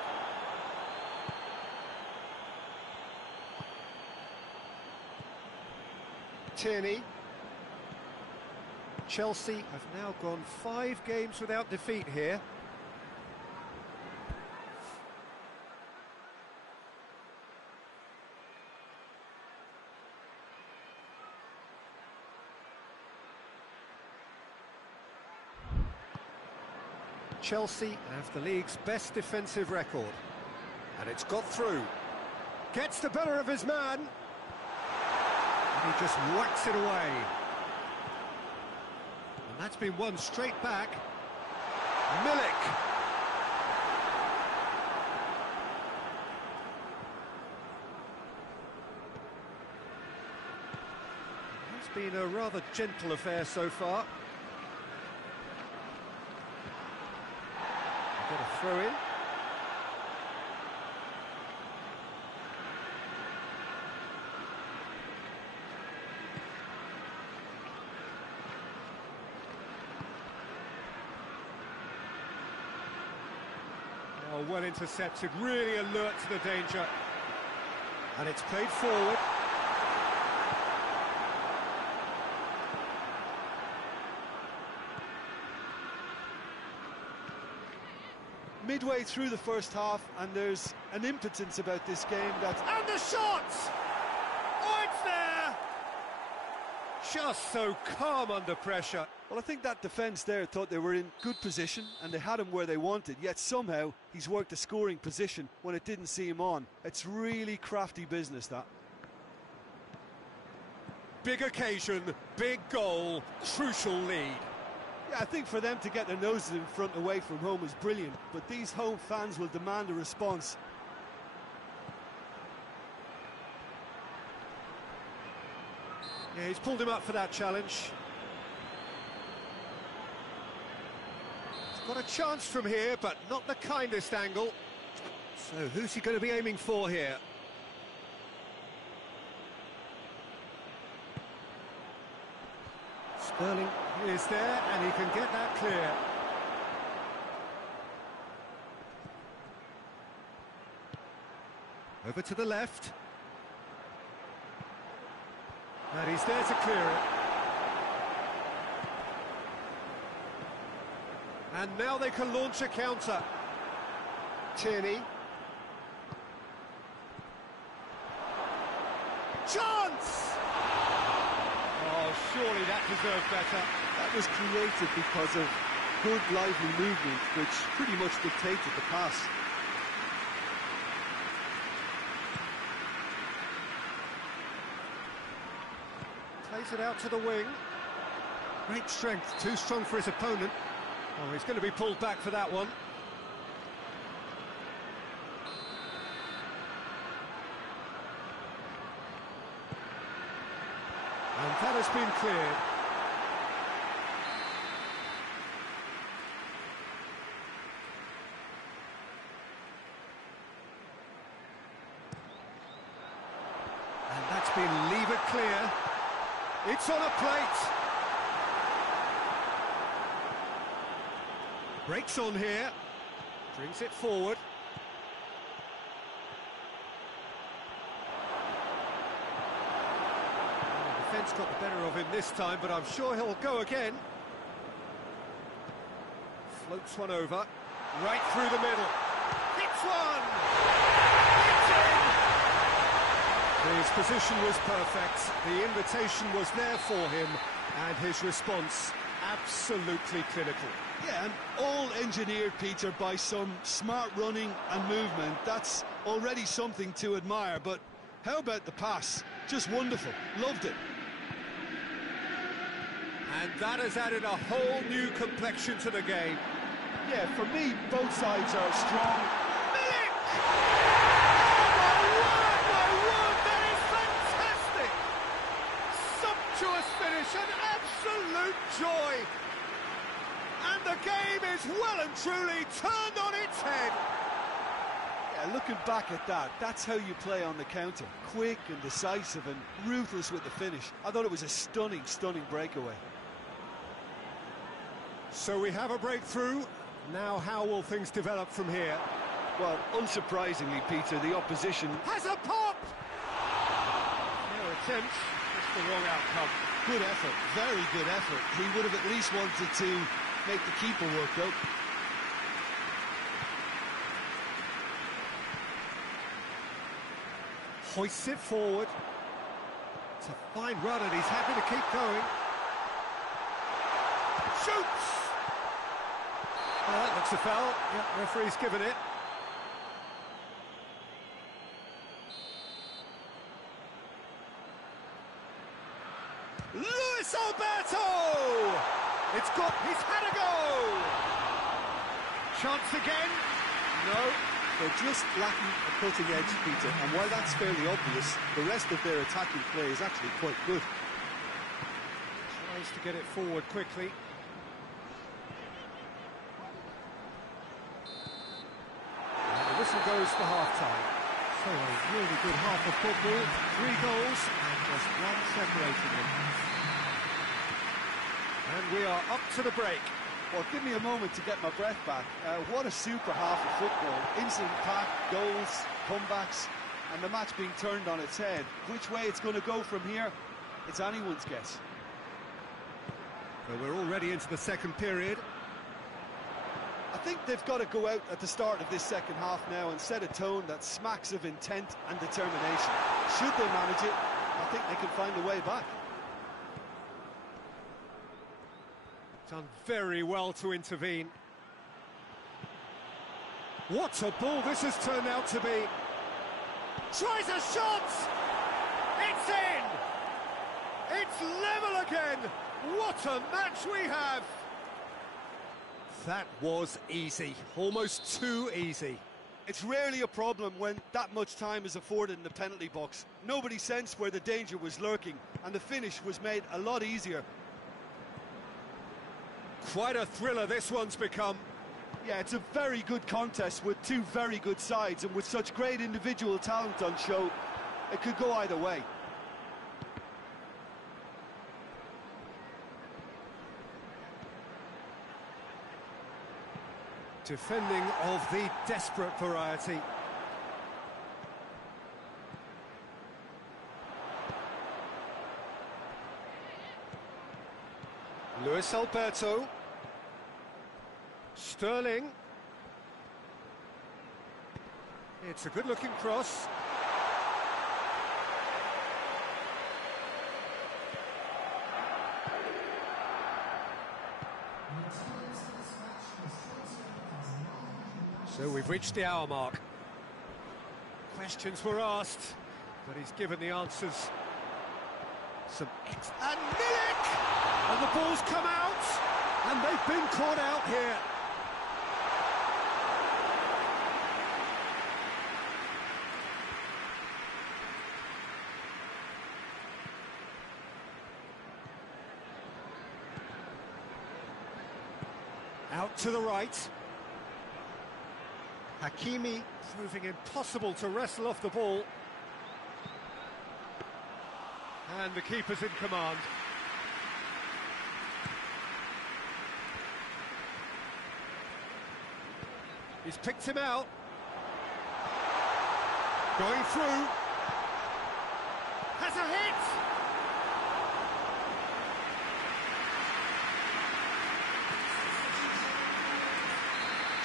Tierney. Chelsea have now gone 5 games without defeat here. Chelsea have the league's best defensive record. And it's got through. Gets the better of his man. And he just whacks it away. And that's been won straight back. Milik. It's been a rather gentle affair so far. Got a throw in. Oh, well intercepted, really alert to the danger. And it's played forward. Midway through the first half, and there's an impotence about this game that... And the shot! Oh, it's there! Just so calm under pressure. Well, I think that defence there thought they were in good position and they had him where they wanted, yet somehow he's worked a scoring position when it didn't see him on. It's really crafty business, that. Big occasion, big goal, crucial lead. Yeah, I think for them to get their noses in front away from home is brilliant, but these home fans will demand a response. Yeah, he's pulled him up for that challenge. He's got a chance from here, but not the kindest angle. So who's he going to be aiming for here? Sterling is there, and he can get that clear. Over to the left. And he's there to clear it. And now they can launch a counter. Tierney. Chance! Oh, surely that deserved better. That was created because of good, lively movement, which pretty much dictated the pass. Plays it out to the wing. Great strength, too strong for his opponent. Oh, he's going to be pulled back for that one. And that has been cleared. And that's been levered clear. It's on a plate. Breaks on here. Brings it forward. The defence got the better of him this time, but I'm sure he'll go again. Floats one over. Right through the middle. Hits one! It's in! The His position was perfect, the invitation was there for him, and his response absolutely clinical. Yeah, and all engineered, Peter, by some smart running and movement. That's already something to admire, but how about the pass? Just wonderful. Loved it. And that has added a whole new complexion to the game. Yeah, for me, both sides are strong. Milik! Oh, my word, that is fantastic! Sumptuous finish, an absolute joy! And the game is well and truly turned on its head. Yeah, looking back at that, that's how you play on the counter. Quick and decisive and ruthless with the finish. I thought it was a stunning, stunning breakaway. So we have a breakthrough. Now how will things develop from here? Well, unsurprisingly, Peter, the opposition Has a pop! No attempt, just the wrong outcome. Good effort, very good effort. He would have at least wanted to make the keeper work, though. Hoists it forward. It's a fine run and he's happy to keep going. Shoots! That looks a foul. Yep, referee's given it. Luis Alberto! It's good, he's had a go! Chance again? No, they're just lacking a cutting edge, Peter, and while that's fairly obvious, the rest of their attacking play is actually quite good. Tries to get it forward quickly. And the whistle goes for half-time. So a really good half of football, 3 goals and just one separating them. And we are up to the break. Well, give me a moment to get my breath back. What a super half of football. Instant-packed goals, comebacks, and the match being turned on its head. Which way it's going to go from here, it's anyone's guess. So we're already into the second period. I think they've got to go out at the start of this second half now and set a tone that smacks of intent and determination. Should they manage it, I think they can find a way back. Done very well to intervene. What a ball this has turned out to be. Tries a shot! It's in! It's level again! What a match we have! That was easy, almost too easy. It's rarely a problem when that much time is afforded in the penalty box. Nobody sensed where the danger was lurking, and the finish was made a lot easier. Quite a thriller this one's become. Yeah, it's a very good contest with two very good sides, and with such great individual talent on show, it could go either way. Defending of the desperate variety. Luis Alberto. Sterling. It's a good-looking cross. So we've reached the hour mark. Questions were asked, but he's given the answers. And Milik! And the ball's come out, and they've been caught out here. Out to the right. Hakimi proving impossible to wrestle off the ball. And the keeper's in command. He's picked him out. Going through. Has a hit!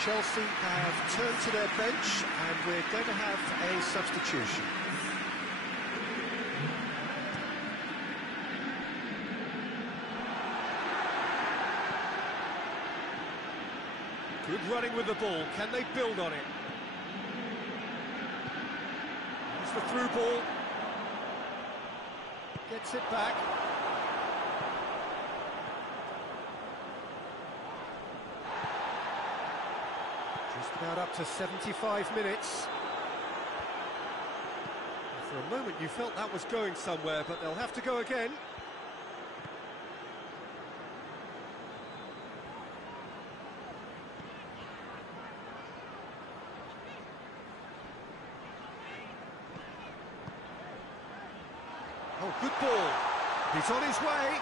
Chelsea have turned to their bench, and we're going to have a substitution. running with the ball. Can they build on it? It's the through ball. Gets it back. Just about up to 75 minutes. For a moment you felt that was going somewhere, but they'll have to go again. Oh, good ball. He's on his way.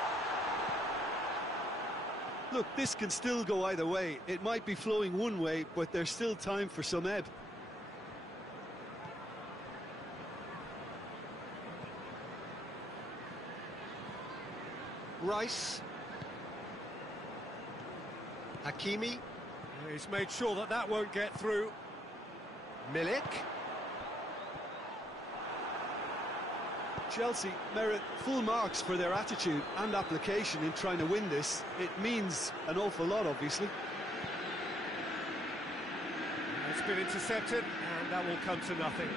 Look, this can still go either way. It might be flowing one way, but there's still time for some ebb. Rice. Hakimi. He's made sure that that won't get through. Milik. Chelsea merit full marks for their attitude and application in trying to win this. It means an awful lot, obviously. It's been intercepted, and that will come to nothing.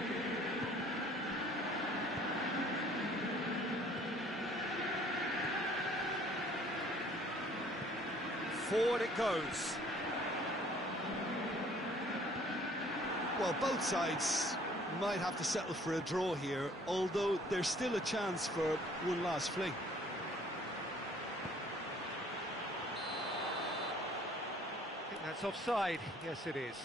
Forward it goes. Well, both sides might have to settle for a draw here, although there's still a chance for one last fling. I think that's offside. Yes, it is.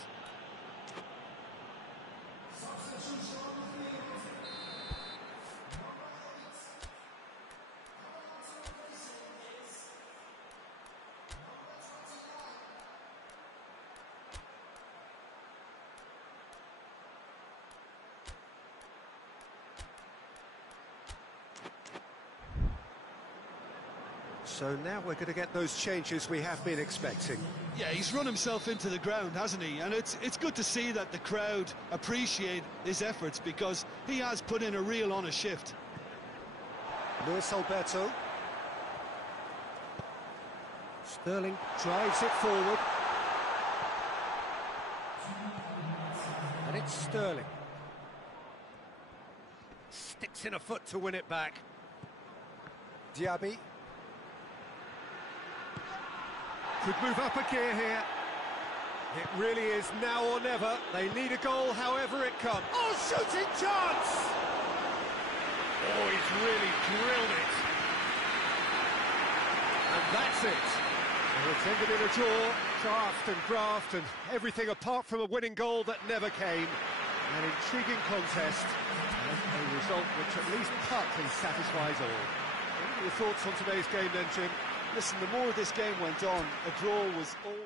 So now we're going to get those changes we have been expecting. Yeah, he's run himself into the ground, hasn't he? And it's good to see that the crowd appreciate his efforts, because he has put in a real honest shift. Luis Alberto. Sterling drives it forward. And it's Sterling. Sticks in a foot to win it back. Diaby. Could move up a gear here. It really is now or never. They need a goal however it comes. Oh, shooting chance! Oh, he's really drilled it. And that's it. Well, it's ended in a draw, graft and everything apart from a winning goal that never came. An intriguing contest and a result which at least partly satisfies all. What are your thoughts on today's game then, Jim? Listen, the more this game went on, a draw was always...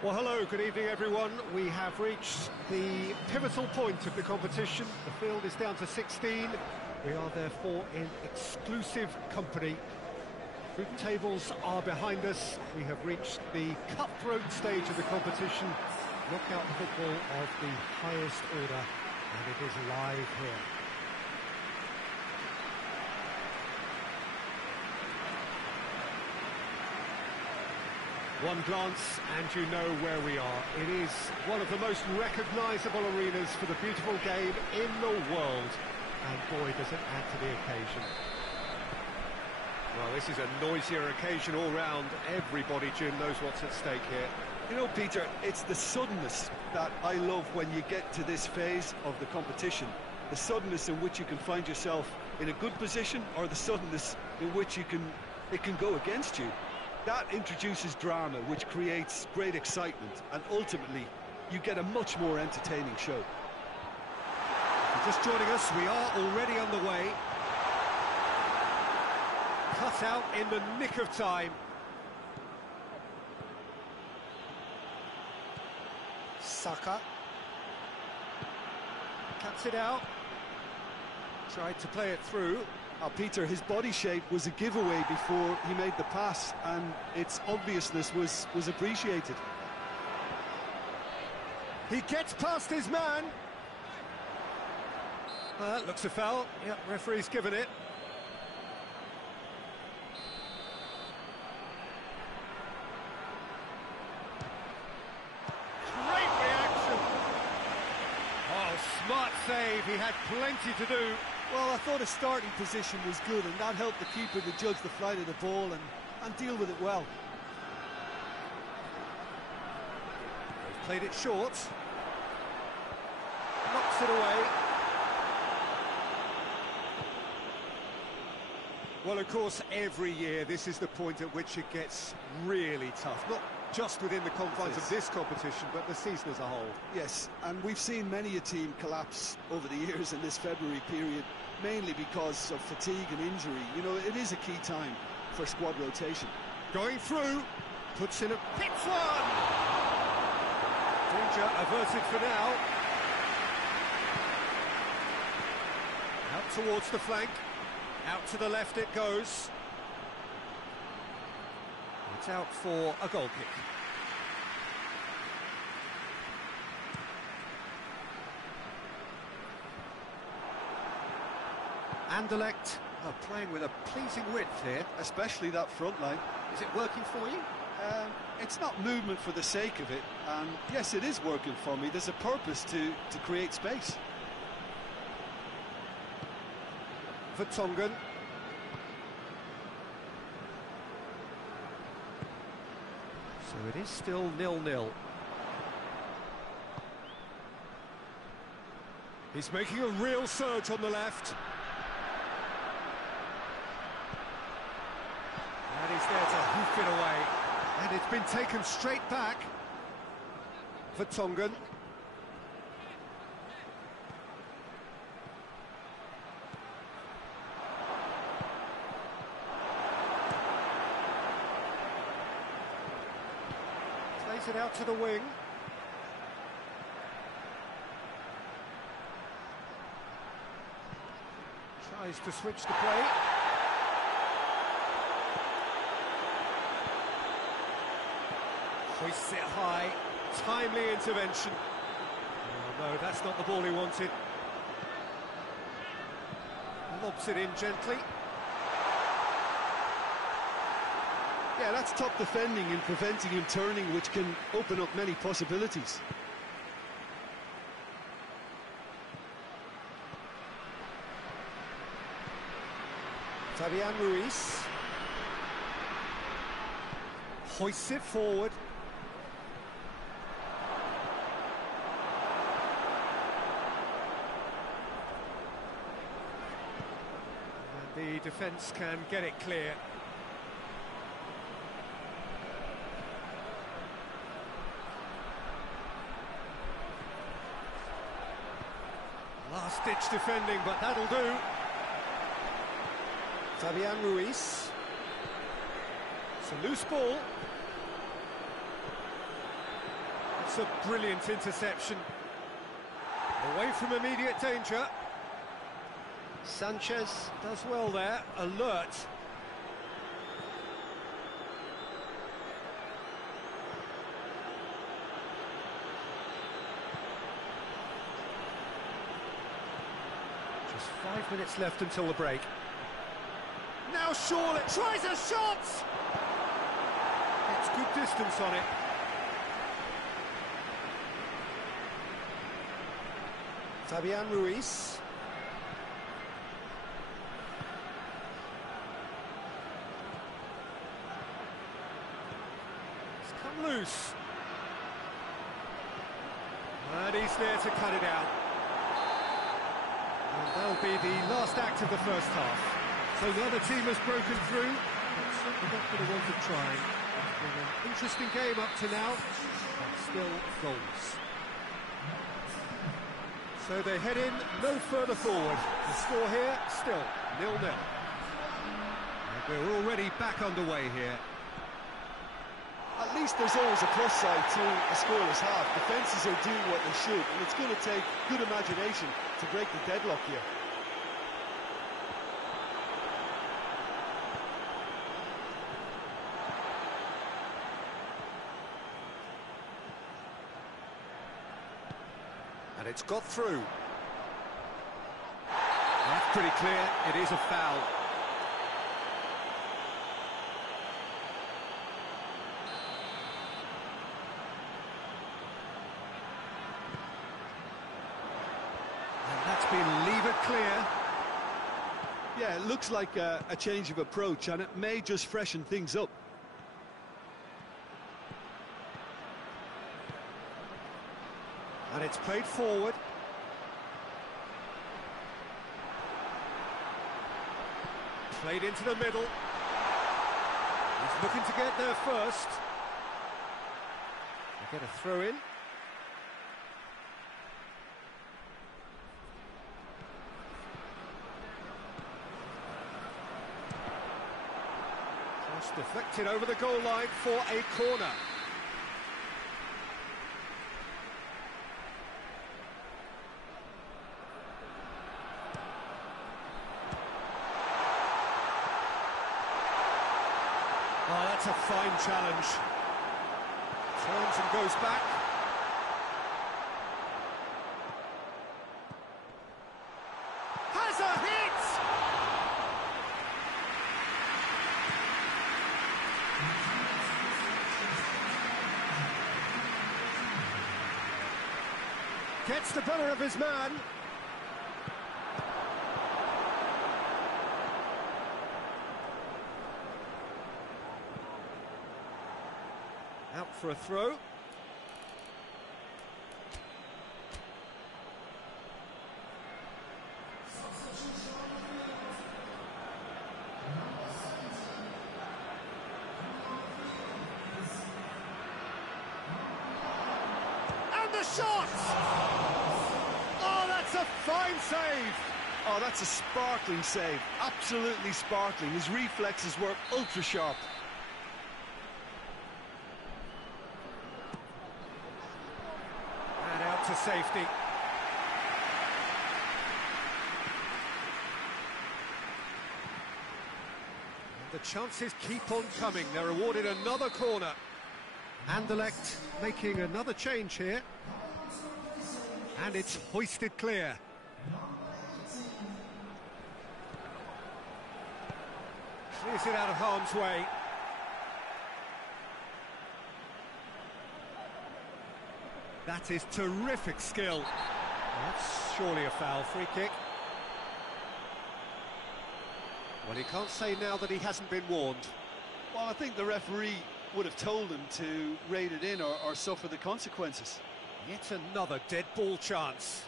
Well, hello, good evening, everyone. We have reached the pivotal point of the competition. The field is down to 16. We are therefore in exclusive company. Group tables are behind us. We have reached the cutthroat stage of the competition. Knockout football of the highest order, and it is live here. One glance and you know where we are. It is one of the most recognisable arenas for the beautiful game in the world. And boy, does it add to the occasion. Well, this is a noisier occasion all round. Everybody, Jim, knows what's at stake here. You know, Peter, it's the suddenness that I love when you get to this phase of the competition. The suddenness in which you can find yourself in a good position, or the suddenness in which it can go against you. That introduces drama, which creates great excitement, and ultimately you get a much more entertaining show. If you're just joining us, we are already underway. Cut out in the nick of time. Saka cuts it out. Tried to play it through. Peter, his body shape was a giveaway before he made the pass, and its obviousness was appreciated. He gets past his man. Looks a foul. Yep, referee's given it. Great reaction. Oh, smart save. He had plenty to do. Well, I thought his starting position was good, and that helped the keeper to judge the flight of the ball and deal with it well. He's played it short. Knocks it away. Well, of course, every year this is the point at which it gets really tough. Not just within the confines of this competition, but the season as a whole. Yes, and we've seen many a team collapse over the years in this February period, mainly because of fatigue and injury. You know, it is a key time for squad rotation. Going through, puts in a pits one! Danger averted for now. Out towards the flank, out to the left it goes. It's out for a goal kick. Anderlecht are playing with a pleasing width here. Especially that front line. Is it working for you? It's not movement for the sake of it, and yes, it is working for me. There's a purpose to create space. Vertonghen. So it is still 0-0. He's making a real surge on the left. And he's there to hoof it away. And it's been taken straight back. Vertonghen. Plays it out to the wing. Tries to switch the play. Hoists it high. Timely intervention. Oh no, that's not the ball he wanted. Lobs it in gently. Yeah, that's top defending and preventing him turning, which can open up many possibilities. Fabian Ruiz hoists it forward. And the defence can get it clear. Last-ditch defending, but that'll do. Fabian Ruiz. It's a loose ball. That's a brilliant interception. Away from immediate danger. Sanchez does well there, alert. Just 5 minutes left until the break. Now Shaw tries a shot! It's good distance on it. Fabian Ruiz. It's come loose. And he's there to cut it out. And that'll be the last act of the first half. So the other team has broken through, but certainly not going to want to try. It's been an interesting game up to now, and still goals. So they head in no further forward. The score here, still 0-0. And we're already back underway here. At least there's always a plus side to a scoreless half. Defences are doing what they should, and it's going to take good imagination to break the deadlock here. And it's got through. That's pretty clear, it is a foul. And that's been levered clear. Yeah, it looks like a change of approach, and it may just freshen things up. And it's played forward. Played into the middle. He's looking to get there first. They get a throw in. Just deflected over the goal line for a corner. Oh, that's a fine challenge. Turns and goes back. Has a hit! Gets the better of his man. Out for a throw. And the shot! Oh, that's a fine save! Oh, that's a sparkling save. Absolutely sparkling. His reflexes work ultra sharp. And out to safety. And the chances keep on coming. They're awarded another corner. Anderlecht making another change here. And it's hoisted clear. Clears it out of harm's way. That is terrific skill. That's surely a foul. Free kick. Well, he can't say now that he hasn't been warned. Well, I think the referee would have told him to rate it in or suffer the consequences. Yet another dead ball chance.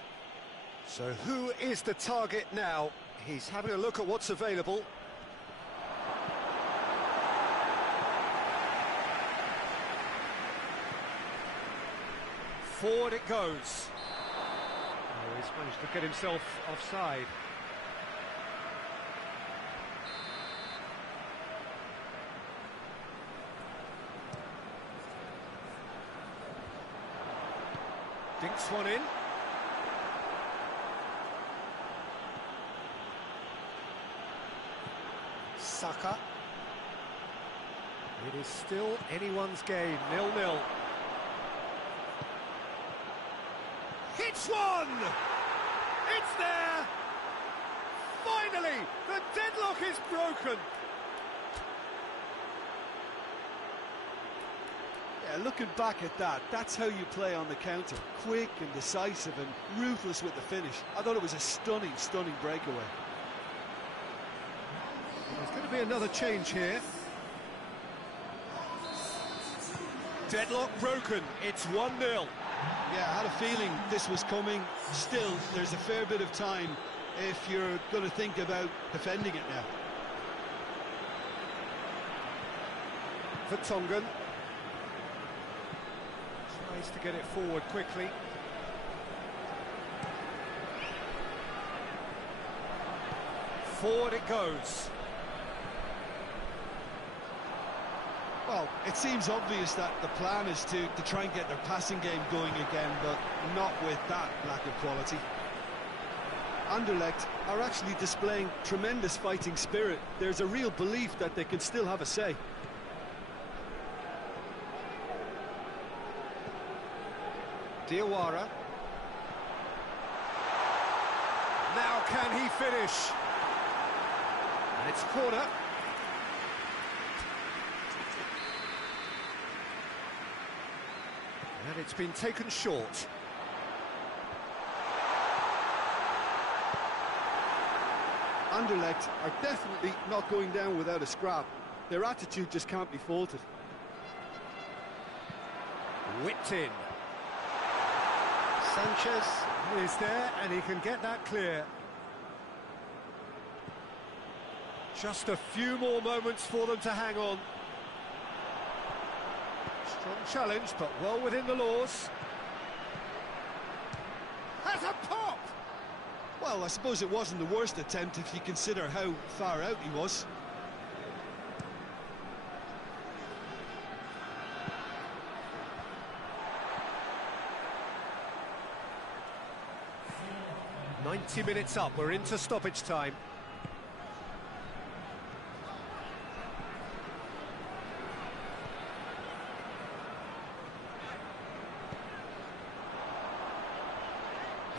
So who is the target now? He's having a look at what's available. Forward it goes. Oh, he's managed to get himself offside. Dinks one in. Saka. It is still anyone's game, 0-0. Hits one! It's there! Finally, the deadlock is broken. Yeah, looking back at that, that's how you play on the counter. Quick and decisive and ruthless with the finish. I thought it was a stunning, stunning breakaway. There's going to be another change here. Deadlock broken, it's 1-0. Yeah, I had a feeling this was coming. Still, there's a fair bit of time if you're going to think about defending it now. Vertonghen tries to get it forward quickly. Forward it goes. Well, it seems obvious that the plan is to try and get their passing game going again, but not with that lack of quality. Anderlecht are actually displaying tremendous fighting spirit. There's a real belief that they can still have a say. Diawara. Now can he finish? And it's corner. And it's been taken short. Anderlecht are definitely not going down without a scrap. Their attitude just can't be faulted. Whipped in. Sanchez is there and he can get that clear. Just a few more moments for them to hang on. Strong challenge, but well within the laws. Has a pop! Well, I suppose it wasn't the worst attempt if you consider how far out he was. "90 minutes up, we're into stoppage time.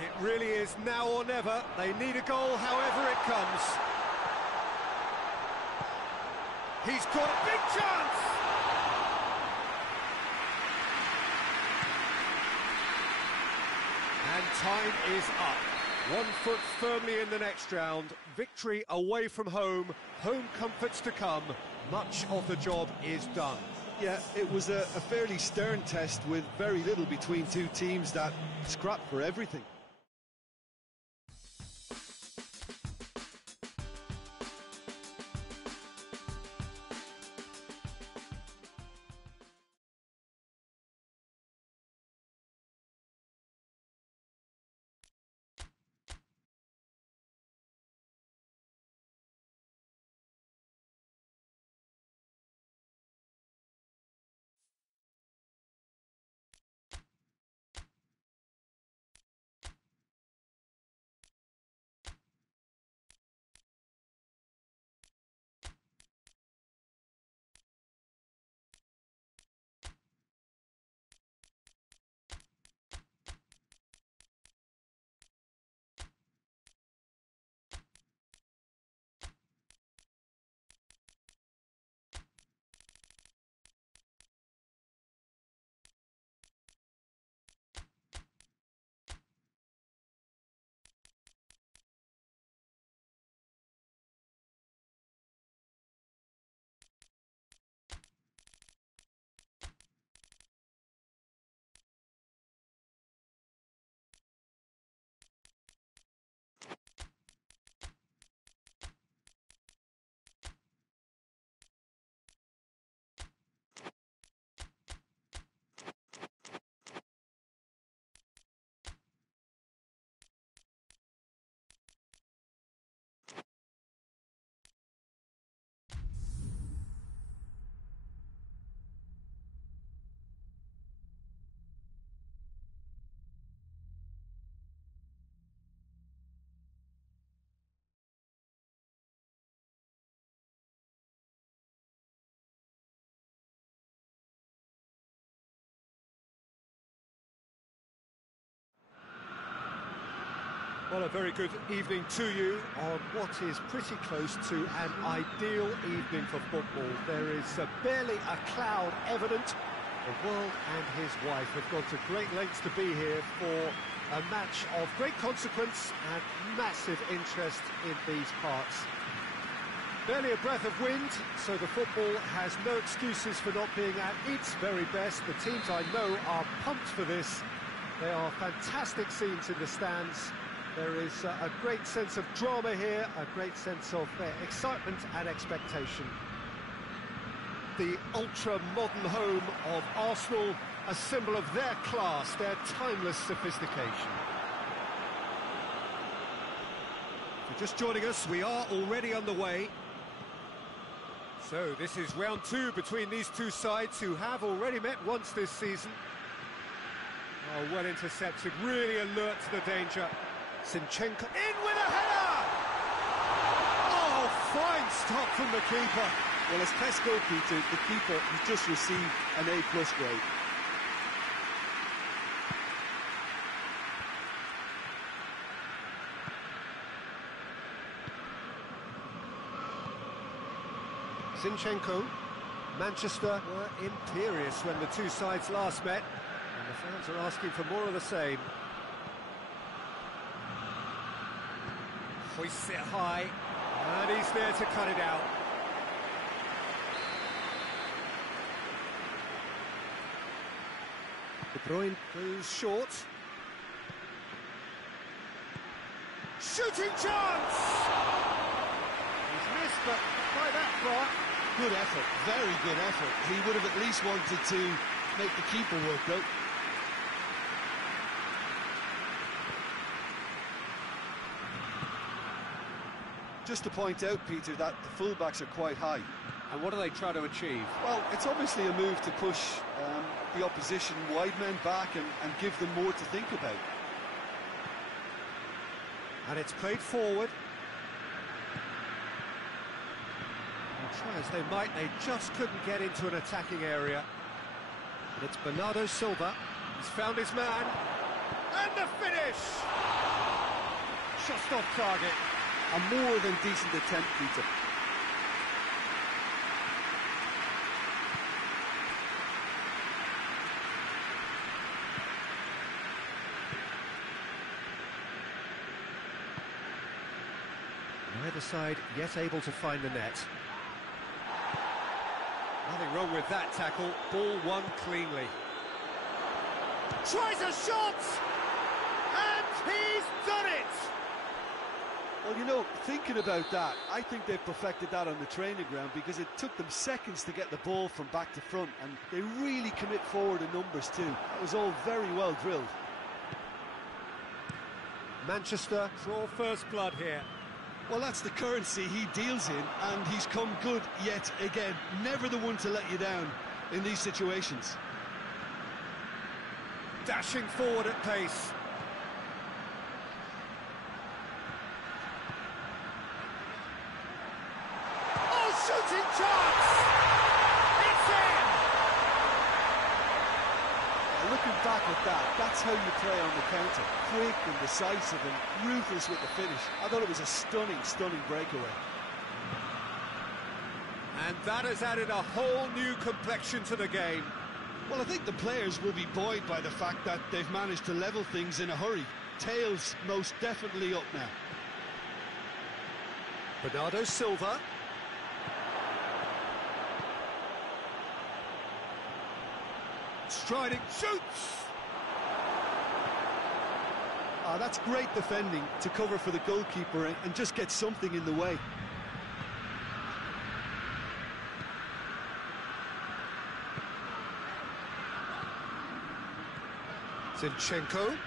It really is now or never. They need a goal, however it comes. He's got a big chance! And time is up. 1 foot firmly in the next round. Victory away from home. Home comforts to come. Much of the job is done. Yeah, it was a fairly stern test with very little between two teams that scrapped for everything. Well, a very good evening to you on what is pretty close to an ideal evening for football. There is barely a cloud evident. The world and his wife have gone to great lengths to be here for a match of great consequence and massive interest in these parts. Barely a breath of wind, so the football has no excuses for not being at its very best. The teams I know are pumped for this. There are fantastic scenes in the stands. There is a great sense of drama here, a great sense of excitement and expectation. The ultra-modern home of Arsenal, a symbol of their class, their timeless sophistication. If you're just joining us, we are already underway. So this is round two between these two sides who have already met once this season. Oh, well intercepted, really alert to the danger. Zinchenko in with a header! Oh, fine stop from the keeper. Well, as tests go, Peter, the keeper has just received an A+ grade. Zinchenko. Manchester were imperious when the two sides last met, and the fans are asking for more of the same. Hoists it high, and he's there to cut it out. De Bruyne goes short. Shooting chance! He's missed, but by that far. Good effort, very good effort. He would have at least wanted to make the keeper work, though. Just to point out, Peter, that the fullbacks are quite high. And what do they try to achieve? Well, it's obviously a move to push the opposition wide men back and give them more to think about. And it's played forward. And try as they might, they just couldn't get into an attacking area. And it's Bernardo Silva. He's found his man. And the finish! Just off target. A more than decent attempt, Peter. Neither side yet able to find the net. Nothing wrong with that tackle. Ball won cleanly. Tries a shot! And he's done it! Well, you know, thinking about that, I think they've perfected that on the training ground because it took them seconds to get the ball from back to front, and they really commit forward in numbers too. That was all very well drilled. Manchester draw first blood here. Well, that's the currency he deals in, and he's come good yet again. Never the one to let you down in these situations. Dashing forward at pace. Oh, shooting chance! It's in! Looking back at that, that's how you play on the counter. Quick and decisive and ruthless with the finish. I thought it was a stunning, stunning breakaway. And that has added a whole new complexion to the game. Well, I think the players will be buoyed by the fact that they've managed to level things in a hurry. Tails most definitely up now. Bernardo Silva. Striding, shoots! That's great defending to cover for the goalkeeper and just get something in the way. Zinchenko.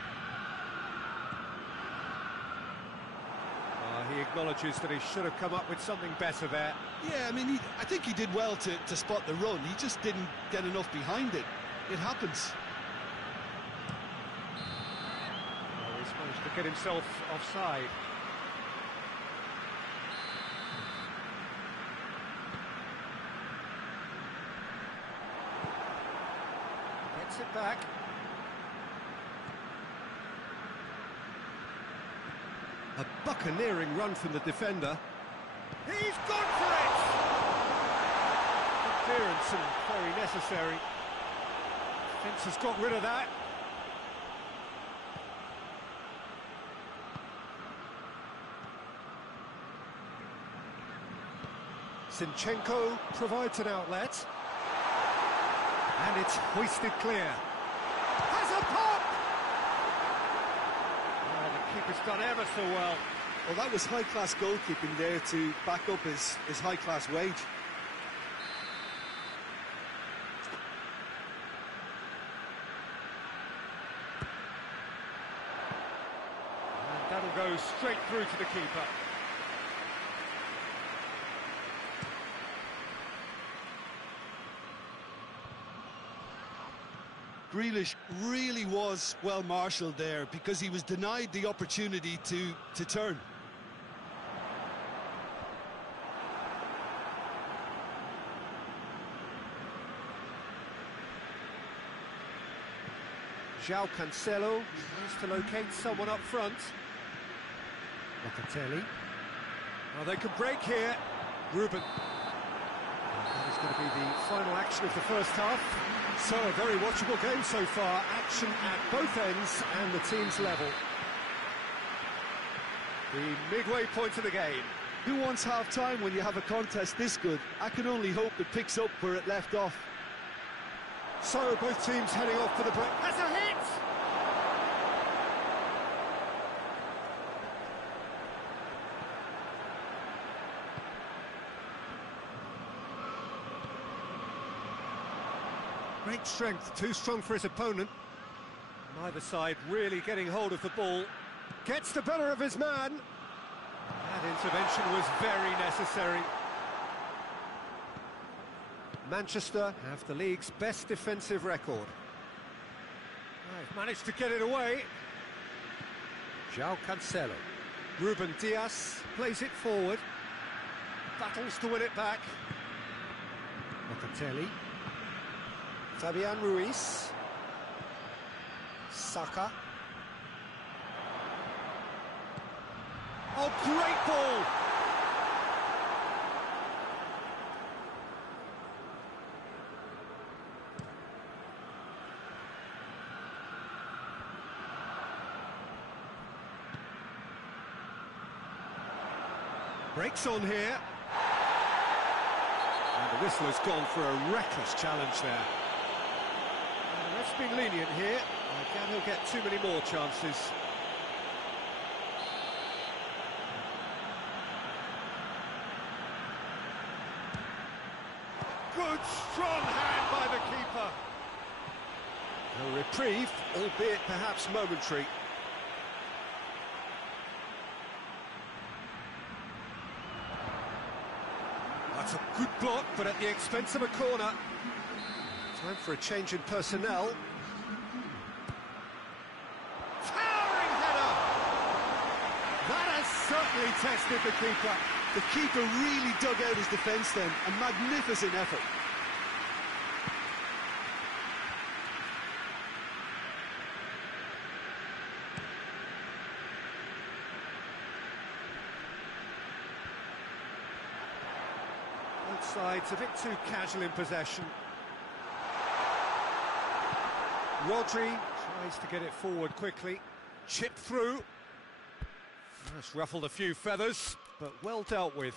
He acknowledges that he should have come up with something better there. Yeah, I mean, I think he did well to spot the run. He just didn't get enough behind it. It happens. Oh, he's managed to get himself offside. Gets it back. A buccaneering run from the defender. He's gone for it! Good clearance and very necessary. Defence has got rid of that. Zinchenko provides an outlet. And it's hoisted clear. Has a pop! Oh, the keeper's done ever so well. Well, that was high-class goalkeeping there to back up his high-class wage. And that'll go straight through to the keeper. Grealish really was well marshalled there because he was denied the opportunity to turn. João Cancelo tries to locate someone up front. Locatelli. Oh, they could break here. Ruben. That is going to be the final action of the first half. So, a very watchable game so far. Action at both ends and the team's level. The midway point of the game. Who wants half-time when you have a contest this good? I can only hope it picks up where it left off. So, both teams heading off for the break. Has a hit! Great strength, too strong for his opponent. Neither side really getting hold of the ball. Gets the better of his man. That intervention was very necessary. Manchester have the league's best defensive record. They've managed to get it away. João Cancelo. Ruben Dias plays it forward. Battles to win it back. Locatelli. Fabian Ruiz. Saka. Oh, great ball! Breaks on here. And the whistle has gone for a reckless challenge there. The ref's been lenient here. I doubt he'll get too many more chances. Good, strong hand by the keeper. A reprieve, albeit perhaps momentary. That's a good block, but at the expense of a corner. Time for a change in personnel. Towering header! That has certainly tested the keeper. The keeper really dug out his defence then. A magnificent effort. Both sides a bit too casual in possession. Rodri tries to get it forward quickly. Chip through. That's ruffled a few feathers, but well dealt with.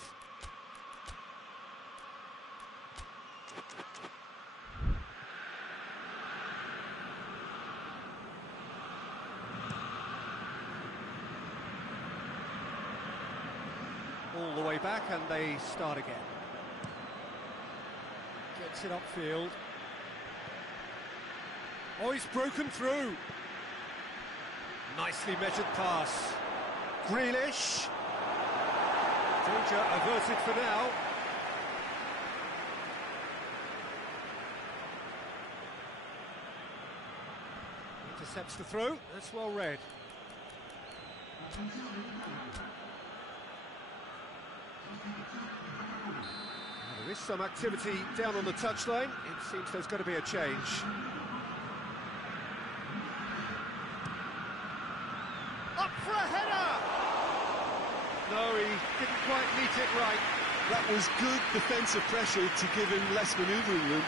All the way back and they start again. Gets it upfield. Oh, he's broken through. Nicely measured pass. Grealish. Danger averted for now. Intercepts the throw. That's well read. There is some activity down on the touchline. It seems there's going to be a change. Up for a header! No, he didn't quite meet it right. That was good defensive pressure to give him less manoeuvring room.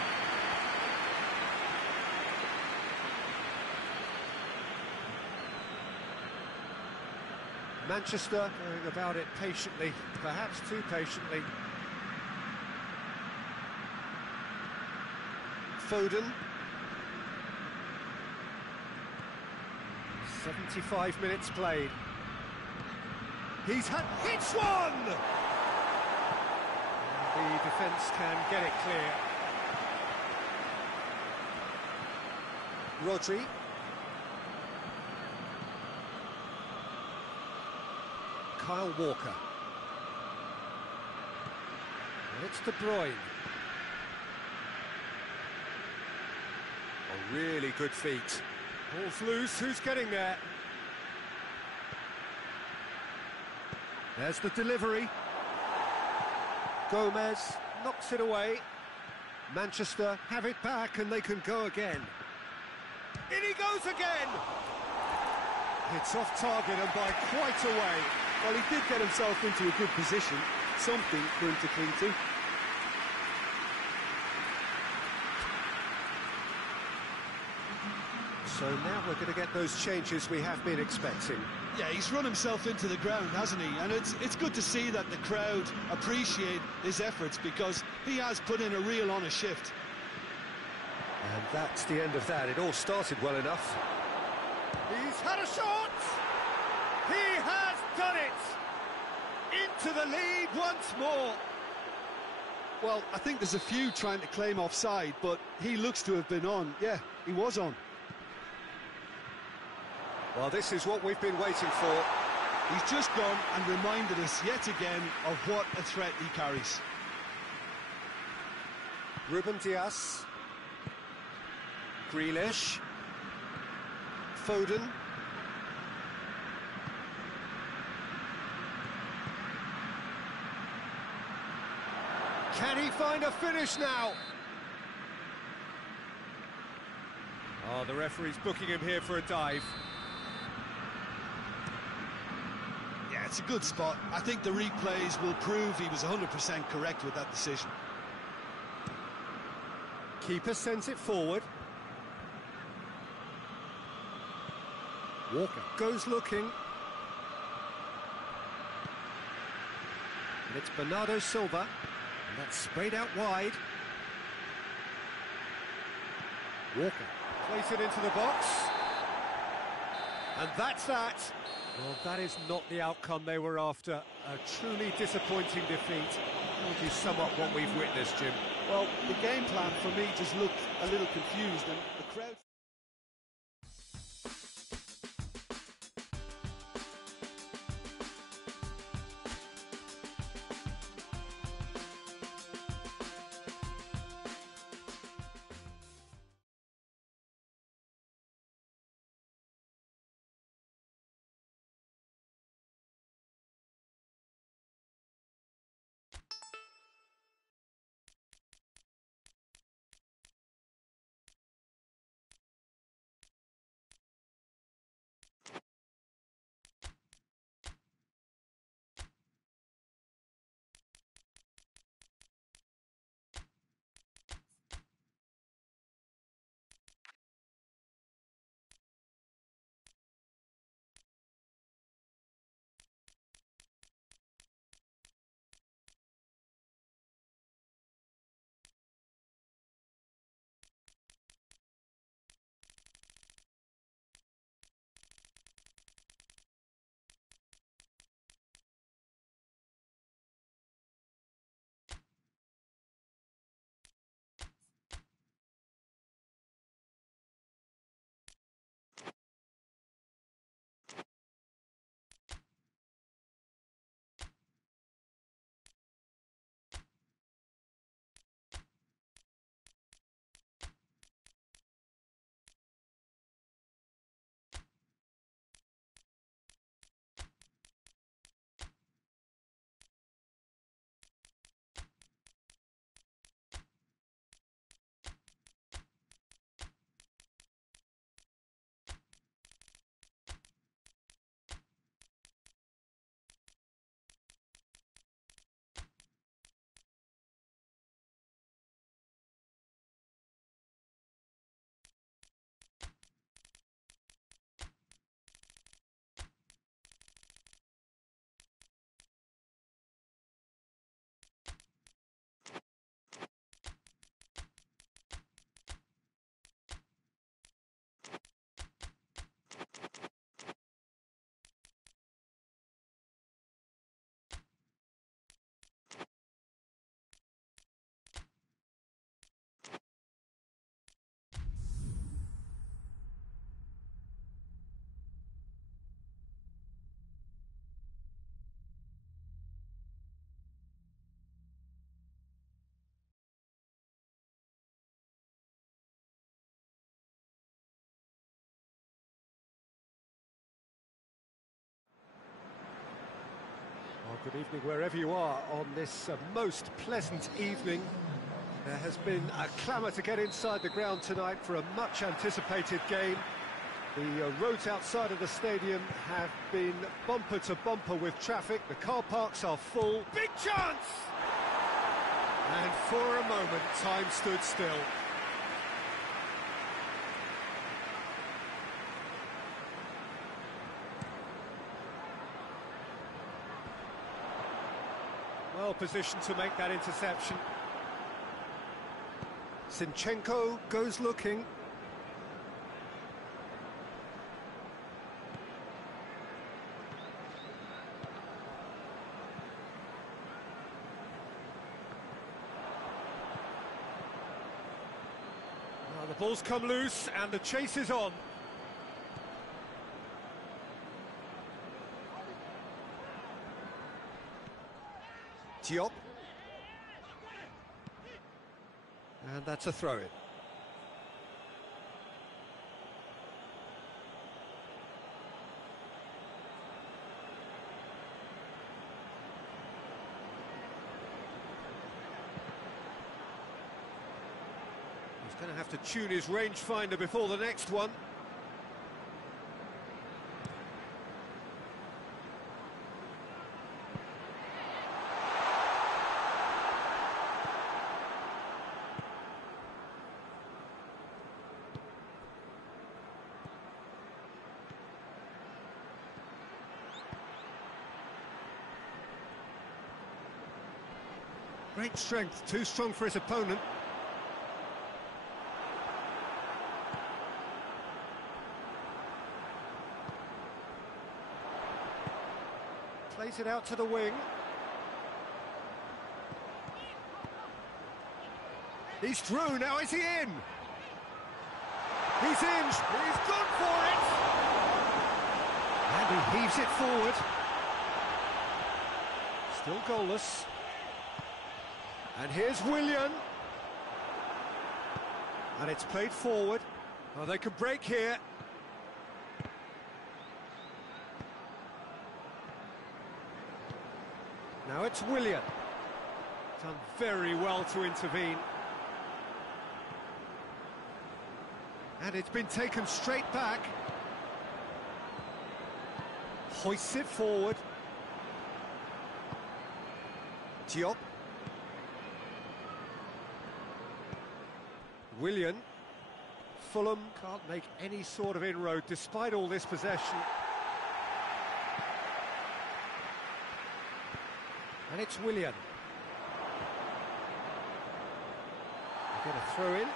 Manchester going about it patiently, perhaps too patiently. Foden. 75 minutes played. He's hits one! The defence can get it clear. Rodri. Kyle Walker. And it's De Bruyne. A really good feat. Ball's loose, who's getting there? There's the delivery. Gomez knocks it away. Manchester have it back and they can go again. In he goes again! It's off target and by quite a way. Well, he did get himself into a good position, something for him to cling to. So now we're going to get those changes we have been expecting. Yeah, he's run himself into the ground, hasn't he? And it's good to see that the crowd appreciate his efforts because he has put in a real honest shift. And that's the end of that. It all started well enough. He's had a shot! He has done it! Into the lead once more. Well, I think there's a few trying to claim offside, but he looks to have been on. Yeah, he was on. Well, this is what we've been waiting for. He's just gone and reminded us yet again of what a threat he carries. Ruben Dias. Grealish. Foden. Can he find a finish now? Oh, the referee's booking him here for a dive. Yeah, it's a good spot. I think the replays will prove he was 100% correct with that decision. Keeper sends it forward. Walker goes looking. And it's Bernardo Silva. And that's sprayed out wide. Walker plays it into the box. And that's that. Well, that is not the outcome they were after. A truly disappointing defeat. How would you sum up what we've witnessed, Jim? Well, the game plan for me just looked a little confused, and the crowd... Good evening wherever you are on this most pleasant evening. There has been a clamour to get inside the ground tonight for a much anticipated game. The roads outside of the stadium have been bumper to bumper with traffic. The car parks are full. Big chance! And for a moment, time stood still. Well positioned to make that interception. Zinchenko goes looking. Now the ball's come loose and the chase is on. Diop. And that's a throw-in. He's going to have to tune his rangefinder before the next one. Great strength, too strong for his opponent. Plays it out to the wing. He's through, now is he in? He's in, he's gone for it! And he heaves it forward. Still goalless. And here's Willian. And it's played forward. Oh, they could break here. Now it's Willian. Done very well to intervene. And it's been taken straight back. Hoists it forward. Diop. Willian. Fulham can't make any sort of inroad despite all this possession. And it's Willian. Get a throw in.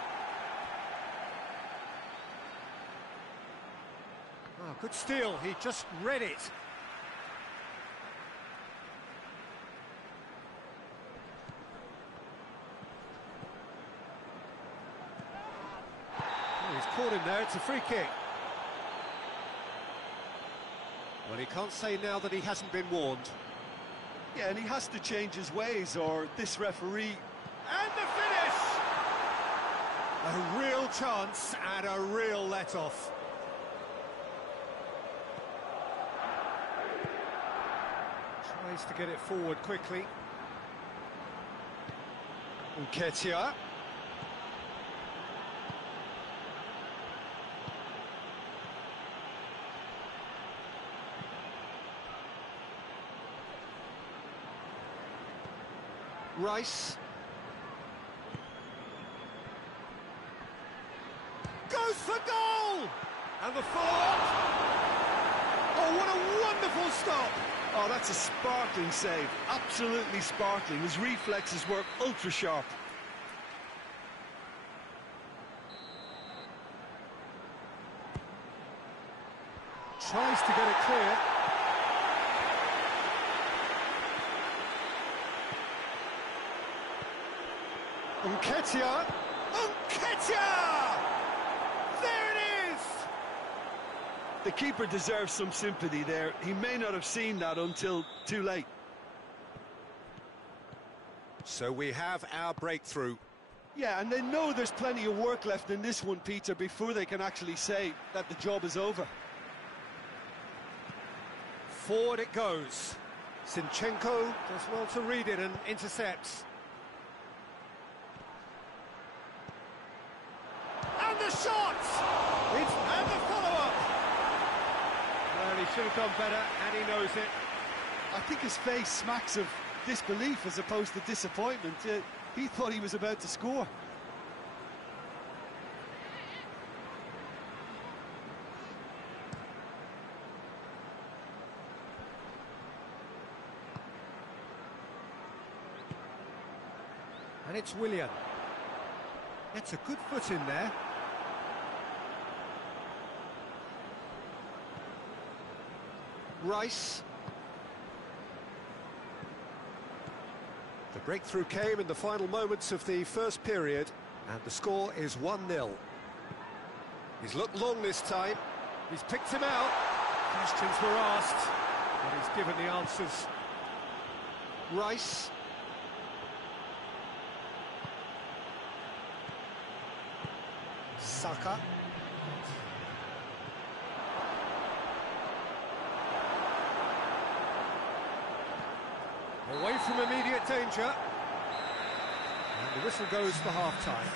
Oh, good steal, he just read it. He's caught him there, it's a free kick. Well, he can't say now that he hasn't been warned. Yeah, and he has to change his ways, or this referee... And the finish! A real chance and a real let-off. Tries to get it forward quickly. Nketiah. Rice. Goes for goal! And the forward. Oh, what a wonderful stop! Oh, that's a sparkling save. Absolutely sparkling. His reflexes were ultra sharp. Tries to get it clear. Nketiah! Nketiah! There it is! The keeper deserves some sympathy there. He may not have seen that until too late. So we have our breakthrough. Yeah, and they know there's plenty of work left in this one, Peter, before they can actually say that the job is over. Forward it goes. Zinchenko does well to read it and intercepts. And the shot! And the follow-up! Well, he should have done better, and he knows it. I think his face smacks of disbelief as opposed to disappointment. He thought he was about to score. And it's Willian. It's a good foot in there. Rice. The breakthrough came in the final moments of the first period, and the score is 1-0. He's looked long this time. He's picked him out. Questions were asked, but he's given the answers. Rice. Saka. Away from immediate danger. And the whistle goes for half-time.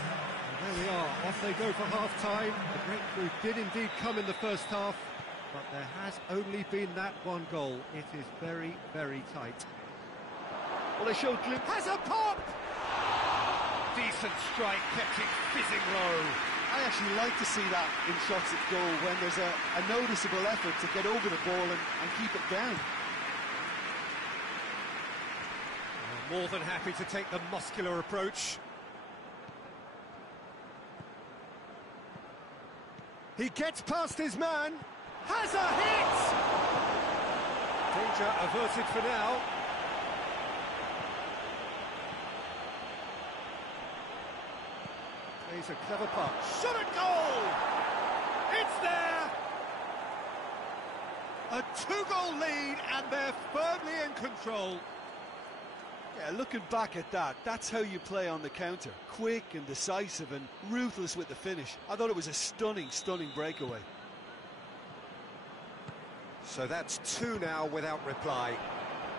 And there we are, off they go for half-time. The breakthrough did indeed come in the first half, but there has only been that one goal. It is very, very tight. Well, they showed glimpses. Has a pop! Decent strike, kept it fizzing low. I actually like to see that in shots at goal when there's a noticeable effort to get over the ball and keep it down. More than happy to take the muscular approach. He gets past his man. Has a hit! Danger averted for now. Plays a clever putt. Shot at goal! It's there! A two-goal lead, and they're firmly in control. Yeah, looking back at that, that's how you play on the counter. Quick and decisive and ruthless with the finish. I thought it was a stunning, stunning breakaway. So that's two now without reply.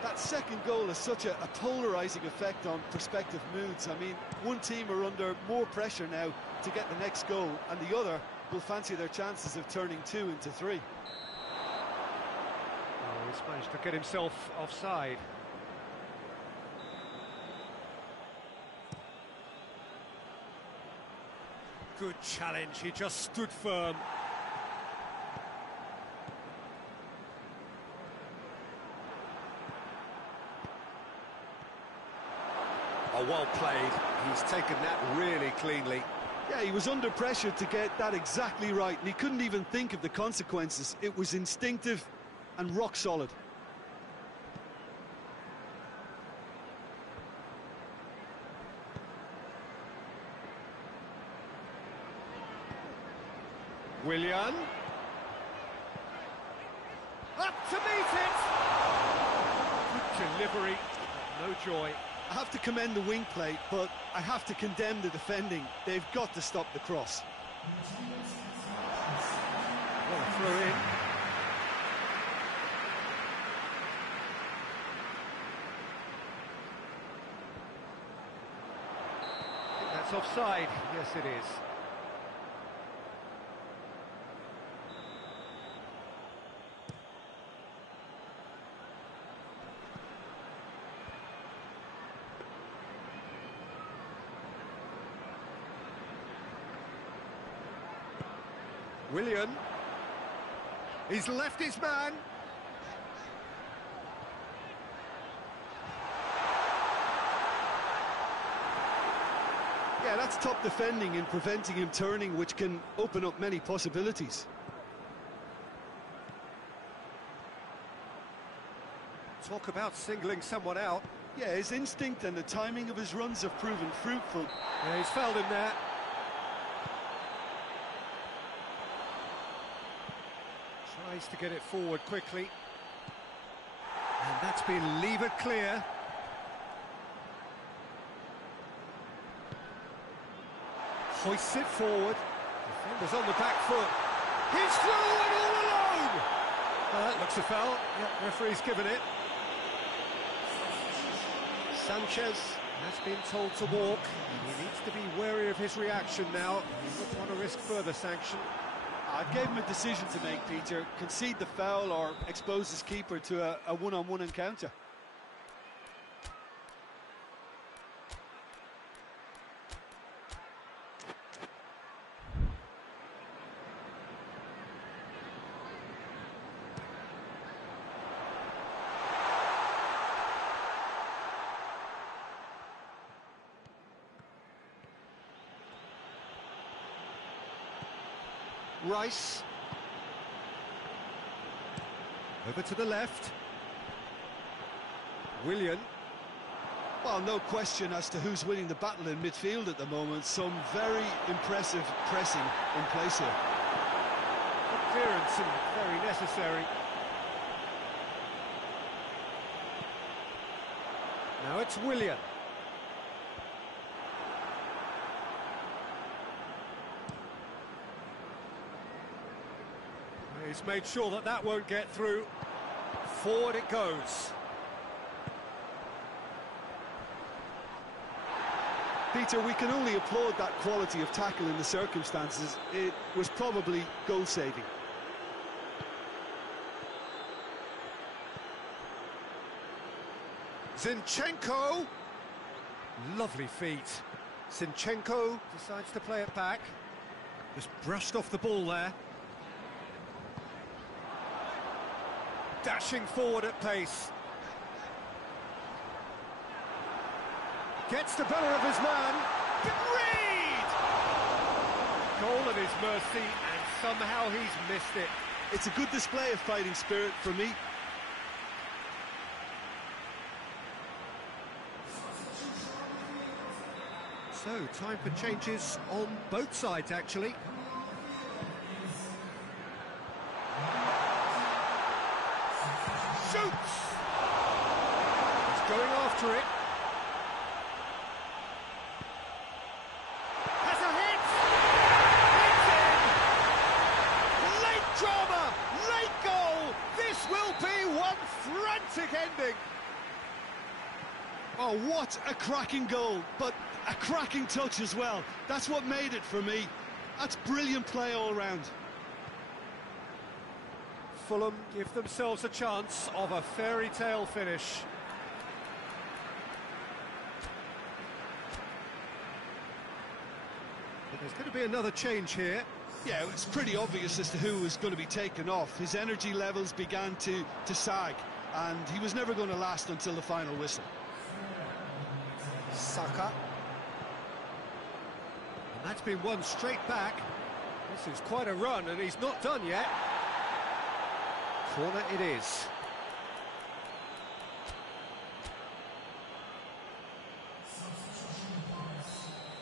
That second goal has such a polarising effect on prospective moods. I mean, one team are under more pressure now to get the next goal, and the other will fancy their chances of turning 2 into 3. Oh, he's managed to get himself offside. Good challenge, he just stood firm. Oh, well played. He's taken that really cleanly. Yeah, he was under pressure to get that exactly right, and he couldn't even think of the consequences. It was instinctive and rock solid. Willian. Up to meet it! Good delivery, no joy. I have to commend the wing play, but I have to condemn the defending. They've got to stop the cross. What a throw in. I think that's offside. Yes, it is. Willian. He's left his man. Yeah, that's top defending and preventing him turning, which can open up many possibilities. Talk about singling someone out. Yeah, his instinct and the timing of his runs have proven fruitful. Yeah, he's fouled him there. Tries to get it forward quickly. And that's been levered clear. Hoists it forward. Defender's on the back foot. He's through and all alone! That looks a foul. Yep, referee's given it. Sanchez has been told to walk. He needs to be wary of his reaction now. He wouldn't want to risk further sanction. I gave him a decision to make, Peter. Concede the foul or expose his keeper to a one-on-one encounter. Rice. Over to the left. Willian. Well, no question as to who's winning the battle in midfield at the moment. Some very impressive pressing in place here. Good clearance and very necessary. Now it's Willian. He's made sure that that won't get through. Forward it goes. Peter, we can only applaud that quality of tackle in the circumstances. It was probably goal-saving. Zinchenko. Lovely feet. Zinchenko decides to play it back. Just brushed off the ball there. Dashing forward at pace. Gets the better of his man. Reed! Goal at his mercy, and somehow he's missed it. It's a good display of fighting spirit for me. So, time for changes on both sides, actually. Shoots! He's going after it. Has a hit! It's in! Late drama! Late goal! This will be one frantic ending! Oh, what a cracking goal, but a cracking touch as well. That's what made it for me. That's brilliant play all round. Fulham give themselves a chance of a fairy tale finish. But there's going to be another change here. Yeah, it's pretty obvious as to who was going to be taken off. His energy levels began to sag, and he was never going to last until the final whistle. Saka. And that's been one straight back. This is quite a run, and he's not done yet. Corner it is.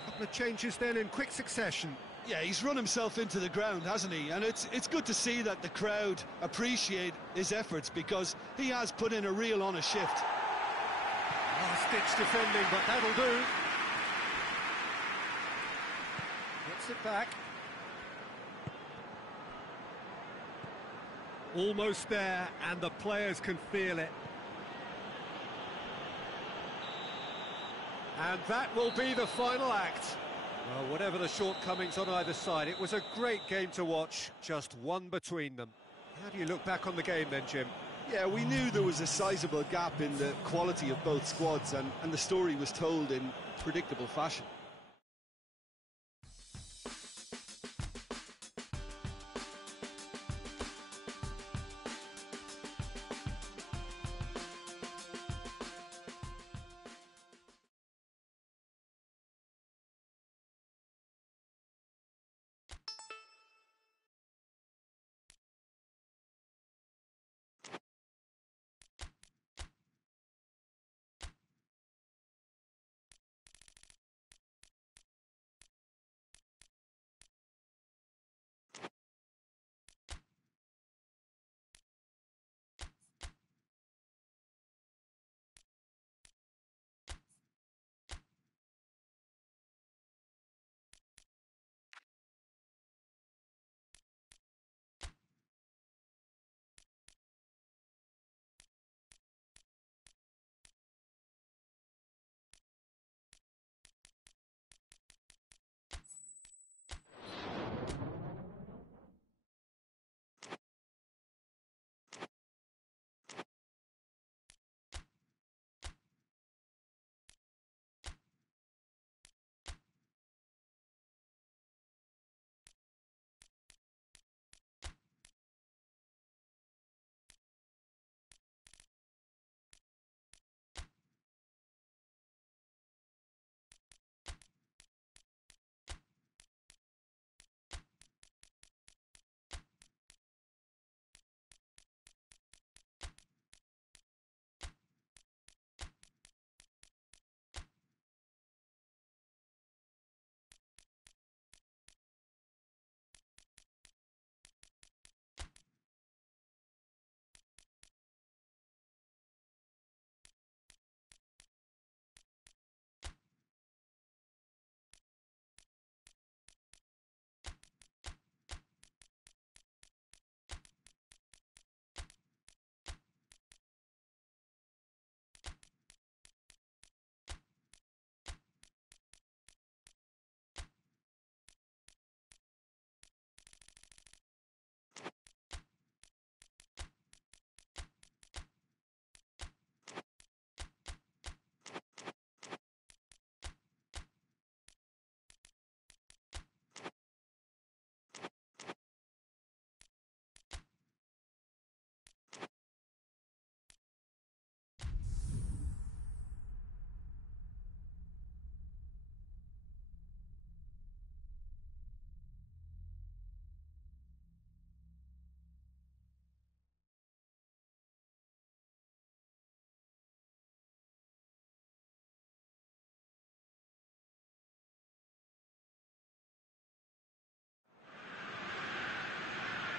Couple of changes then in quick succession. Yeah, he's run himself into the ground, hasn't he? And it's good to see that the crowd appreciate his efforts, because he has put in a real honest shift. Last-ditch defending, but that'll do. Gets it back. Almost there, and the players can feel it. And that will be the final act. Well, whatever the shortcomings on either side, it was a great game to watch, just one between them. How do you look back on the game then, Jim? Yeah, we knew there was a sizable gap in the quality of both squads, and the story was told in predictable fashion.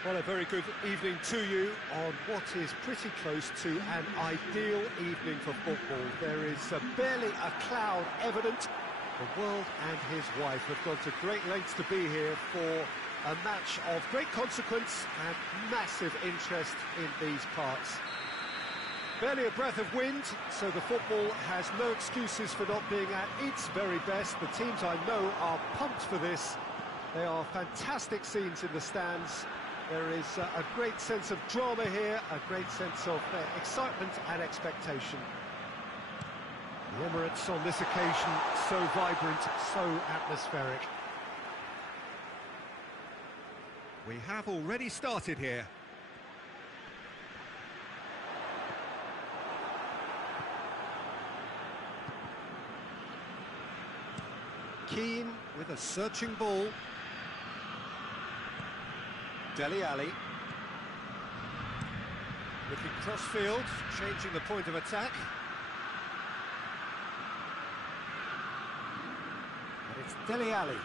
Well, a very good evening to you on what is pretty close to an ideal evening for football. There is barely a cloud evident. The world and his wife have gone to great lengths to be here for a match of great consequence and massive interest in these parts. Barely a breath of wind, so the football has no excuses for not being at its very best. The teams I know are pumped for this. They are fantastic scenes in the stands. There is a great sense of drama here, a great sense of excitement and expectation. The Emirates on this occasion, so vibrant, so atmospheric. We have already started here. Keane with a searching ball. Dele Alli. Looking cross-field, changing the point of attack. And it's Dele Alli.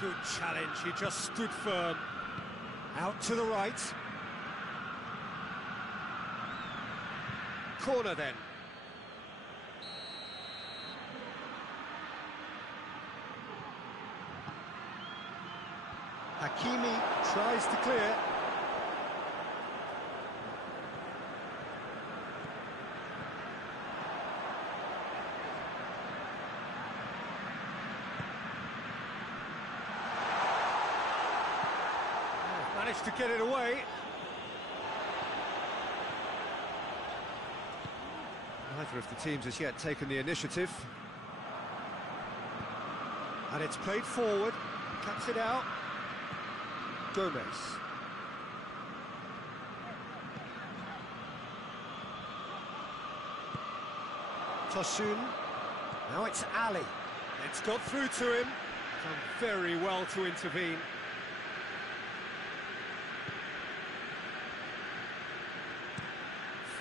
Good challenge, he just stood firm. Out to the right. Corner then. Hakimi tries to clear. Managed to get it away. Neither of the teams has yet taken the initiative. And it's played forward, cuts it out. Gomez. Tosun. Now it's Ali. It's got through to him. Done very well to intervene.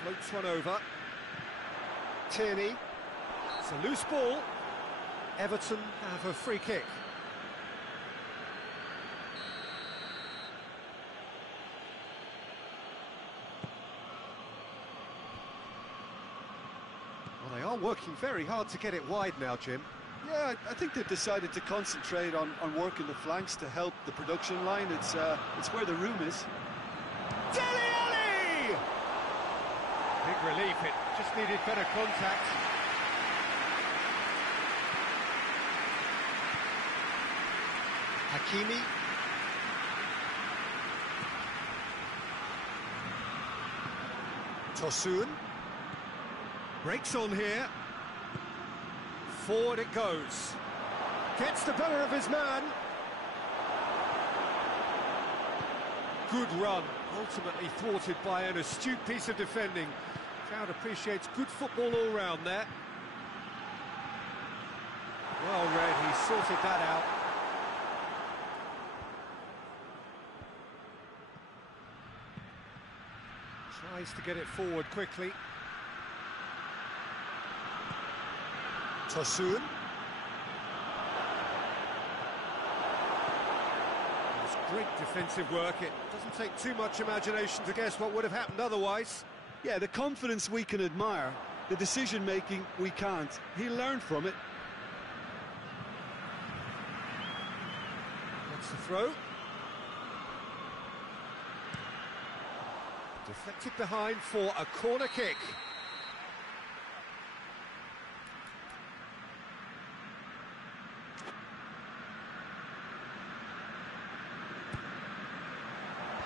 Floats one over. Tierney. It's a loose ball. Everton have a free kick. Well, they are working very hard to get it wide now, Jim. Yeah, I think they've decided to concentrate on working the flanks to help the production line. It's where the room is. Dele Alli! Big relief, it just needed better contact. Hakimi. Tosun. Breaks on here. Forward it goes. Gets the better of his man. Good run, ultimately thwarted by an astute piece of defending. Crowd appreciates good football all round there. Well read, he sorted that out. Tries to get it forward quickly. Tosun. It's great defensive work. It doesn't take too much imagination to guess what would have happened otherwise. Yeah, the confidence we can admire, the decision-making we can't. He learned from it. That's the throw. Deflected behind for a corner kick.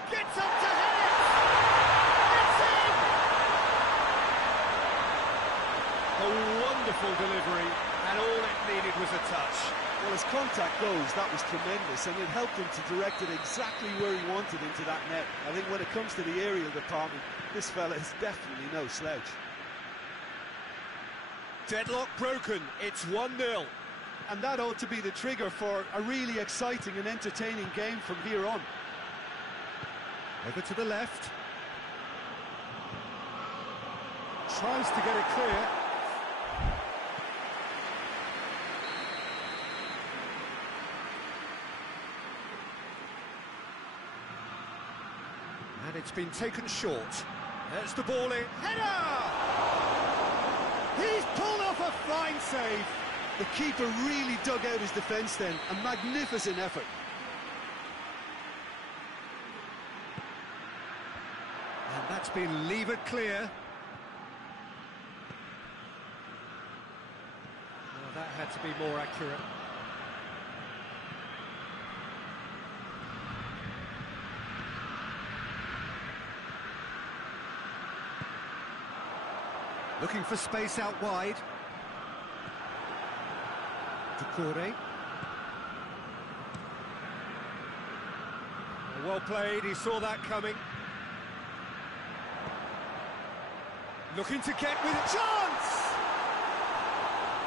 Gets up to head it! It's in! A wonderful delivery, and all it needed was a touch. Well, as contact goes, that was tremendous, and it helped him to direct it exactly where he wanted into that net. I think when it comes to the aerial department, this fella is definitely no slouch. Deadlock broken, it's 1-0. And that ought to be the trigger for a really exciting and entertaining game from here on. Over to the left. Tries to get it clear. And it's been taken short. There's the ball in. Header! He's pulled off a fine save. The keeper really dug out his defence then. A magnificent effort. And that's been levered clear. Well, that had to be more accurate. Looking for space out wide. Doucouré. Well played, he saw that coming. Looking to get with a chance!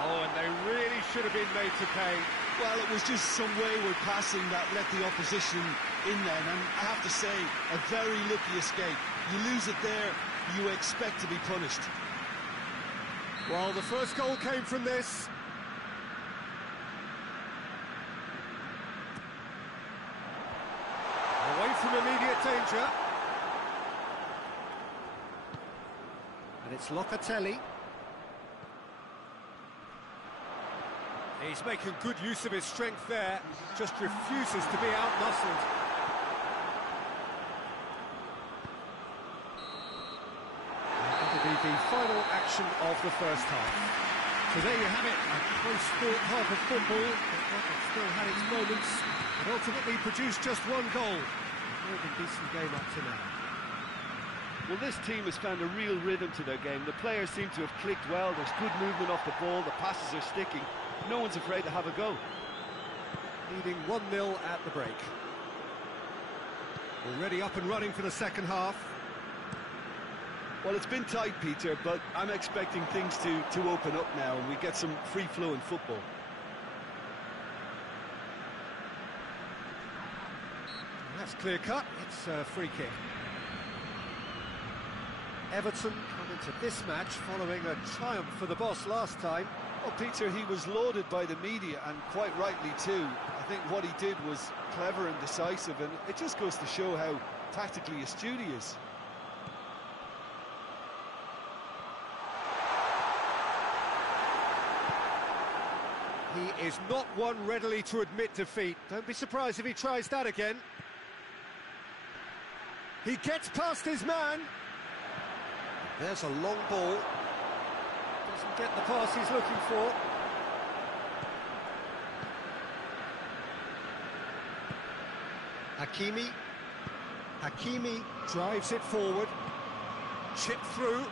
Oh, and they really should have been made to pay. Well, it was just some wayward passing that let the opposition in then, and I have to say, a very lucky escape. You lose it there, you expect to be punished. Well, the first goal came from this. Away from immediate danger. And it's Locatelli. He's making good use of his strength there, just refuses to be outmuscled. That'll be the final action of the first half. So there you have it, a close-fought half of football, but it still had its moments, and ultimately produced just one goal. A very decent game up to now. Well, this team has found a real rhythm to their game. The players seem to have clicked well, there's good movement off the ball, the passes are sticking. No one's afraid to have a go. Leading 1-0 at the break. Already up and running for the second half. Well, it's been tight, Peter, but I'm expecting things to open up now and we get some free-flowing football. That's clear-cut, it's a free kick. Everton come into this match following a triumph for the boss last time. Well, Peter, he was lauded by the media, and quite rightly too. I think what he did was clever and decisive, and it just goes to show how tactically astute he is. He is not one readily to admit defeat. Don't be surprised if he tries that again. He gets past his man. There's a long ball. Doesn't get the pass he's looking for. Hakimi drives it forward. Chip through.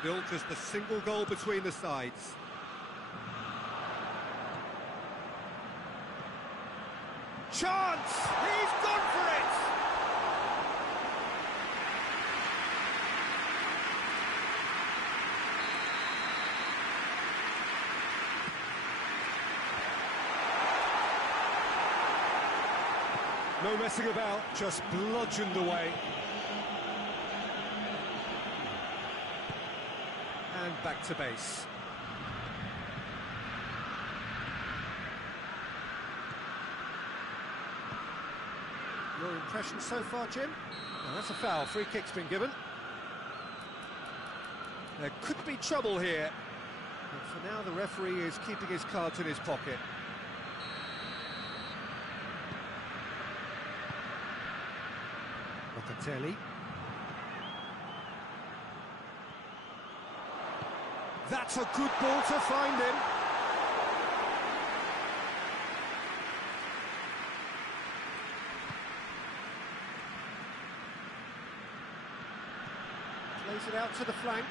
Still just a single goal between the sides. Chance! He's gone for it! No messing about, just bludgeoned away. And back to base. Your impression so far, Jim? No, that's a foul. Free kick's been given. There could be trouble here. But for now, the referee is keeping his cards in his pocket. Locatelli. That's a good ball to find him. Plays it out to the flank.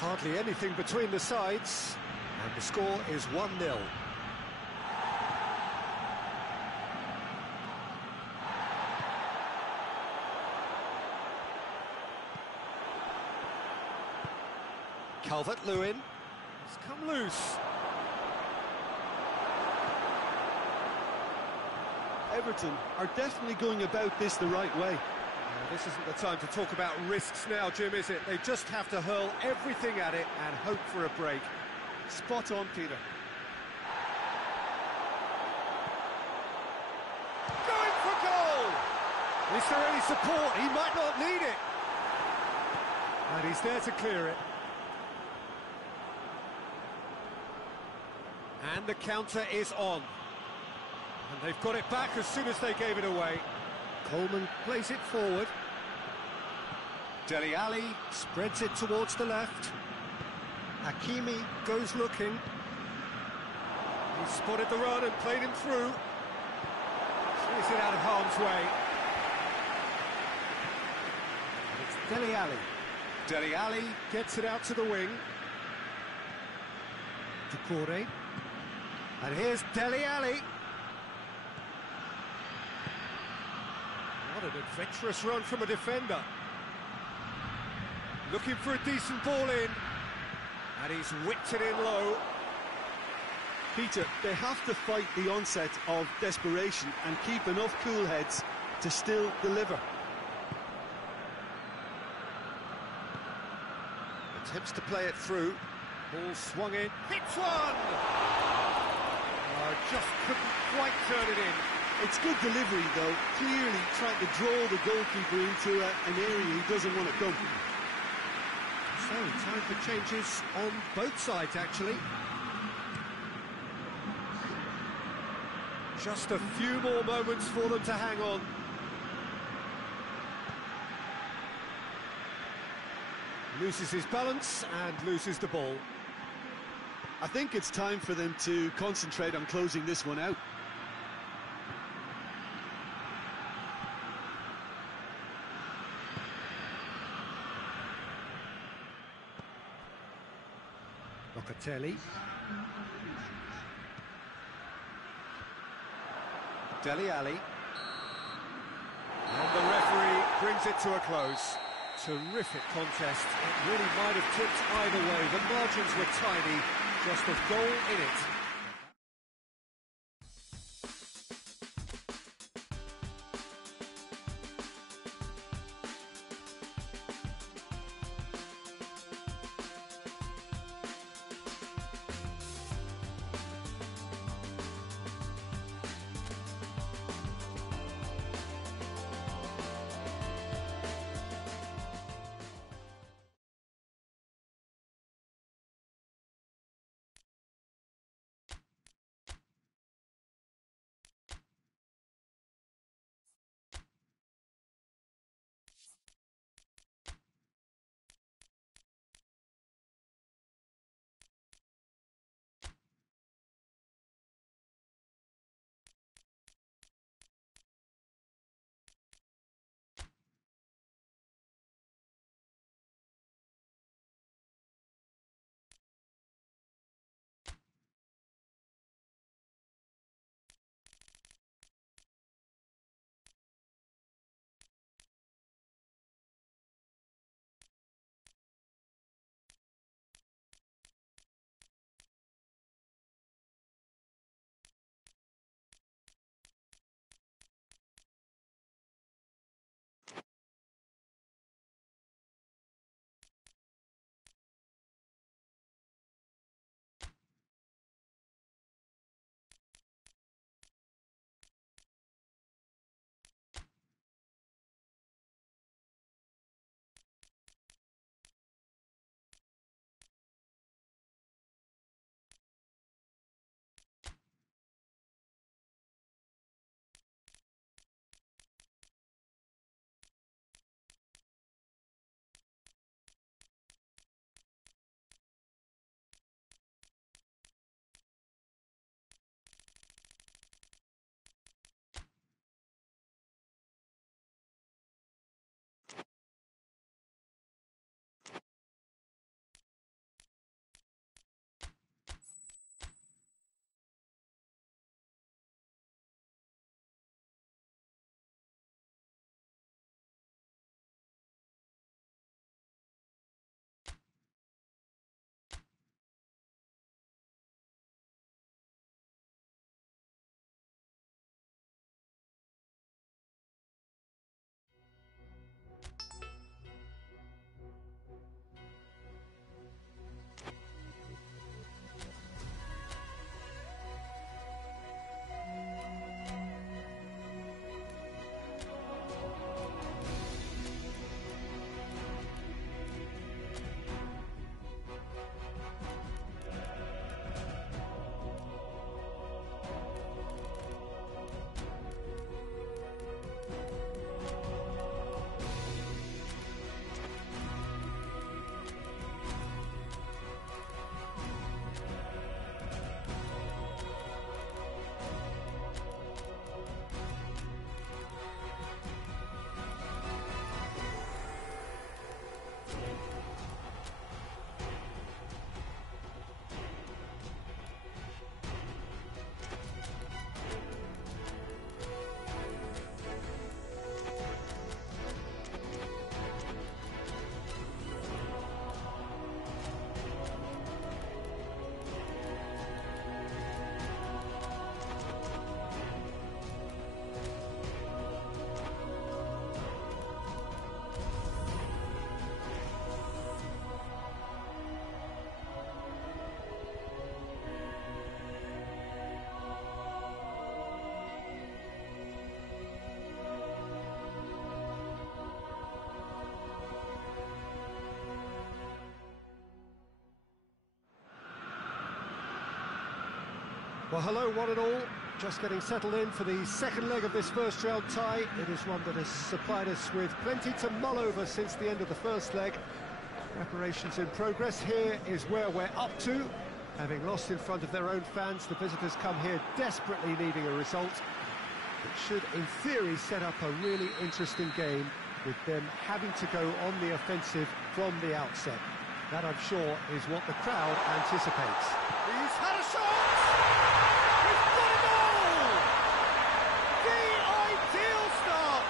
Hardly anything between the sides. And the score is 1-0. Calvert-Lewin has come loose. Everton are definitely going about this the right way. This isn't the time to talk about risks now, Jim, is it? They just have to hurl everything at it and hope for a break. Spot on, Peter. Is there any support? He might not need it. And he's there to clear it. And the counter is on. And they've got it back as soon as they gave it away. Coleman plays it forward. Dele Alli spreads it towards the left. Hakimi goes looking. He spotted the run and played him through. Plays it out of harm's way. It's Dele Alli. Dele Alli gets it out to the wing. Doucouré. And here's Dele Alli. What an adventurous run from a defender. Looking for a decent ball in. And he's whipped it in low. Peter, they have to fight the onset of desperation and keep enough cool heads to still deliver. Attempts to play it through. Ball swung in. Hits one! Just couldn't quite turn it in. It's good delivery, though. Clearly trying to draw the goalkeeper into an area he doesn't want to come. So, time for changes on both sides, actually. Just a few more moments for them to hang on. Loses his balance and loses the ball. I think it's time for them to concentrate on closing this one out. Locatelli. Dele Alli. And the referee brings it to a close. Terrific contest. It really might have tipped either way. The margins were tiny, just a goal in it. Well, hello, one and all. Just getting settled in for the second leg of this first round tie. It is one that has supplied us with plenty to mull over since the end of the first leg. Preparations in progress. Here is where we're up to. Having lost in front of their own fans, the visitors come here desperately needing a result. It should, in theory, set up a really interesting game, with them having to go on the offensive from the outset. That, I'm sure, is what the crowd anticipates. He's had a shot! He's got a goal! The ideal start!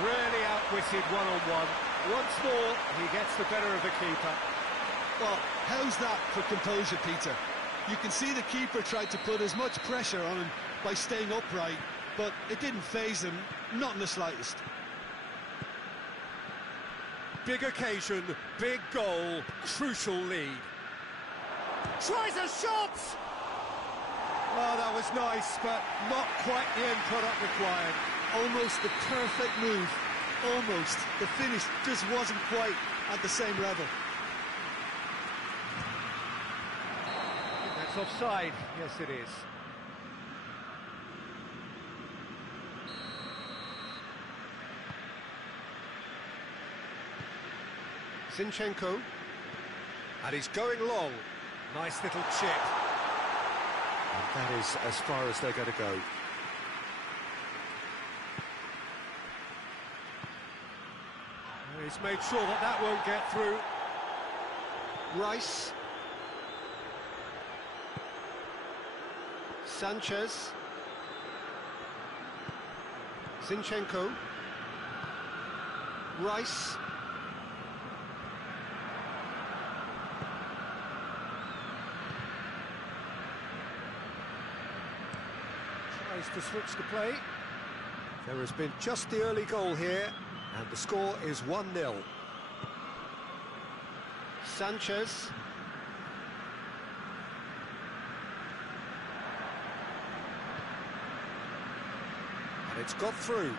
Really outwitted one-on-one. Once more, he gets the better of the keeper. Well, how's that for composure, Peter? You can see the keeper tried to put as much pressure on him by staying upright, but it didn't faze him, not in the slightest. Big occasion, big goal, crucial lead. Tries a shot! Oh, that was nice, but not quite the end product required. Almost the perfect move. Almost. The finish just wasn't quite at the same level. That's offside. Yes, it is. Zinchenko. And he's going long. Nice little chip. And that is as far as they're going to go. He's made sure that that won't get through. Rice. Sanchez. Zinchenko. Rice. Tries to switch the play. There has been just the early goal here, and the score is 1-0. Sanchez. And it's got through.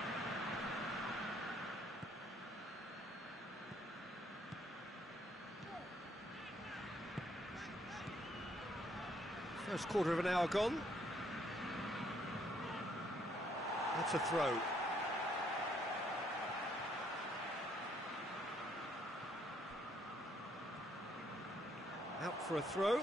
First quarter of an hour gone. That's a throw. Out for a throw.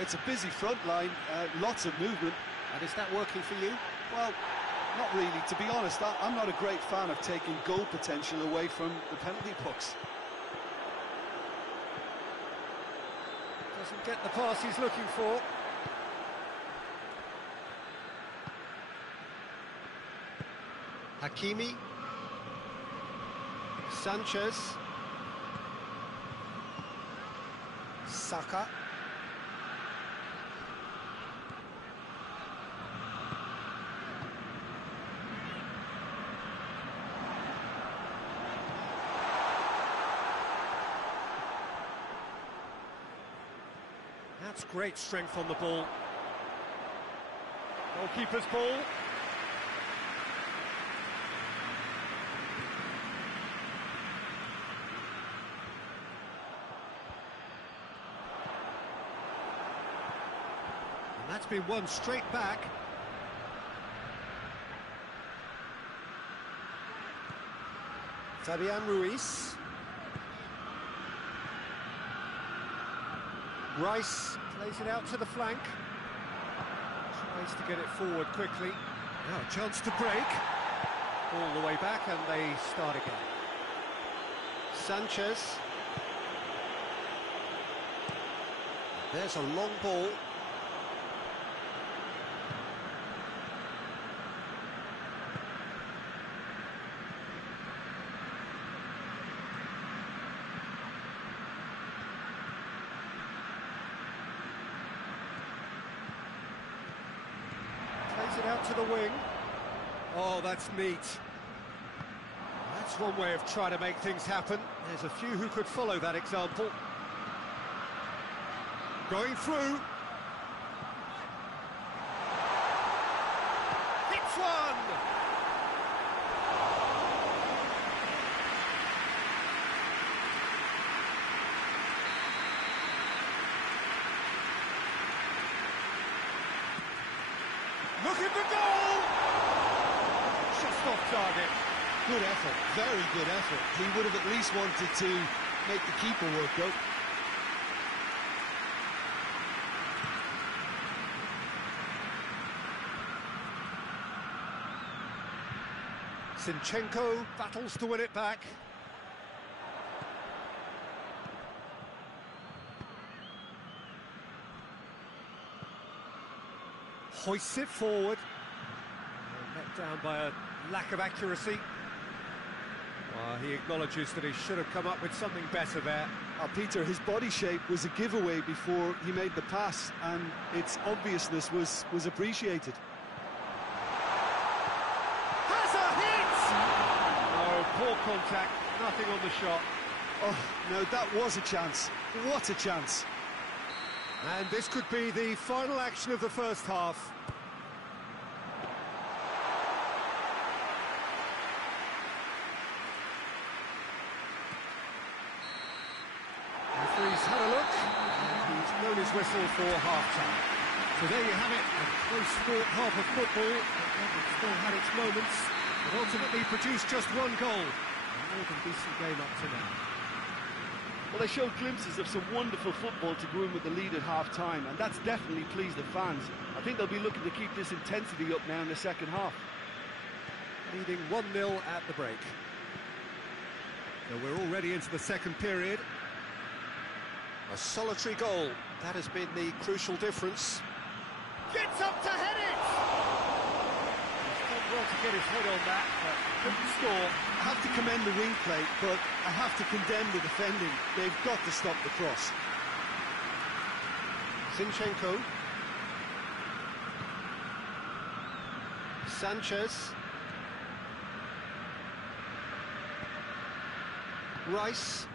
It's a busy front line, lots of movement. And is that working for you? Well, not really. To be honest, I'm not a great fan of taking goal potential away from the penalty box. Doesn't get the pass he's looking for. Hakimi. Sanchez. Saka. That's great strength on the ball. Goalkeeper's ball. And that's been won straight back. Fabian Ruiz. Rice plays it out to the flank. Tries to get it forward quickly. Now a chance to break. All the way back and they start again. Sanchez. There's a long ball. Plays it out to the wing. Oh, that's neat. That's one way of trying to make things happen. There's a few who could follow that example. Going through. Hits one! Looking for goal! Just off target. Good effort, very good effort. He would have at least wanted to make the keeper work out. Zinchenko battles to win it back. Hoists it forward. Let down by a lack of accuracy. He acknowledges that he should have come up with something better there. Peter, his body shape was a giveaway before he made the pass, and its obviousness was appreciated. Has a hit! Oh, poor contact, nothing on the shot. Oh, no, that was a chance. What a chance. And this could be the final action of the first half. Referee's had a look, and he's blown his whistle for half-time. So there you have it, a close-fought half of football. It still had its moments, but ultimately produced just one goal. A more than decent game up to now. Well, they showed glimpses of some wonderful football to go in with the lead at half-time, and that's definitely pleased the fans. I think they'll be looking to keep this intensity up now in the second half. Leading 1-0 at the break. So we're already into the second period. A solitary goal, that has been the crucial difference. Gets up to head it! He's done well to get his head on that, but couldn't score. I have to commend the wing play, but I have to condemn the defending. They've got to stop the cross. Zinchenko. Sanchez. Rice.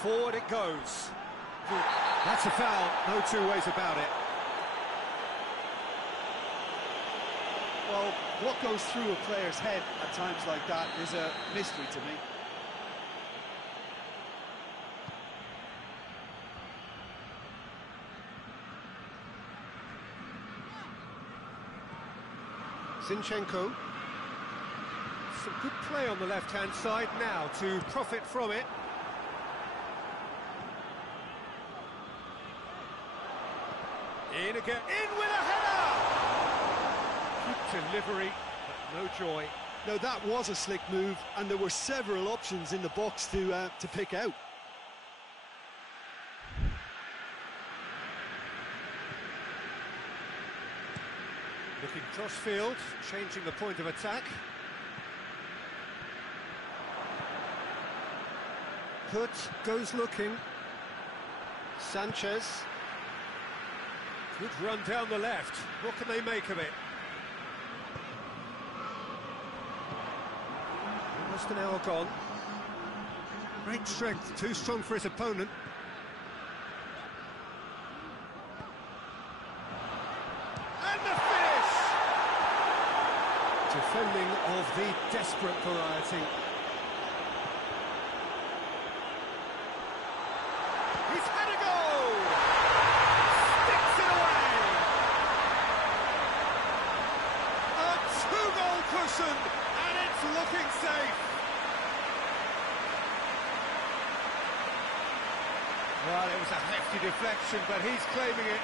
Forward it goes. That's a foul, no two ways about it. Well, what goes through a player's head at times like that is a mystery to me. Zinchenko. Some good play on the left-hand side now to profit from it. In again, in with a header! Good delivery, but no joy. No, that was a slick move, and there were several options in the box to pick out. Looking cross-field, changing the point of attack. Put goes looking. Sanchez. Good run down the left. What can they make of it? Almost an hour gone. Great strength, too strong for his opponent. And the finish! Defending of the desperate variety. He's had a goal! Sticks it away! A two-goal cushion, and it's looking safe. Well, it was a hefty deflection, but he's claiming it.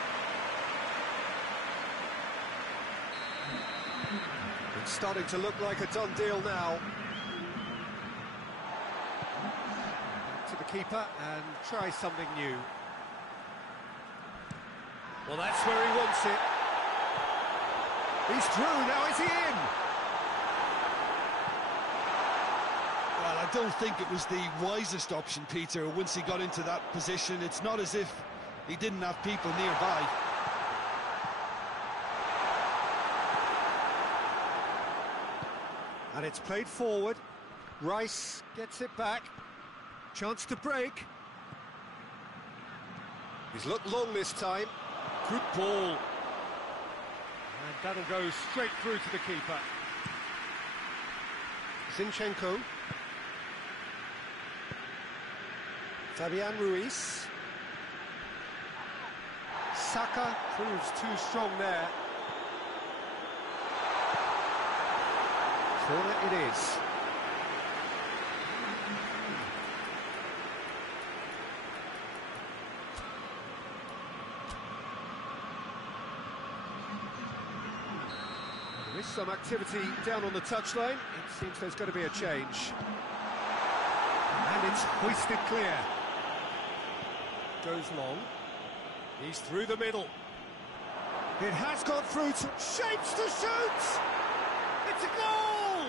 It's starting to look like a done deal now. To the keeper and try something new. Well, that's where he wants it. He's through, now is he in? Well, I don't think it was the wisest option, Peter, once he got into that position. It's not as if he didn't have people nearby. And it's played forward. Rice gets it back. Chance to break. He's looked long this time. Good ball. And that'll go straight through to the keeper. Zinchenko. Fabian Ruiz. Saka proves too strong there. Corner it is. There is some activity down on the touchline. It seems there's going to be a change. And it's hoisted clear. Goes long. He's through the middle. It has got through to shapes to shoot! It's a goal!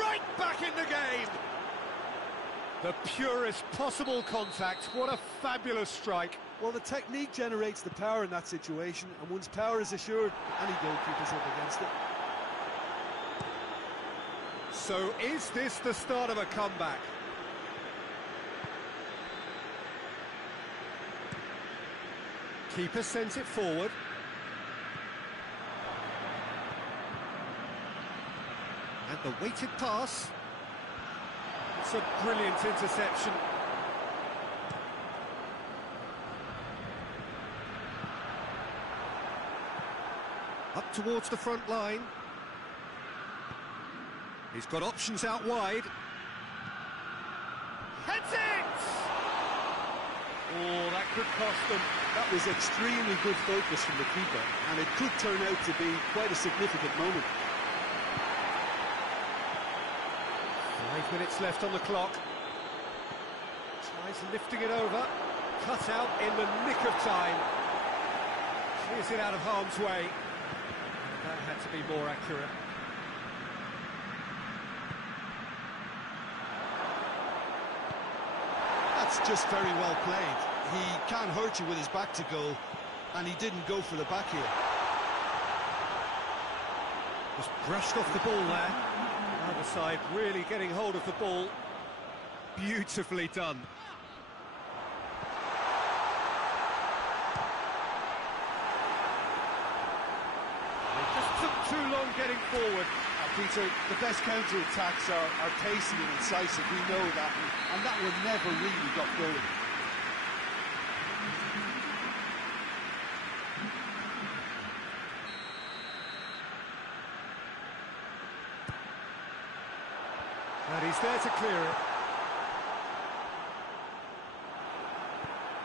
Right back in the game! The purest possible contact. What a fabulous strike. Well, the technique generates the power in that situation, and once power is assured, any goalkeeper's up against it. So is this the start of a comeback? Keeper sends it forward. And the weighted pass. It's a brilliant interception. Up towards the front line. He's got options out wide. Heads it! Oh, that could cost them. That was extremely good focus from the keeper, and it could turn out to be quite a significant moment. 5 minutes left on the clock. Tries lifting it over. Cut out in the nick of time. Clears it out of harm's way. That had to be more accurate. That's just very well played. He can't hurt you with his back to goal, and he didn't go for the back here. Just brushed off the ball there. The other side really getting hold of the ball. Beautifully done. They just took too long getting forward. Peter, the best counter-attacks are pacey and incisive, we know that, and that one never really got going. And he's there to clear it.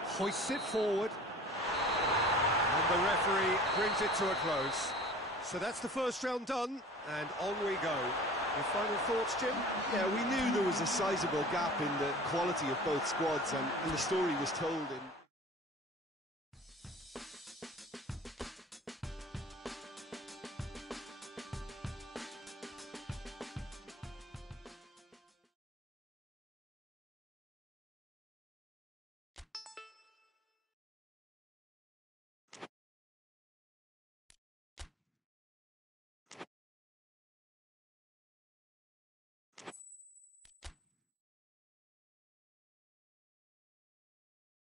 Hoists it forward. And the referee brings it to a close. So that's the first round done, and on we go. Your final thoughts, Jim? Yeah, we knew there was a sizable gap in the quality of both squads, and the story was told in